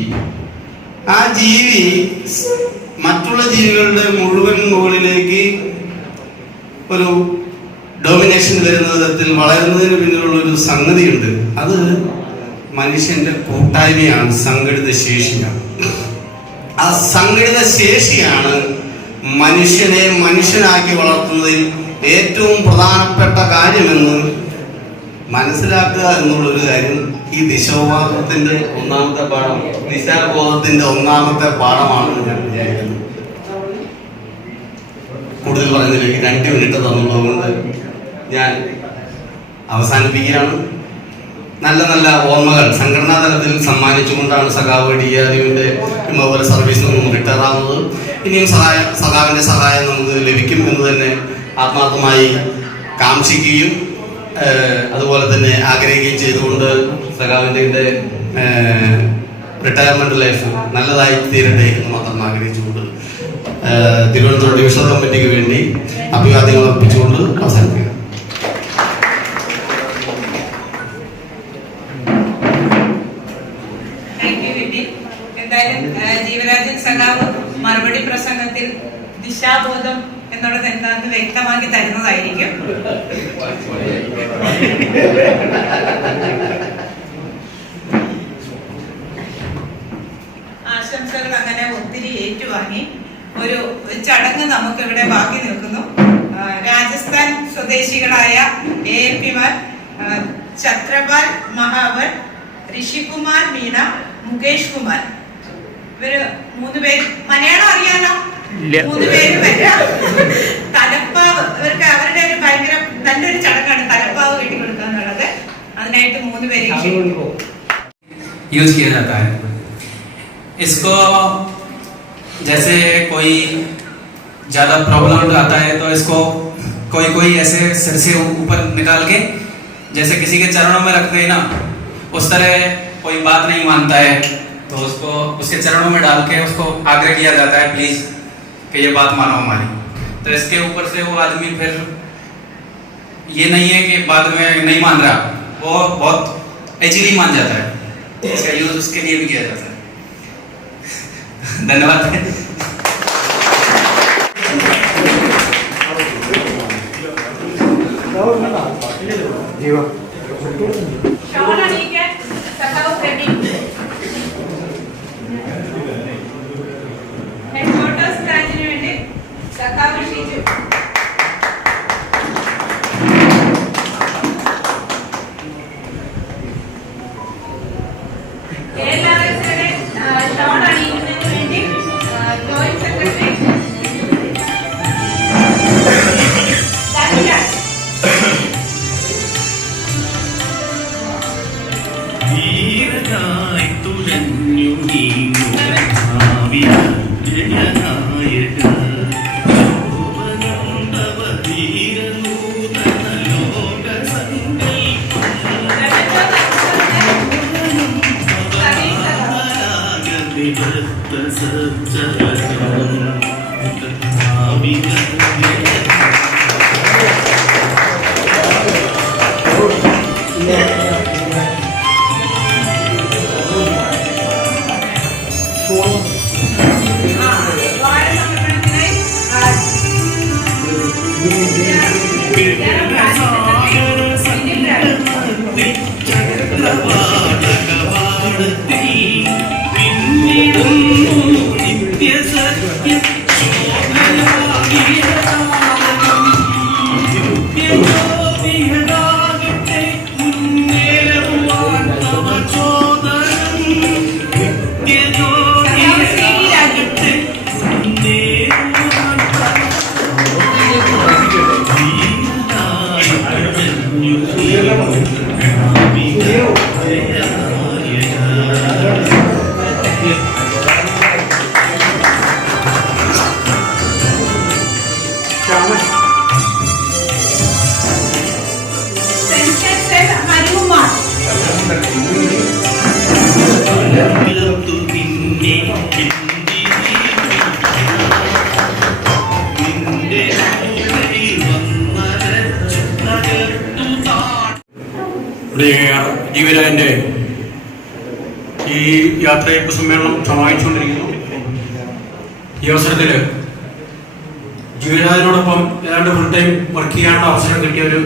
ആ ജീവി മറ്റുള്ള ജീവികളുടെ മുഴുവൻ മുകളിലേക്ക് ഒരു ഡോമിനേഷൻ വരുന്ന വിധത്തിൽ വളരുന്നതിന് പിന്നിലുള്ള ഒരു സംഗതിയുണ്ട്. അത് മനുഷ്യന്റെ കൂട്ടായ്മയാണ്, സംഘടിത ശേഷിയാണ്. ആ സംഘടിത ശേഷിയാണ് മനുഷ്യനെ മനുഷ്യനാക്കി വളർത്തുന്നതിൽ ഏറ്റവും പ്രധാനപ്പെട്ട കാര്യമെന്ന് മനസ്സിലാക്കുക എന്നുള്ളൊരു കാര്യം ഈ ദിശാബോധത്തിന്റെ ഒന്നാമത്തെ പാഠമാണെന്ന് ഞാൻ വിചാരിക്കുന്നു. കൂടുതൽ പറയുന്നതിലേക്ക് 2 മിനിറ്റ് തന്നുള്ളത് കൊണ്ട് ഞാൻ അവസാനിപ്പിക്കുകയാണ്. നല്ല നല്ല ഓർമ്മകൾ സംഘടനാ തലത്തിൽ സമ്മാനിച്ചുകൊണ്ടാണ് സഖാവ് DRUവിന്റെ അതുപോലെ സർവീസിൽ നിന്നും റിട്ടയർ ആവുന്നത്. ഇനിയും സഖാവിന്റെ സഹായം നമുക്ക് ലഭിക്കും എന്ന് തന്നെ ആത്മാർത്ഥമായി കാംക്ഷിക്കുകയും അതുപോലെ തന്നെ ആഗ്രഹിക്കുകയും ചെയ്തുകൊണ്ട് സഖാവിന്റെ റിട്ടയർമെന്റ് ലൈഫ് നല്ലതായി തീരട്ടെ എന്ന് മാത്രം ആഗ്രഹിച്ചുകൊണ്ട് തിരുവനന്തപുരം ഡിവിഷണൽ കമ്മിറ്റിക്ക് വേണ്ടി അഭിവാദ്യങ്ങൾ അർപ്പിച്ചുകൊണ്ട് അവസാനിപ്പിക്കുക. സഖാവ് മറുപടി പ്രസംഗത്തിൽ ദിശാബോധം എന്നുള്ളത് എന്താണെന്ന് വ്യക്തമാക്കി തരുന്നതായിരിക്കും. ആശംസകൾ അങ്ങനെ ഒത്തിരി ഏറ്റുവാങ്ങി ഒരു ചടങ്ങ് നമുക്ക് ഇവിടെ ബാക്കി നിൽക്കുന്നു. രാജസ്ഥാൻ സ്വദേശികളായ ALP-മാർ ഛത്രപാൽ മഹാവർ, ഋഷികുമാർ മീണ, മുകേഷ് കുമാർ, ഇവര് 3 പേര് മലയാളം അറിയാലോ. 3 പേര് വരാം. തലപ്പാവ് ഇവർക്ക് അവരുടെ ഒരു ഭയങ്കര നല്ലൊരു ചടങ്ങാണ് തലപ്പാവ് കെട്ടിക്കൊടുക്കുക എന്നുള്ളത്. അതിനായിട്ട് 3 പേരെ यूज किया जाता है। इसको जैसे कोई ज़्यादा प्रॉब्लम आता है तो इसको कोई ऐसे सिर से ऊपर निकाल के जैसे किसी के चरणों में रखते हैं ना, उस तरह कोई बात नहीं मानता है तो उसको उसके चरणों में डाल के उसको आग्रह किया जाता है प्लीज कि ये बात मानो हमारी। तो इसके ऊपर से वो आदमी फिर ये नहीं है कि बाद में नहीं मान रहा, वो बहुत इजीली मान जाता है। इसका यूज उसके लिए भी किया जाता है। धन्यवाद। ഹെഡ്ക്വാർട്ടേഴ്സ് ബ്രാഞ്ചിന് വേണ്ടി സഖാവ് ഷിജു. KLRSയുടെ ഷോൺ അണിയിക്കുന്നതിന് വേണ്ടി ജോയിന്റ് സെക്രട്ടറി ജീവരാജന്റെ ഈ യാത്രയപ്പ് സമ്മേളനം സമാപിച്ചുകൊണ്ടിരിക്കുന്നു. ഈ അവസരത്തിൽ ജീവരാജനോടൊപ്പം ഏതാണ്ട് ഫുൾ ടൈം വർക്ക് ചെയ്യാനുള്ള അവസരം കിട്ടിയ ഒരു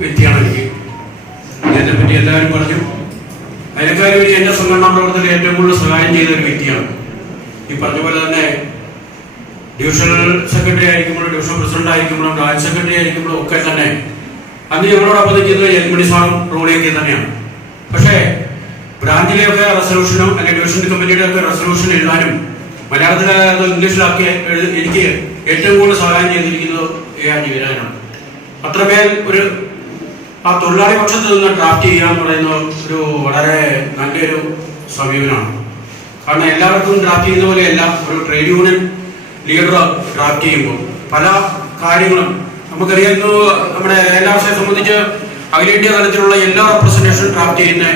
വ്യക്തിയാണ് എനിക്ക്. ഇതിനെ പറ്റി എല്ലാവരും പറഞ്ഞു. അതിനേക്കാൾ വേണ്ടി എൻ്റെ സംഘടനാ പ്രവർത്തനത്തിൽ ഏറ്റവും കൂടുതൽ സഹായം ചെയ്ത ഒരു വ്യക്തിയാണ്. ഈ പറഞ്ഞ പോലെ തന്നെ ഡിവിഷണൽ സെക്രട്ടറി ആയിരിക്കുമ്പോഴും ഡിവിഷൻ പ്രസിഡന്റ് ആയിരിക്കുമ്പോഴും ബ്രാഞ്ച് സെക്രട്ടറി ആയിരിക്കുമ്പോഴും ഒക്കെ തന്നെ അന്ന് ഞങ്ങളോടൊപ്പം നിൽക്കുന്നത് എൽമണി സാറും റോളിയൊക്കെ തന്നെയാണ്. പക്ഷേ ബ്രാഞ്ചിലെയൊക്കെ റെസൊല്യൂഷനും അല്ലെങ്കിൽ ഡിവിഷൻ കമ്മിറ്റിയുടെ ഒക്കെ റെസൊല്യൂഷൻ എഴുതാനും മലയാളത്തിൽ അത് ഇംഗ്ലീഷിലാക്കി എനിക്ക് ഏറ്റവും കൂടുതൽ സഹായം ചെയ്തിരിക്കുന്നത് AR ജീവരാജനാണ്. അത്രമേൽ ഒരു ആ തൊഴിലാളി പക്ഷത്ത് നിന്ന് ഡ്രാഫ്റ്റ് ചെയ്യുക എന്ന് പറയുന്ന ഒരു വളരെ നല്ലൊരു സമീപനമാണ്. കാരണം എല്ലാവർക്കും ഡ്രാഫ്റ്റ് ചെയ്യുന്ന പോലെയല്ല ഒരു ട്രേഡ് യൂണിയൻ ലീഡർ ഡ്രാഫ്റ്റ് ചെയ്യുമ്പോൾ പല കാര്യങ്ങളും നമുക്കറിയാവുന്ന നമ്മുടെ എല്ലാവരെയും സംബന്ധിച്ച് അഖിലേന്ത്യാ തലത്തിലുള്ള എല്ലാ റെപ്രസെന്റേഷനും ഡ്രാഫ്റ്റ് ചെയ്യുന്ന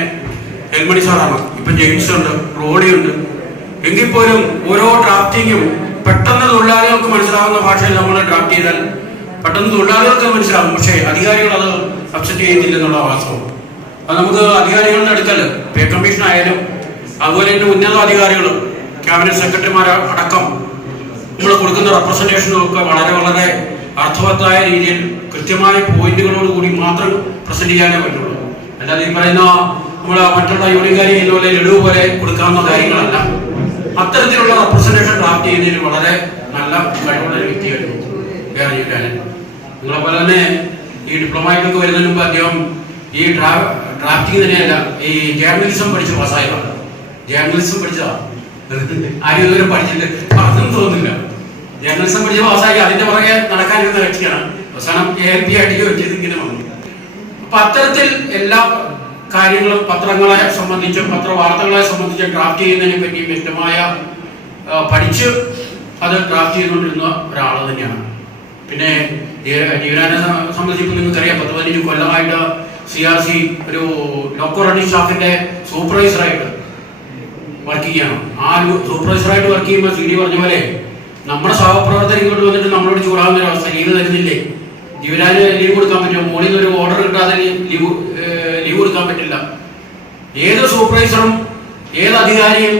എൽമണി സാറാണ്. ഇപ്പം ജെയിംസ് ഉണ്ട്, റോഡി ഉണ്ട്. എങ്കിൽ പോലും ഓരോ ഡ്രാഫ്റ്റിങ്ങും പെട്ടെന്ന് തൊഴിലാളികൾക്ക് മനസ്സിലാവുന്ന ഭാഷയിൽ നമ്മൾ ഡ്രാഫ്റ്റ് ചെയ്താൽ പെട്ടെന്ന് തൊഴിലാളികൾക്ക് മനസ്സിലാവും. പക്ഷേ അധികാരികൾ അത് അക്സെപ്റ്റ് ചെയ്യുന്നില്ല എന്നുള്ള വാസ്തവം. അത് നമുക്ക് അധികാരികളുടെ അടുക്കൽ പേ കമ്മീഷൻ ആയാലും അതുപോലെ തന്നെ ഉന്നതാധികാരികൾ ക്യാബിനറ്റ് സെക്രട്ടറിമാർ അടക്കം നമ്മൾ കൊടുക്കുന്ന റെപ്രസെൻറ്റേഷനും ഒക്കെ വളരെ വളരെ അർത്ഥവത്തായ രീതിയിൽ കൃത്യമായ പോയിന്റുകളോട് കൂടി മാത്രം പ്രസന്റ് ചെയ്യാനേ പറ്റുള്ളൂ. അല്ലാതെ ഈ പറയുന്ന നമ്മൾ മറ്റുള്ള യൂണിയൻകാരി ഇതുപോലെ ലഡു പോലെ കൊടുക്കാവുന്ന കാര്യങ്ങളല്ല. അത്തരത്തിലുള്ള റെപ്രസെൻറ്റേഷൻ ഡ്രാഫ്റ്റ് ചെയ്യുന്നതിൽ വളരെ നല്ല കഴിവുള്ള ഒരു വ്യക്തിയായിരുന്നു വേറെ ജിവരാജൻ. നിങ്ങളെപ്പോലെ തന്നെ ഈ ഡിപ്ലോമയ്ക്കൊക്കെ വരുന്നതിന് മുമ്പ് അദ്ദേഹം ഈ ഡ്രാഫ്റ്റിംഗ് തന്നെയല്ല, ഈ ജേർണലിസം പഠിച്ച് പാസ്സായതാണ്. ജേർണലിസം പഠിച്ചതാണ്, ആരും ഇതുവരെ പഠിച്ചിട്ട് പറഞ്ഞെന്ന് തോന്നുന്നില്ല. ജേർണലിസം പഠിച്ച് പാസ്സായി അതിന്റെ പുറകെ നടക്കാനിരുന്ന വ്യക്തിയാണ്. അവസാനം ALP ആയിട്ട് വെച്ചത് ഇങ്ങനെ വന്നു. അപ്പൊ അത്തരത്തിൽ എല്ലാ കാര്യങ്ങളും പത്രങ്ങളെ സംബന്ധിച്ചും പത്രവാർത്തകളെ സംബന്ധിച്ചും ഡ്രാഫ്റ്റ് ചെയ്യുന്നതിനെ പറ്റി വ്യക്തമായ പഠിച്ച് അത് ഡ്രാഫ്റ്റ് ചെയ്തുകൊണ്ടിരുന്ന ഒരാൾ തന്നെയാണ്. പിന്നെ ജീവനാനെ സംബന്ധിച്ച് നിങ്ങൾക്കറിയാം, 10-15 കൊല്ലമായിട്ട് CRC ഒരു ലോക്കോ റണ്ണിംഗ് സ്റ്റാഫിന്റെ സൂപ്പർവൈസറായിട്ട് വർക്ക് ചെയ്യണം. ആ സൂപ്പർവൈസറായിട്ട് വർക്ക് ചെയ്യുമ്പോൾ CD പറഞ്ഞ പോലെ നമ്മുടെ സഹപ്രവർത്തകർ ഇങ്ങോട്ട് വന്നിട്ട് നമ്മളോട് ചൂടാവുന്ന ഒരു അവസ്ഥ. ലീവ് തരുന്നില്ലേ, ജീവരാജ് ലീവ് കൊടുക്കാൻ പറ്റുമോ? മോളിൽ നിന്ന് ഒരു ഓർഡർ കിട്ടാതെ ലീവ് കൊടുക്കാൻ പറ്റില്ല. ഏത് സൂപ്പർവൈസറും ഏത് അധികാരിയും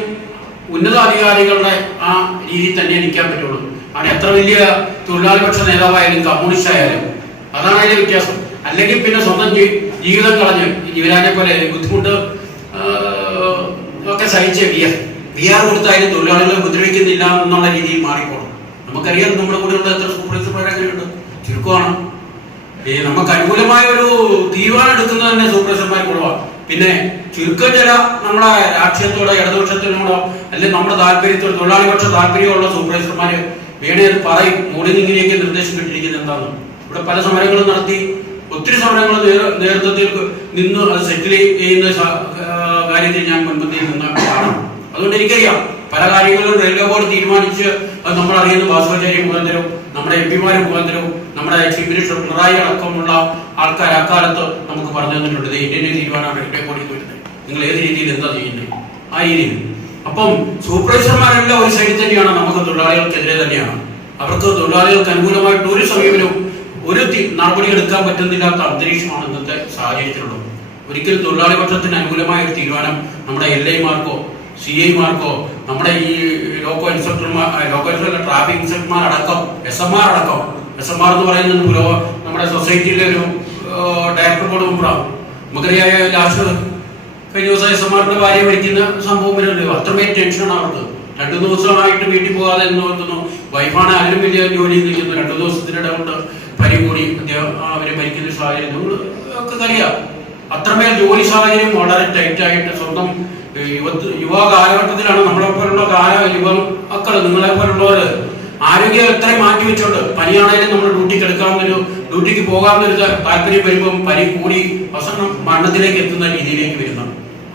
ഉന്നത അധികാരികളുടെ ആ രീതിയിൽ തന്നെ നിൽക്കാൻ പറ്റുള്ളൂ. അവിടെ എത്ര വലിയ തൊഴിലാളിപക്ഷ നേതാവായാലും കമ്മ്യൂണിസ്റ്റ് ആയാലും അതാണ് അതിന്റെ വ്യത്യാസം. അല്ലെങ്കിൽ പിന്നെ സ്വന്തം ജീവിതം കളഞ്ഞ് ജീവരാജെ പോലെ ബുദ്ധിമുട്ട് ഒക്കെ സഹിച്ച് VR കൊടുത്തായാലും തൊഴിലാളികളെ ഉപദ്രവിക്കുന്നില്ല എന്നുള്ള രീതിയിൽ മാറിപ്പോണം. നമുക്കറിയാം നമ്മുടെ കൂടെയുള്ള എത്ര സൂപ്പർവൈസർമാരൊക്കെയുണ്ട്, ചുരുക്കമാണ്. നമുക്ക് അനുകൂലമായ ഒരു തീരുമാനം എടുക്കുന്നത് തന്നെ സൂപ്പർവൈസർമാർ കുറവാണ്. പിന്നെ ചുരുക്കം ചില നമ്മുടെ രാഷ്ട്രീയത്തോടെ ഇടതുപക്ഷത്തിനോടോ അല്ലെങ്കിൽ നമ്മുടെ താല്പര്യത്തോട് തൊഴിലാളിപക്ഷ താല്പര്യമുള്ള സൂപ്പർവൈസർമാര് വേണേ അത് പറയും, മോഡിൽ നിന്ന് ഇങ്ങനെയൊക്കെ നിർദ്ദേശം കിട്ടിയിരിക്കുന്നത് എന്താണെന്ന്. ഇവിടെ പല സമരങ്ങളും നടത്തി, ഒത്തിരി സമരങ്ങൾ നേതൃത്വത്തിൽ നിന്ന് അത് സെറ്റിൽ ചെയ്യുന്ന കാര്യത്തിൽ ഞാൻ മുൻപന്തിയിൽ നിന്ന് കാണും. അതുകൊണ്ട് എനിക്കറിയാം പല കാര്യങ്ങളും റെയിൽവേ ബോർഡ് തീരുമാനിച്ച് അത് നമ്മൾ അറിയുന്ന ഭാസ്കരാചാര്യ മുഖാന്തരവും നമ്മുടെ MP മുഖാന്തരവും നമ്മുടെ ചീഫ് മിനിസ്റ്റർ പിണറായി അടക്കമുള്ള ആൾക്കാർ അക്കാലത്ത് നമുക്ക് പറഞ്ഞു തന്നിട്ടുണ്ട്. ഇന്ത്യൻ തീരുമാനമാണ് റെയിൽവേ ബോർഡിൽ വരുന്നത്, നിങ്ങൾ ഏത് രീതിയിൽ എന്താ ചെയ്യുന്നത് ആ രീതിയിൽ. അപ്പം സൂപ്പർവൈസർമാരെല്ലാം ഒരു സൈഡിൽ തന്നെയാണ്, നമുക്ക് തൊഴിലാളികൾക്കെതിരെ തന്നെയാണ്. അവർക്ക് തൊഴിലാളികൾക്ക് അനുകൂലമായിട്ട് ഒരു സമീപനവും ഒരു നടപടി എടുക്കാൻ പറ്റുന്നില്ലാത്ത അന്തരീക്ഷമാണ് ഇന്നത്തെ സാഹചര്യത്തിലുള്ളത്. ഒരിക്കലും തൊഴിലാളി പക്ഷത്തിന് അനുകൂലമായ ഒരു തീരുമാനം നമ്മുടെ LI-മാർക്കോ CI-മാർക്കോ നമ്മുടെ ഈ ലോക്കോ ഇൻസ്പെക്ടർമാർ ട്രാഫിക് ഇൻസ്പെക്ടർമാർ അടക്കം SMR അടക്കം SMR എന്ന് പറയുന്നത് നമ്മുടെ സൊസൈറ്റിയിലെ ഒരു ഡയറക്ടർ ബോർഡ് മെമ്പറാണ്. നമുക്കറിയാം ലാസ്റ്റ് കഴിഞ്ഞ ദിവസം SMR-ന്റെ ഭാര്യ മരിക്കുന്ന സംഭവം വരുന്നുണ്ട്. അത്രമേൽ ടെൻഷനാണ് അവർക്ക്. 2 ദിവസമായിട്ട് വീട്ടിൽ പോകാതെ എന്ന് നോക്കുന്നു. വൈഫാണ് അതിലും വലിയ ജോലി നിൽക്കുന്നു. 2 ദിവസത്തിനിടെ കൊണ്ട് പരി കൂടി അവര് മരിക്കുന്ന സാഹചര്യം നമുക്ക് അറിയാം. അത്രമേൽ ജോലി സാഹചര്യം വളരെ ടൈറ്റായിട്ട് സ്വന്തം യുവ കാലഘട്ടത്തിലാണ് നമ്മളെപ്പോലുള്ള യുവമക്കൾ നിങ്ങളെ പോലുള്ളവര് ആരോഗ്യം എത്രയും മാറ്റി വെച്ചോണ്ട് പനിയാണെങ്കിലും നമ്മൾ ഡ്യൂട്ടിക്ക് പോകാവുന്നൊരു താല്പര്യം വരുമ്പം പനി കൂടി അവസാനം മരണത്തിലേക്ക് എത്തുന്ന രീതിയിലേക്ക് വരുന്നു.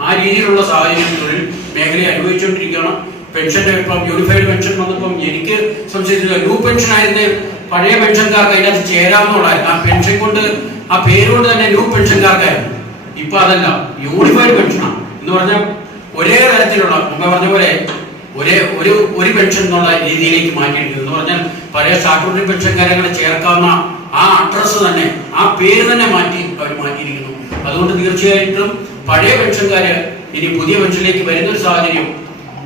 ആ രീതിയിലുള്ള സാഹചര്യം തൊഴിൽ മേഖലയെ അനുഭവിച്ചുകൊണ്ടിരിക്കുകയാണ്. പെൻഷന്റെ ഇപ്പം യൂണിഫൈഡ് പെൻഷൻ വന്നപ്പം എനിക്ക് സംശയിച്ചില്ല. ന്യൂ പെൻഷൻ ആയിരുന്നേ പഴയ പെൻഷൻകാർക്ക് അതിനകത്ത് ചേരാവുന്നതായിരുന്നു. ആ പെൻഷൻ കൊണ്ട് ആ പേരുകൊണ്ട് തന്നെ ന്യൂ പെൻഷൻകാർക്കായിരുന്നു. ഇപ്പൊ അതല്ല, യൂണിഫൈഡ് പെൻഷനാണ് എന്ന് പറഞ്ഞാൽ ഒരേ തരത്തിലുള്ള മുമ്പ് പറഞ്ഞ പോലെ ഒരു പെൻഷൻ എന്നുള്ള രീതിയിലേക്ക് മാറ്റിയിരിക്കുന്നു. എന്ന് പറഞ്ഞാൽ പഴയ സ്റ്റാറ്റ്യൂട്ടറി പെൻഷൻകാരെ കൂടെ ചേർക്കാവുന്ന ആ അഡ്രസ്സ് തന്നെ ആ പേര് തന്നെ അവർ മാറ്റിയിരിക്കുന്നു. അതുകൊണ്ട് തീർച്ചയായിട്ടും പഴയ പെൻഷൻകാര് ഇനി പുതിയ പെൻഷനിലേക്ക്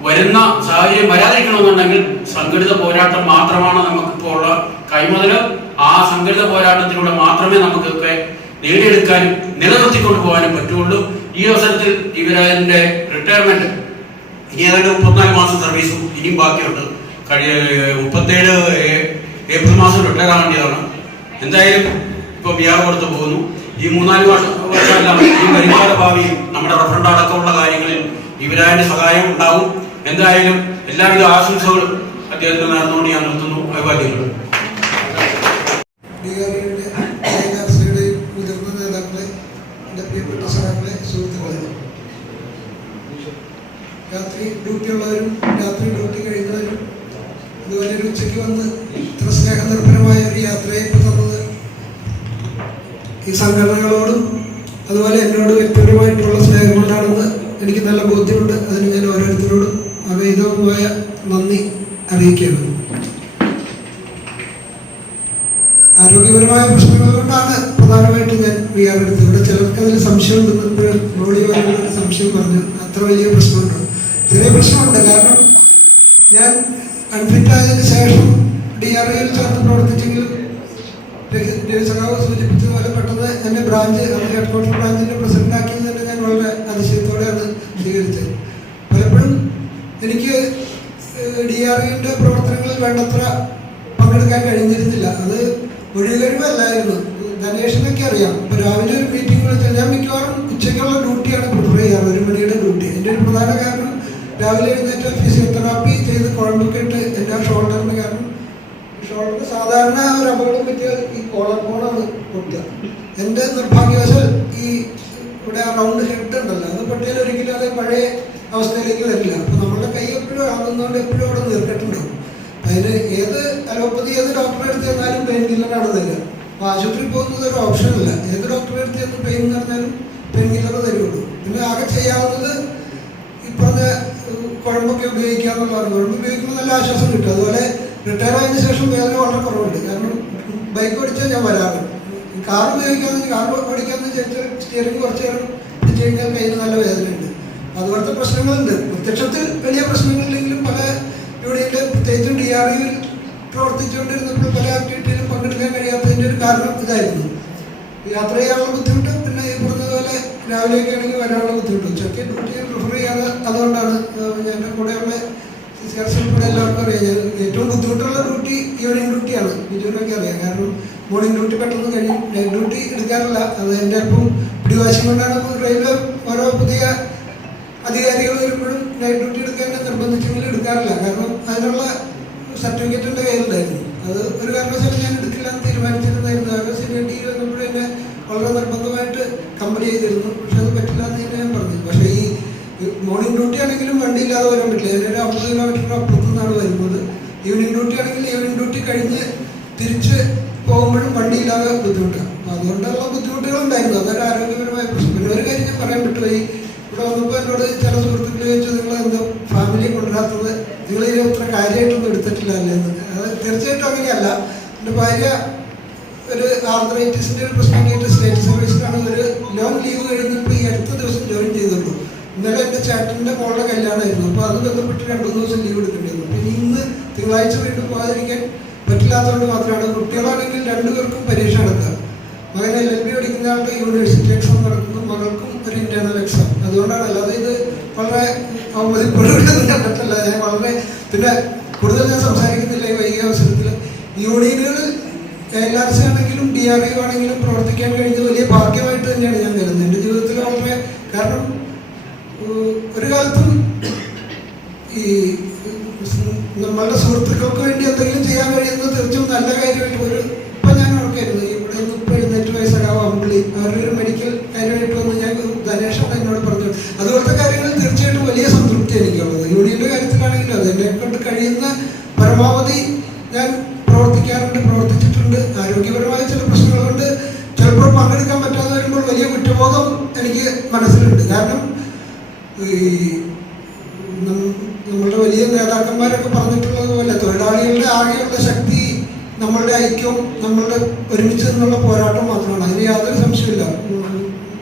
വരുന്ന സാഹചര്യം വരാതിരിക്കണമെന്നുണ്ടെങ്കിൽ സംഘടിത പോരാട്ടം മാത്രമാണ് നമുക്കിപ്പോൾ ഉള്ള കൈമുതല്. ആ സംഘടിത പോരാട്ടത്തിലൂടെ മാത്രമേ നമുക്കൊക്കെ നേടിയെടുക്കാനും നിലനിർത്തിക്കൊണ്ടു പോകാനും പറ്റുള്ളൂ. ഈ അവസരത്തിൽ ജീവരാജന്റെ റിട്ടയർമെന്റ് ഇനി ഏതാണ്ട് 34 മാസം സർവീസും ഇനിയും ബാക്കിയുണ്ട്. 37 ഏപ്രിൽ മാസം റിട്ടയർ ആവേണ്ടതാണ്. എന്തായാലും ഇപ്പൊ VR കൊടുത്ത് പോകുന്നു. ഈ 3-4 വർഷമെല്ലാം ഈ വരുമാന ഭാവിയിൽ നമ്മുടെ റഫറൻഡ് അടക്കമുള്ള കാര്യങ്ങളിൽ ജീവരാജന്റെ സഹായം ഉണ്ടാവും. എന്തായാലും എല്ലാവിധ ആശംസകളും അദ്ദേഹത്തിന് നേർന്നുകൊണ്ട് ഞാൻ നിർത്തുന്നു. അഭിവാദ്യങ്ങൾ. മുതിർന്ന നേതാക്കളെ, എൻ്റെ പ്രിയപ്പെട്ട സഹാക്കളെ, സുഹൃത്തുക്കളെ, രാത്രി ഡ്യൂട്ടിയുള്ളവരും രാത്രി ഡ്യൂട്ടി കഴിയുന്നവരും അതുപോലെ ഒരു ഉച്ചയ്ക്ക് വന്ന് ഇത്ര സ്നേഹനിർഭരമായ ഒരു യാത്രയെ തന്നത് ഈ സംഘടനകളോടും അതുപോലെ എന്നോട് വ്യക്തിപരമായിട്ടുള്ള സ്നേഹം കൊണ്ടാണെന്ന് എനിക്ക് നല്ല ബോധ്യമുണ്ട്. അതിന് ഞാൻ ഓരോരുത്തരോടും അവേദമായ നന്ദി അറിയിക്കുകയാണ്. ആരോഗ്യപരമായ പ്രശ്നങ്ങൾ കൊണ്ടാണ് പ്രധാനമായിട്ടും ഞാൻ VR എടുത്തത്. ഇവിടെ ചിലർക്ക് അതിൽ സംശയം ഉണ്ടെന്ന് മോളിയോട് സംശയം പറഞ്ഞു. അത്ര വലിയ പ്രശ്നമുണ്ടോ? ചെറിയ പ്രശ്നമുണ്ട്. കാരണം ഞാൻ അൺഫിറ്റ് ആയതിനു ശേഷം DRIയിൽ ചേർന്ന് പ്രവർത്തിച്ചെങ്കിലും രവിസഖാവ് സൂചിപ്പിച്ചതുപോലെ പെട്ടെന്ന് എന്നെ ബ്രാഞ്ച് ഹെഡ് ക്വാർട്ടർ ബ്രാഞ്ചിന്റെ പ്രസിഡന്റ് ആക്കിയത് തന്നെ ഞാൻ വളരെ അതിശയത്തോടെയാണ് സ്വീകരിച്ചത്. പലപ്പോഴും എനിക്ക് DRIയുടെ പ്രവർത്തനങ്ങളിൽ വേണ്ടത്ര പങ്കെടുക്കാൻ കഴിഞ്ഞിരുന്നില്ല. അത് ഒഴികഴിവല്ലായിരുന്നു. ധനേഷിനൊക്കെ അറിയാം. ഇപ്പൊ രാവിലെ ഒരു മീറ്റിംഗ് വിളിച്ചാൽ ഞാൻ മിക്കവാറും ഉച്ചയ്ക്കുള്ള ഡ്യൂട്ടിയാണ് പ്രിഫർ ചെയ്യാറ്, 1 മണിയുടെ ഡ്യൂട്ടി. എൻ്റെ ഒരു പ്രധാന കാരണം രാവിലെ എഴുന്നേറ്റ് ഫിസിയോതെറാപ്പി ചെയ്ത് കുഴമ്പൊക്കെ ഇട്ട് എൻ്റെ ഷോൾഡറിന്, കാരണം ഷോൾഡറിന് സാധാരണ ഒരു അപകടം പറ്റിയാൽ ഈ കോളർ ബോണാണ് പൊട്ടുക. എൻ്റെ നിർഭാഗ്യവശാൽ ഈ ഇവിടെ ആ റൗണ്ട് ഹെഡ് ഉണ്ടല്ലോ, അത് പൊട്ടിയാൽ ഒരിക്കലും അത് പഴയ അവസ്ഥയിലേക്ക് വരില്ല. അപ്പൊ നമ്മുടെ കൈ എപ്പോഴും ആകുന്നതുകൊണ്ട് എപ്പോഴും അവിടെ നീർക്കെട്ടുണ്ടാവും. അതിന് ഏത് അലോപ്പതി ഏത് ഡോക്ടറെ അടുത്ത് ചെന്നാലും പെയിൻ കില്ലറാണ് തരിക. അപ്പൊ ആശുപത്രിയിൽ പോകുന്നത് ഒരു ഓപ്ഷനല്ല. ഏത് ഡോക്ടറെ അടുത്ത് ചെന്ന് പെയിൻ എന്ന് പറഞ്ഞാലും പെയിൻ കില്ലർ തരുള്ളൂ. പിന്നെ ആകെ ചെയ്യാവുന്നത് ഇപ്പറഞ്ഞ കുഴമ്പൊക്കെ ഉപയോഗിക്കുക എന്നുള്ളതാണ്. കുഴമ്പ് ഉപയോഗിക്കുമ്പോൾ നല്ല ആശ്വാസം കിട്ടും. അതുപോലെ റിട്ടയർ ആയതിനു ശേഷം വേദന വളരെ കുറവുണ്ട്. കാരണം ബൈക്ക് ഓടിച്ചാൽ ഞാൻ വരാറ്. കാർ ഉപയോഗിക്കാമെന്ന് കാർ ഓടിക്കാമെന്ന് ചോദിച്ചാൽ സ്റ്റിയറിംഗ് കുറച്ച് നേരം പിടിച്ചു കഴിഞ്ഞാൽ കയ്യിൽ നല്ല വേദനയുണ്ട്. അതുപോലത്തെ പ്രശ്നങ്ങളുണ്ട്. പ്രത്യക്ഷത്തിൽ വലിയ പ്രശ്നങ്ങളില്ലെങ്കിലും പല യൂണിയനിലെ പ്രത്യേകിച്ചും DRIയിൽ പ്രവർത്തിച്ചുകൊണ്ടിരുന്നപ്പോൾ പല ആക്ടിവിറ്റിയിലും പങ്കെടുക്കാൻ കഴിയാത്തതിൻ്റെ ഒരു കാരണം ഇതായിരുന്നു. യാത്ര ചെയ്യാനുള്ള ബുദ്ധിമുട്ട്, പിന്നെ ഈ പറഞ്ഞതുപോലെ രാവിലെയൊക്കെ ആണെങ്കിൽ വരാനുള്ള ബുദ്ധിമുട്ട്. ഉച്ചയ്ക്ക് ഡ്യൂട്ടി പ്രിഫർ ചെയ്യാതെ അതുകൊണ്ടാണ്. എൻ്റെ കൂടെയുള്ള CCRC ഉൾപ്പെടെ എല്ലാവർക്കും അറിയാം, ഞാൻ ഏറ്റവും ബുദ്ധിമുട്ടുള്ള ഡ്യൂട്ടി ഈവനിങ് ഡ്യൂട്ടിയാണ്. ബിജുവിനൊക്കെ അറിയാം. കാരണം മോർണിംഗ് ഡ്യൂട്ടി പെട്ടെന്ന് കഴിയും, നൈറ്റ് ഡ്യൂട്ടി എടുക്കാറില്ല. അത് എൻ്റെ അപ്പം പിടിവാശി കൊണ്ടാണ്. റെയിൽവേ ഓരോ പുതിയ അധികാരികൾ വരുമ്പോഴും നൈറ്റ് ഡ്യൂട്ടി എടുക്കാൻ നിർബന്ധിച്ചെങ്കിലും എടുക്കാറില്ല. കാരണം അതിനുള്ള സർട്ടിഫിക്കറ്റ് എൻ്റെ കയ്യിലുണ്ടായിരുന്നു. അത് ഒരു കാരണവശാലും ഞാൻ എടുക്കില്ല എന്ന് തീരുമാനിച്ചിരുന്നായിരുന്നു. CBT വന്നപ്പോഴും എന്നെ വളരെ നിർബന്ധമായിട്ട് കമ്പനി ചെയ്തിരുന്നു. പക്ഷെ അത് പറ്റില്ല എന്ന് തന്നെ ഞാൻ പറഞ്ഞു. പക്ഷേ ഈ മോർണിംഗ് ഡ്യൂട്ടി ആണെങ്കിലും വണ്ടി ഇല്ലാതെ വരാൻ പറ്റില്ല. ഏതൊരു 50 കിലോമീറ്ററിന് അപ്പുറത്തു നിന്നാണ് വരുന്നത്. ഈവനിങ് ഡ്യൂട്ടി ആണെങ്കിൽ ഈവനിങ് ഡ്യൂട്ടി കഴിഞ്ഞ് തിരിച്ച് പോകുമ്പോഴും വണ്ടി ഇല്ലാതെ ബുദ്ധിമുട്ടാണ്. അതുകൊണ്ടുള്ള ബുദ്ധിമുട്ടുകളുണ്ടായിരുന്നു. അതൊരു ആരോഗ്യപരമായ പ്രശ്നം. പിന്നെ ഒരു കാര്യം ഞാൻ പറയാൻ പറ്റുപോയി. ഇവിടെ വന്നപ്പോൾ എന്നോട് ചില സുഹൃത്തുക്കൾ ചോദിച്ചു, നിങ്ങൾ എന്തോ ഫാമിലി കൊണ്ടുവരാത്തത്, നിങ്ങൾ ഇതിനെ അത്ര കാര്യമായിട്ടൊന്നും എടുത്തിട്ടില്ല അല്ലേ എന്ന്. അത് തീർച്ചയായിട്ടും അങ്ങനെയല്ല. എൻ്റെ ഭാര്യ ഒരു ആർത്രൈറ്റിസിൻ്റെ ഒരു പ്രശ്നമായിട്ട് സ്റ്റേറ്റ് സർവീസിലാണ്. ഒരു ലോങ് ലീവ് കഴിഞ്ഞപ്പോൾ ഈ അടുത്ത ദിവസം ജോയിൻ ചെയ്തുള്ളൂ. ഇന്നലെ എൻ്റെ ചേട്ടൻ്റെ മോളുടെ കല്യാണമായിരുന്നു. അപ്പോൾ അത് ബന്ധപ്പെട്ട് 2-3 ദിവസം ലീവ് എടുക്കേണ്ടി വന്നു. പിന്നെ ഇന്ന് തിങ്കളാഴ്ച വീണ്ടും പോകാതിരിക്കാൻ പറ്റില്ലാത്തതുകൊണ്ട് മാത്രമാണ്. കുട്ടികളാണെങ്കിൽ 2 പേർക്കും പരീക്ഷ നടക്കുക. മകനെ LLB പഠിക്കുന്ന ആൾക്ക് യൂണിവേഴ്സിറ്റി എക്സാം നടക്കുന്നു, മകൾക്കും ഒരു ഇന്റേണൽ എക്സാം. അതുകൊണ്ടാണ്. അല്ലാതെ ഇത് വളരെ അവമതിപ്പെടുന്നത് കണ്ടിട്ടല്ല. ഞാൻ വളരെ പിന്നെ കൂടുതൽ ഞാൻ സംസാരിക്കുന്നില്ല ഈ വൈകിയ അവസരത്തിൽ. യൂണിയനുകൾ LRC ആണെങ്കിലും DRI ആണെങ്കിലും പ്രവർത്തിക്കാൻ കഴിഞ്ഞത് വലിയ ഭാഗ്യമായിട്ട് തന്നെയാണ് ഞാൻ കരുതുന്നത്. എൻ്റെ ജീവിതത്തിൽ വളരെ, കാരണം ഒരു കാലത്തും ഈ നമ്മളുടെ സുഹൃത്തുക്കൾക്ക് വേണ്ടി എന്തെങ്കിലും ചെയ്യാൻ കഴിയുന്നത് തീർച്ചയായും നല്ല കാര്യമായിട്ട് ഒരു ഇപ്പം ഞാൻ ഓർക്കായിരുന്നു. ഇവിടെ നിന്ന് ഇപ്പോൾ 78 വയസ്സാകാം അമ്പിളി അവരുടെ ഒരു മെഡിക്കൽ കാര്യമായിട്ട് വന്ന് ഞാൻ ധനേഷൻ എന്നോട് പറഞ്ഞു. അതുപോലത്തെ കാര്യങ്ങളിൽ തീർച്ചയായിട്ടും വലിയ സംതൃപ്തി എനിക്കുള്ളത്. യൂണിയൻ്റെ കാര്യത്തിലാണെങ്കിലും അത് എന്നെ കൊണ്ട് കഴിയുന്ന പരമാവധി ഞാൻ പ്രവർത്തിക്കാറുണ്ട്, പ്രവർത്തിച്ചിട്ടുണ്ട്. ആരോഗ്യപരമായ ചില പ്രശ്നങ്ങളുണ്ട്. ചിലപ്പോൾ പങ്കെടുക്കാൻ പറ്റാതെ വരുമ്പോൾ വലിയ കുറ്റബോധം എനിക്ക് മനസ്സിലുണ്ട്. കാരണം ഈ നമ്മളുടെ വലിയ നേതാക്കന്മാരൊക്കെ പറഞ്ഞിട്ടുള്ളത് പോലെ തൊഴിലാളികളുടെ ആകെയുള്ള ശക്തി നമ്മളുടെ ഐക്യവും നമ്മളുടെ ഒരുമിച്ച് നിന്നുള്ള പോരാട്ടം മാത്രമാണ്. അതിന് യാതൊരു സംശയമില്ല.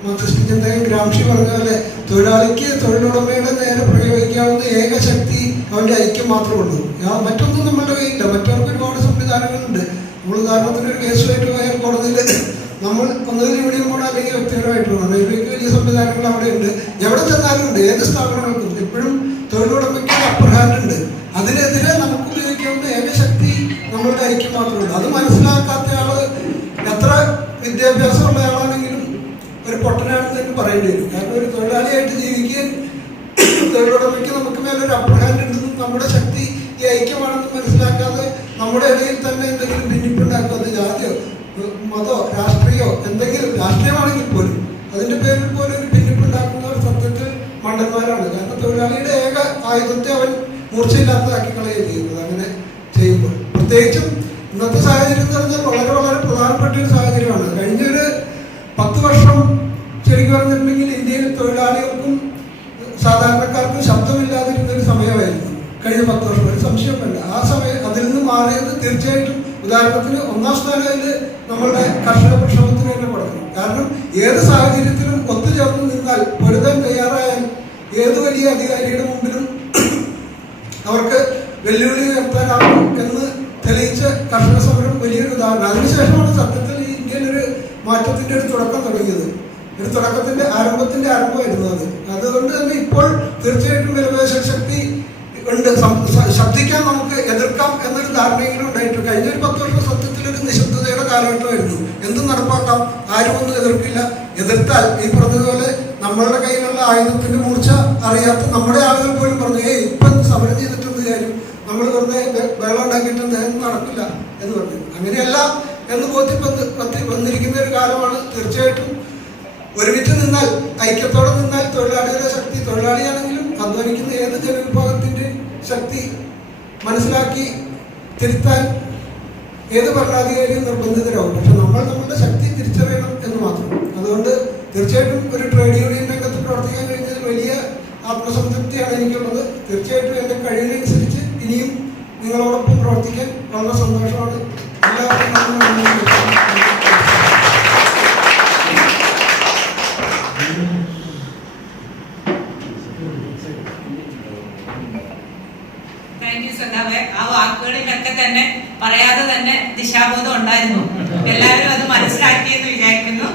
മാർക്സിസ്റ്റ് ചിന്തകൻ ഗ്രാംഷി പറഞ്ഞ പോലെ തൊഴിലാളിക്ക് തൊഴിലുടമയുടെ നേരെ പ്രയോഗിക്കാവുന്ന ഏക ശക്തി അവൻ്റെ ഐക്യം മാത്രമേ ഉള്ളൂ. മറ്റൊന്നും നമ്മളുടെ കയ്യില്ല. മറ്റവർക്ക് ഒരുപാട് സംവിധാനങ്ങളുണ്ട്. നമ്മൾ ഉദാഹരണത്തിന് ഒരു കേസുമായിട്ട് പോയാൽ കോടതിയിൽ നമ്മൾ ഒന്നുകിൽ യൂണിയൻ പോകണം അല്ലെങ്കിൽ വ്യക്തിപരമായിട്ട് പോകണം. റെയിൽവേക്ക് വലിയ സംവിധാനങ്ങൾ അവിടെ ഉണ്ട്. എവിടെ ചെന്നാലും ഉണ്ട്. ഏത് സ്ഥാപനങ്ങൾക്കും എപ്പോഴും തൊഴിലുടമയ്ക്ക് അപ്പർ ഹാൻഡ് ഉണ്ട്. അതിനെതിരെ നമുക്ക് ഉപയോഗിക്കാവുന്ന ഏക ശക്തി നമ്മളുടെ ഐക്യം മാത്രമേ ഉള്ളൂ. അത് മനസ്സിലാക്കാത്ത ആള് എത്ര വിദ്യാഭ്യാസമുള്ള ആളാണെങ്കിലും ഒരു പൊട്ടനാണെന്ന് തന്നെ പറയേണ്ടി വരും. കാരണം ഒരു തൊഴിലാളിയായിട്ട് ജീവിക്കാൻ തൊഴിലുടമയ്ക്ക് നമുക്ക് മേലൊരു അപ്പർ ഹാൻഡ് ഉണ്ടെന്നും നമ്മുടെ ശക്തി ഈ ഐക്യമാണെന്ന് മനസ്സിലാക്കാതെ നമ്മുടെ ഇടയിൽ തന്നെ എന്തെങ്കിലും ഭിന്നിപ്പുണ്ടാക്കും. അത് ജാതിയോ മതോ രാഷ്ട്രീയോ എന്തെങ്കിലും രാഷ്ട്രീയമാണെങ്കിൽ പോലും അതിന്റെ പേരിൽ പോലും ഒരു ഭിന്നിപ്പുണ്ടാക്കുന്നവർ സത്യത്തിൽ മണ്ടന്മാരാണ്. കാരണം തൊഴിലാളിയുടെ ഏക ആയുധത്തെ അവൻ മൂർച്ചയില്ലാത്തതാക്കി കളയുകയും ചെയ്യുന്നത് അങ്ങനെ ചെയ്യുമ്പോൾ. പ്രത്യേകിച്ചും ഇന്നത്തെ സാഹചര്യം എന്ന് പറഞ്ഞാൽ വളരെ വളരെ പ്രധാനപ്പെട്ട ഒരു സാഹചര്യമാണ്. കഴിഞ്ഞൊരു 10 വർഷം ശരിക്കും പറഞ്ഞിട്ടുണ്ടെങ്കിൽ ഇന്ത്യയിൽ തൊഴിലാളികൾക്കും സാധാരണക്കാർക്കും ശബ്ദമില്ലാതിരുന്ന ഒരു സമയമായിരുന്നു കഴിഞ്ഞ 10 വർഷം. ഒരു സംശയം വേണ്ട. ആ സമയം അതിൽ നിന്ന് മാറിയത് തീർച്ചയായിട്ടും. ഉദാഹരണത്തിന് 1-ാം സ്ഥാനത്തിൽ നമ്മളുടെ കർഷക പ്രക്ഷോഭത്തിന് തന്നെ കൊടുക്കണം. കാരണം ഏത് സാഹചര്യത്തിലും ഒത്തുചേർന്ന് നിന്നാൽ പൊരുതാൻ തയ്യാറായാൽ ഏത് വലിയ അധികാരിയുടെ മുമ്പിലും അവർക്ക് വെല്ലുവിളി ഉയർത്താനാകും എന്ന് തെളിയിച്ച കർഷക സമരം വലിയൊരു ഉദാഹരണം. അതിനുശേഷമാണ് സത്യത്തിൽ ഈ ഇന്ത്യയിൽ ഒരു മാറ്റത്തിന്റെ ഒരു തുടക്കം തുടങ്ങിയത്. ഒരു തുടക്കത്തിന്റെ ആരംഭമായിരുന്നു അത്. അതുകൊണ്ട് തന്നെ ഇപ്പോൾ തീർച്ചയായിട്ടും വിലപേശ ശക്തി ഉണ്ട്. ശബ്ദിക്കാൻ നമുക്ക് എതിർക്കാം എന്നൊരു ധാരണയെങ്കിലും ഉണ്ടായിട്ടുണ്ട്. കഴിഞ്ഞ ഒരു 10 വർഷം സത്യത്തിൽ ഒരു നിശബ്ദതയുടെ കാലഘട്ടമായിരുന്നു. എന്തും നടപ്പാക്കാം, ആരും ഒന്നും എതിർക്കില്ല. എതിർത്താൽ ഈ പറഞ്ഞതുപോലെ നമ്മളുടെ കയ്യിലുള്ള ആയുധത്തിന്റെ മൂർച്ച അറിയാത്ത നമ്മുടെ ആളുകൾ പോലും പറഞ്ഞു, ഇപ്പം സമരം ചെയ്തിട്ടുണ്ട് കാര്യം, നമ്മൾ വെറുതെ വെള്ളം ഉണ്ടാക്കിയിട്ടുണ്ട്, നടക്കില്ല എന്ന് പറഞ്ഞു. അങ്ങനെയല്ല എന്ന് വന്നിരിക്കുന്ന ഒരു കാലമാണ്. തീർച്ചയായിട്ടും ഒരുമിച്ച് നിന്നാൽ, ഐക്യത്തോടെ നിന്നാൽ തൊഴിലാളികളുടെ ശക്തി, തൊഴിലാളിയാണെങ്കിലും അധ്വാനിക്കുന്ന ഏത് ജനവിഭാഗത്തിന്റെ ശക്തി മനസ്സിലാക്കി തിരുത്താൻ ഏത് ഭരണാധികാരിയും നിർബന്ധിതരാകും. പക്ഷെ നമ്മളുടെ ശക്തി തിരിച്ചറിയണം എന്ന് മാത്രം. അതുകൊണ്ട് തീർച്ചയായിട്ടും ഒരു ട്രേഡ് യൂണിയൻ രംഗത്ത് പ്രവർത്തിക്കാൻ കഴിഞ്ഞതിൽ വലിയ ആത്മസംതൃപ്തിയാണ് എനിക്കുള്ളത്. തീർച്ചയായിട്ടും എൻ്റെ കഴിവിനനുസരിച്ച് ഇനിയും നിങ്ങളോടൊപ്പം പ്രവർത്തിക്കാൻ വളരെ സന്തോഷമാണ്. എല്ലാവർക്കും ആ വാക്കുകളിലൊക്കെ തന്നെ പറയാതെ തന്നെ ദിശാബോധം ഉണ്ടായിരുന്നു. എല്ലാവരും അത് മനസ്സിലാക്കിയെന്ന് വിചാരിക്കുന്നു.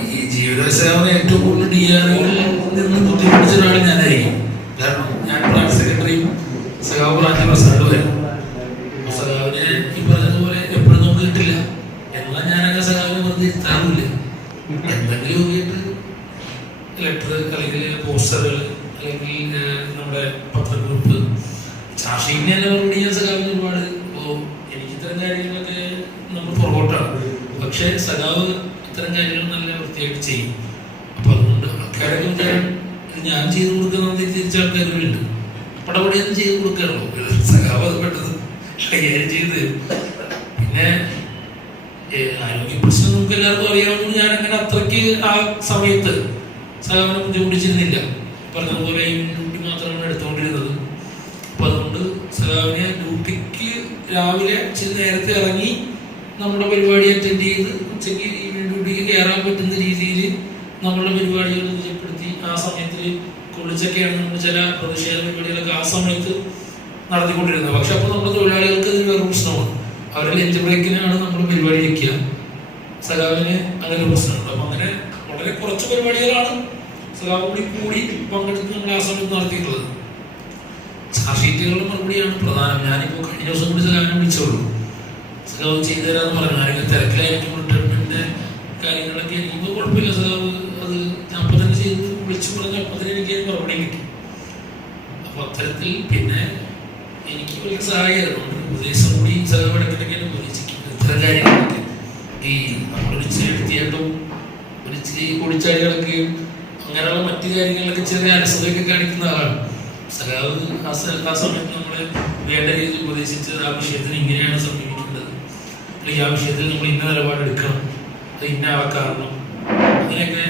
ഈ ജീവിതസേവനം ഏറ്റവും കൂടുതൽ DREകളിൽ നിന്ന് ബുദ്ധിമുട്ടിച്ച ഒരാൾ ഞാനായിരിക്കും. കാരണം ഞാൻ ബ്രാഞ്ച് സെക്രട്ടറിയും സഖാവ് ബ്രാഞ്ച് പ്രസിഡന്റുമായിരുന്നു. സഖാവിനെ ഈ പറഞ്ഞതുപോലെ എപ്പോഴും നമുക്ക് കിട്ടില്ല. എന്നാൽ ഞാനങ്ങനെ സഖാവിനെ വെറുതെ ഇരുത്താറില്ല. എന്തെങ്കിലും നോക്കിയിട്ട് ലെറ്റർ അല്ലെങ്കിൽ പോസ്റ്ററുകൾ അല്ലെങ്കിൽ നമ്മുടെ പത്രഗ്രൂപ്പ് ചാർഷിങ്ങിനെ മറുപടി ഞാൻ സഖാവിന് ഒരുപാട്. ഇപ്പോൾ എനിക്ക് ഇത്തരം കാര്യങ്ങളൊക്കെ നമ്മൾ പുറകോട്ടാണ്. പക്ഷേ സഖാവ് ഇത്തരം കാര്യങ്ങൾ നല്ല വൃത്തിയായിട്ട് ചെയ്യും. അപ്പൊ അതുകൊണ്ട് ആൾക്കാരൊക്കെ ഞാൻ ചെയ്ത് കൊടുക്കുന്ന തിരിച്ച ആൾക്കാരുണ്ട്. പടപടിയൊന്നും ചെയ്ത് കൊടുക്കാറുള്ളൂ. സഖാവ് അത് പെട്ടത് കൈകാര്യം ചെയ്ത്. പിന്നെ ആരോഗ്യ പ്രശ്നം നമുക്ക് എല്ലാവർക്കും അറിയാവുന്നത്. ഞാനങ്ങനെ അത്രയ്ക്ക് ആ സമയത്ത് സഖാവിനെ ബുദ്ധിമുട്ടിച്ചിരുന്നില്ല. പറഞ്ഞതുപോലെ ഡ്യൂട്ടി മാത്രമാണ് എടുത്തുകൊണ്ടിരുന്നത്. അപ്പൊ അതുകൊണ്ട് സഖാവിനെ ഡ്യൂട്ടിക്ക് രാവിലെ ഇച്ചിരി നേരത്തെ ഇറങ്ങി നമ്മുടെ പരിപാടി അറ്റൻഡ് ചെയ്ത് ഉച്ചയ്ക്ക് ഡ്യൂട്ടിക്ക് കയറാൻ പറ്റുന്ന രീതിയിൽ നമ്മളുടെ പരിപാടികൾ നിജപ്പെടുത്തി ആ സമയത്ത് കുളിച്ചൊക്കെയാണ് നമ്മൾ ചില പ്രതിഷേധ പരിപാടികളൊക്കെ ആ സമയത്ത് നടത്തിക്കൊണ്ടിരുന്നത്. പക്ഷെ അപ്പോൾ നമ്മുടെ തൊഴിലാളികൾക്ക് ഇത് വേറെ പ്രശ്നമാണ്. അവരുടെ ലഞ്ച് ബ്രേക്കിനാണ് നമ്മൾ പരിപാടി വയ്ക്കുക. സഖാവിന് അങ്ങനെ പ്രശ്നമുണ്ട്. അപ്പൊ അങ്ങനെ വളരെ കുറച്ച് പരിപാടികളാണ് സഖാവ് കൂടി പങ്കെടുത്ത് നമ്മൾ ആ സമയത്ത് നടത്തിയിട്ടുള്ളത്. ചാർജീറ്റുകളുടെ മറുപടിയാണ് പ്രധാനം. ഞാനിപ്പോൾ കഴിഞ്ഞ ദിവസം കൂടി സഖാവിനെ വിളിച്ചോളൂ. സഖാവ് ചെയ്തു തരാമെന്ന് പറഞ്ഞു. ആരെങ്കിലും തിരക്കിലായിരിക്കും റിട്ടയർമെന്റിന്റെ കാര്യങ്ങളൊക്കെ. എനിക്കിപ്പോൾ കുഴപ്പമില്ല, സഖാവ് അത് അപ്പം തന്നെ ചെയ്ത് വിളിച്ചു പറഞ്ഞ അപ്പം തന്നെ എനിക്ക് മറുപടി കിട്ടി. അപ്പൊ അത്തരത്തിൽ പിന്നെ എനിക്ക് വലിയ സഹായമായിരുന്നു. ഉപദേശം കൂടി സഖാവ് ഇടയ്ക്കിടയ്ക്ക് ഉപദേശിക്കും. ഇത്തരം കാര്യങ്ങളൊക്കെ ഈ നമ്മളൊരു ഇച്ചിരി എടുത്തിയായിട്ടും ഒരു ഇച്ചിരി പൊടിച്ചാടികളൊക്കെ അങ്ങനെയുള്ള മറ്റു കാര്യങ്ങളിലൊക്കെ ചെറിയ അലസതയൊക്കെ കാണിക്കുന്ന ആളാണ് സഖാവ്. ആ സമയത്ത് നമ്മളെ വേണ്ട രീതിയിൽ ഉപദേശിച്ച് ആ വിഷയത്തിന് ഇങ്ങനെയാണ് സമീപിക്കേണ്ടത്, അല്ലെങ്കിൽ ആ വിഷയത്തിൽ നമ്മൾ ഇന്ന നിലപാടെടുക്കണം, അത് ഇന്ന കാരണം, അങ്ങനെയൊക്കെ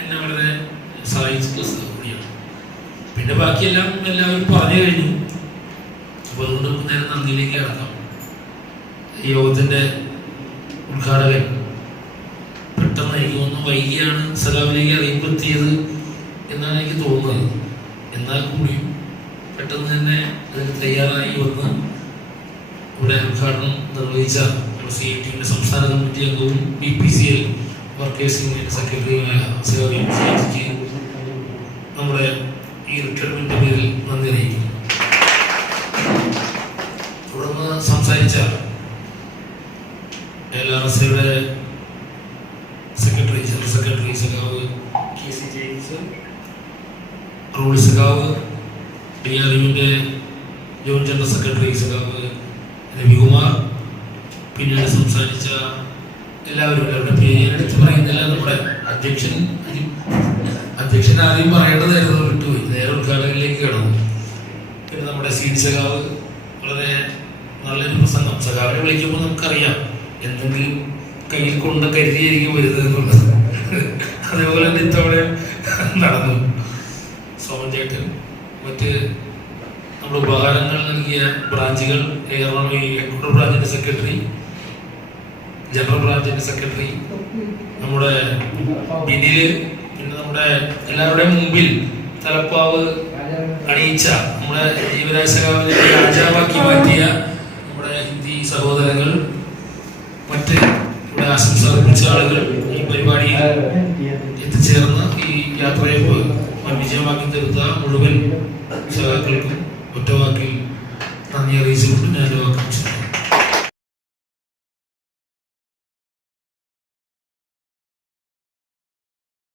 എന്നെ വളരെ സഹായിച്ചിട്ടുള്ള കൂടിയാണ്. പിന്നെ ബാക്കിയെല്ലാം എല്ലാവരും പറഞ്ഞു കഴിഞ്ഞു. അപ്പോൾ അതുകൊണ്ട് നമുക്ക് നേരെ നന്ദിയിലേക്ക് കടക്കാം. ഈ യോഗത്തിന്റെ ഉദ്ഘാടകൻ പെട്ടെന്ന് എനിക്ക് തോന്നുന്നു വൈകിയാണ് സഖാവിലേക്ക് അറിയിപ്പെത്തിയത് എന്നാണ് എനിക്ക് തോന്നുന്നത്. എന്നാൽ കൂടിയും പെട്ടെന്ന് തന്നെ അതിന് തയ്യാറായി വന്ന് ഇവിടെ ഉദ്ഘാടനം നിർവഹിച്ച CITയുടെ സംസ്ഥാന കമ്മിറ്റി അംഗവും BPCL വർക്കേഴ്സ് യൂണിയൻ സെക്രട്ടറിയുമായ സഖാവ് നമ്മുടെ ഈ റിട്ടയർമെന്റ് പേരിൽ നന്ദി അറിയിക്കുന്നു. തുടർന്ന് സംസാരിച്ച LRSയുടെ സെക്രട്ടറി, ജനറൽ സെക്രട്ടറി സഖാവ് KC ജെയിംസ്, റൂൾ സഖാവ്, DRUവിന്റെ ജോയിന്റ് ജനറൽ സെക്രട്ടറി സഖാവ് രവികുമാർ, പിന്നീട് സംസാരിച്ച എല്ലാവരും അവരുടെ പേരെടുത്ത് പറയുന്നില്ല. നമ്മുടെ അധ്യക്ഷൻ ആദ്യം പറയേണ്ടതായിരുന്നു, വിട്ടുപോയി, നേരെ ഉദ്ഘാടകനിലേക്ക് കടന്നു. പിന്നെ നമ്മുടെ CD സഖാവ് വളരെ നല്ലൊരു പ്രസംഗം. സഖാവിനെ വിളിക്കുമ്പോൾ നമുക്കറിയാം എന്തെങ്കിലും കയ്യിൽ കൊണ്ട് കരുതിയായിരിക്കും വരുന്നത് എന്നുള്ളത്. അതേപോലെ തന്നെ ഇത്തവണ നടന്നു. സോമൻ ചേട്ടൻ, മറ്റ് നമ്മുടെ ഉപഹാരങ്ങൾ നൽകിയ ബ്രാഞ്ചുകൾ, എയർപോർട്ട് ബ്രാഞ്ചിന്റെ സെക്രട്ടറി ജനറൽ ബ്രാഞ്ചിന്റെ സെക്രട്ടറി, നമ്മുടെ ബിനില്, പിന്നെ നമ്മുടെ എല്ലാവരുടെയും മുമ്പിൽ തലപ്പാവ് അണിയിച്ച നമ്മുടെ ജീവരാജ സഖാവിനെ രാജാവാക്കി മാറ്റിയ നമ്മുടെ ഹിന്ദി സഹോദരങ്ങൾ, മറ്റ് ഇവിടെ ആശംസ അർപ്പിച്ച ആളുകൾ, ഈ പരിപാടിയിൽ എത്തിച്ചേർന്ന് ഈ യാത്രയപ്പ് വിജയമാക്കി തീർത്ത മുഴുവൻ സഖാക്കൾക്കും ഒറ്റവാക്കിൽ നന്ദി അറിയിച്ചുകൊണ്ട് ഞാൻ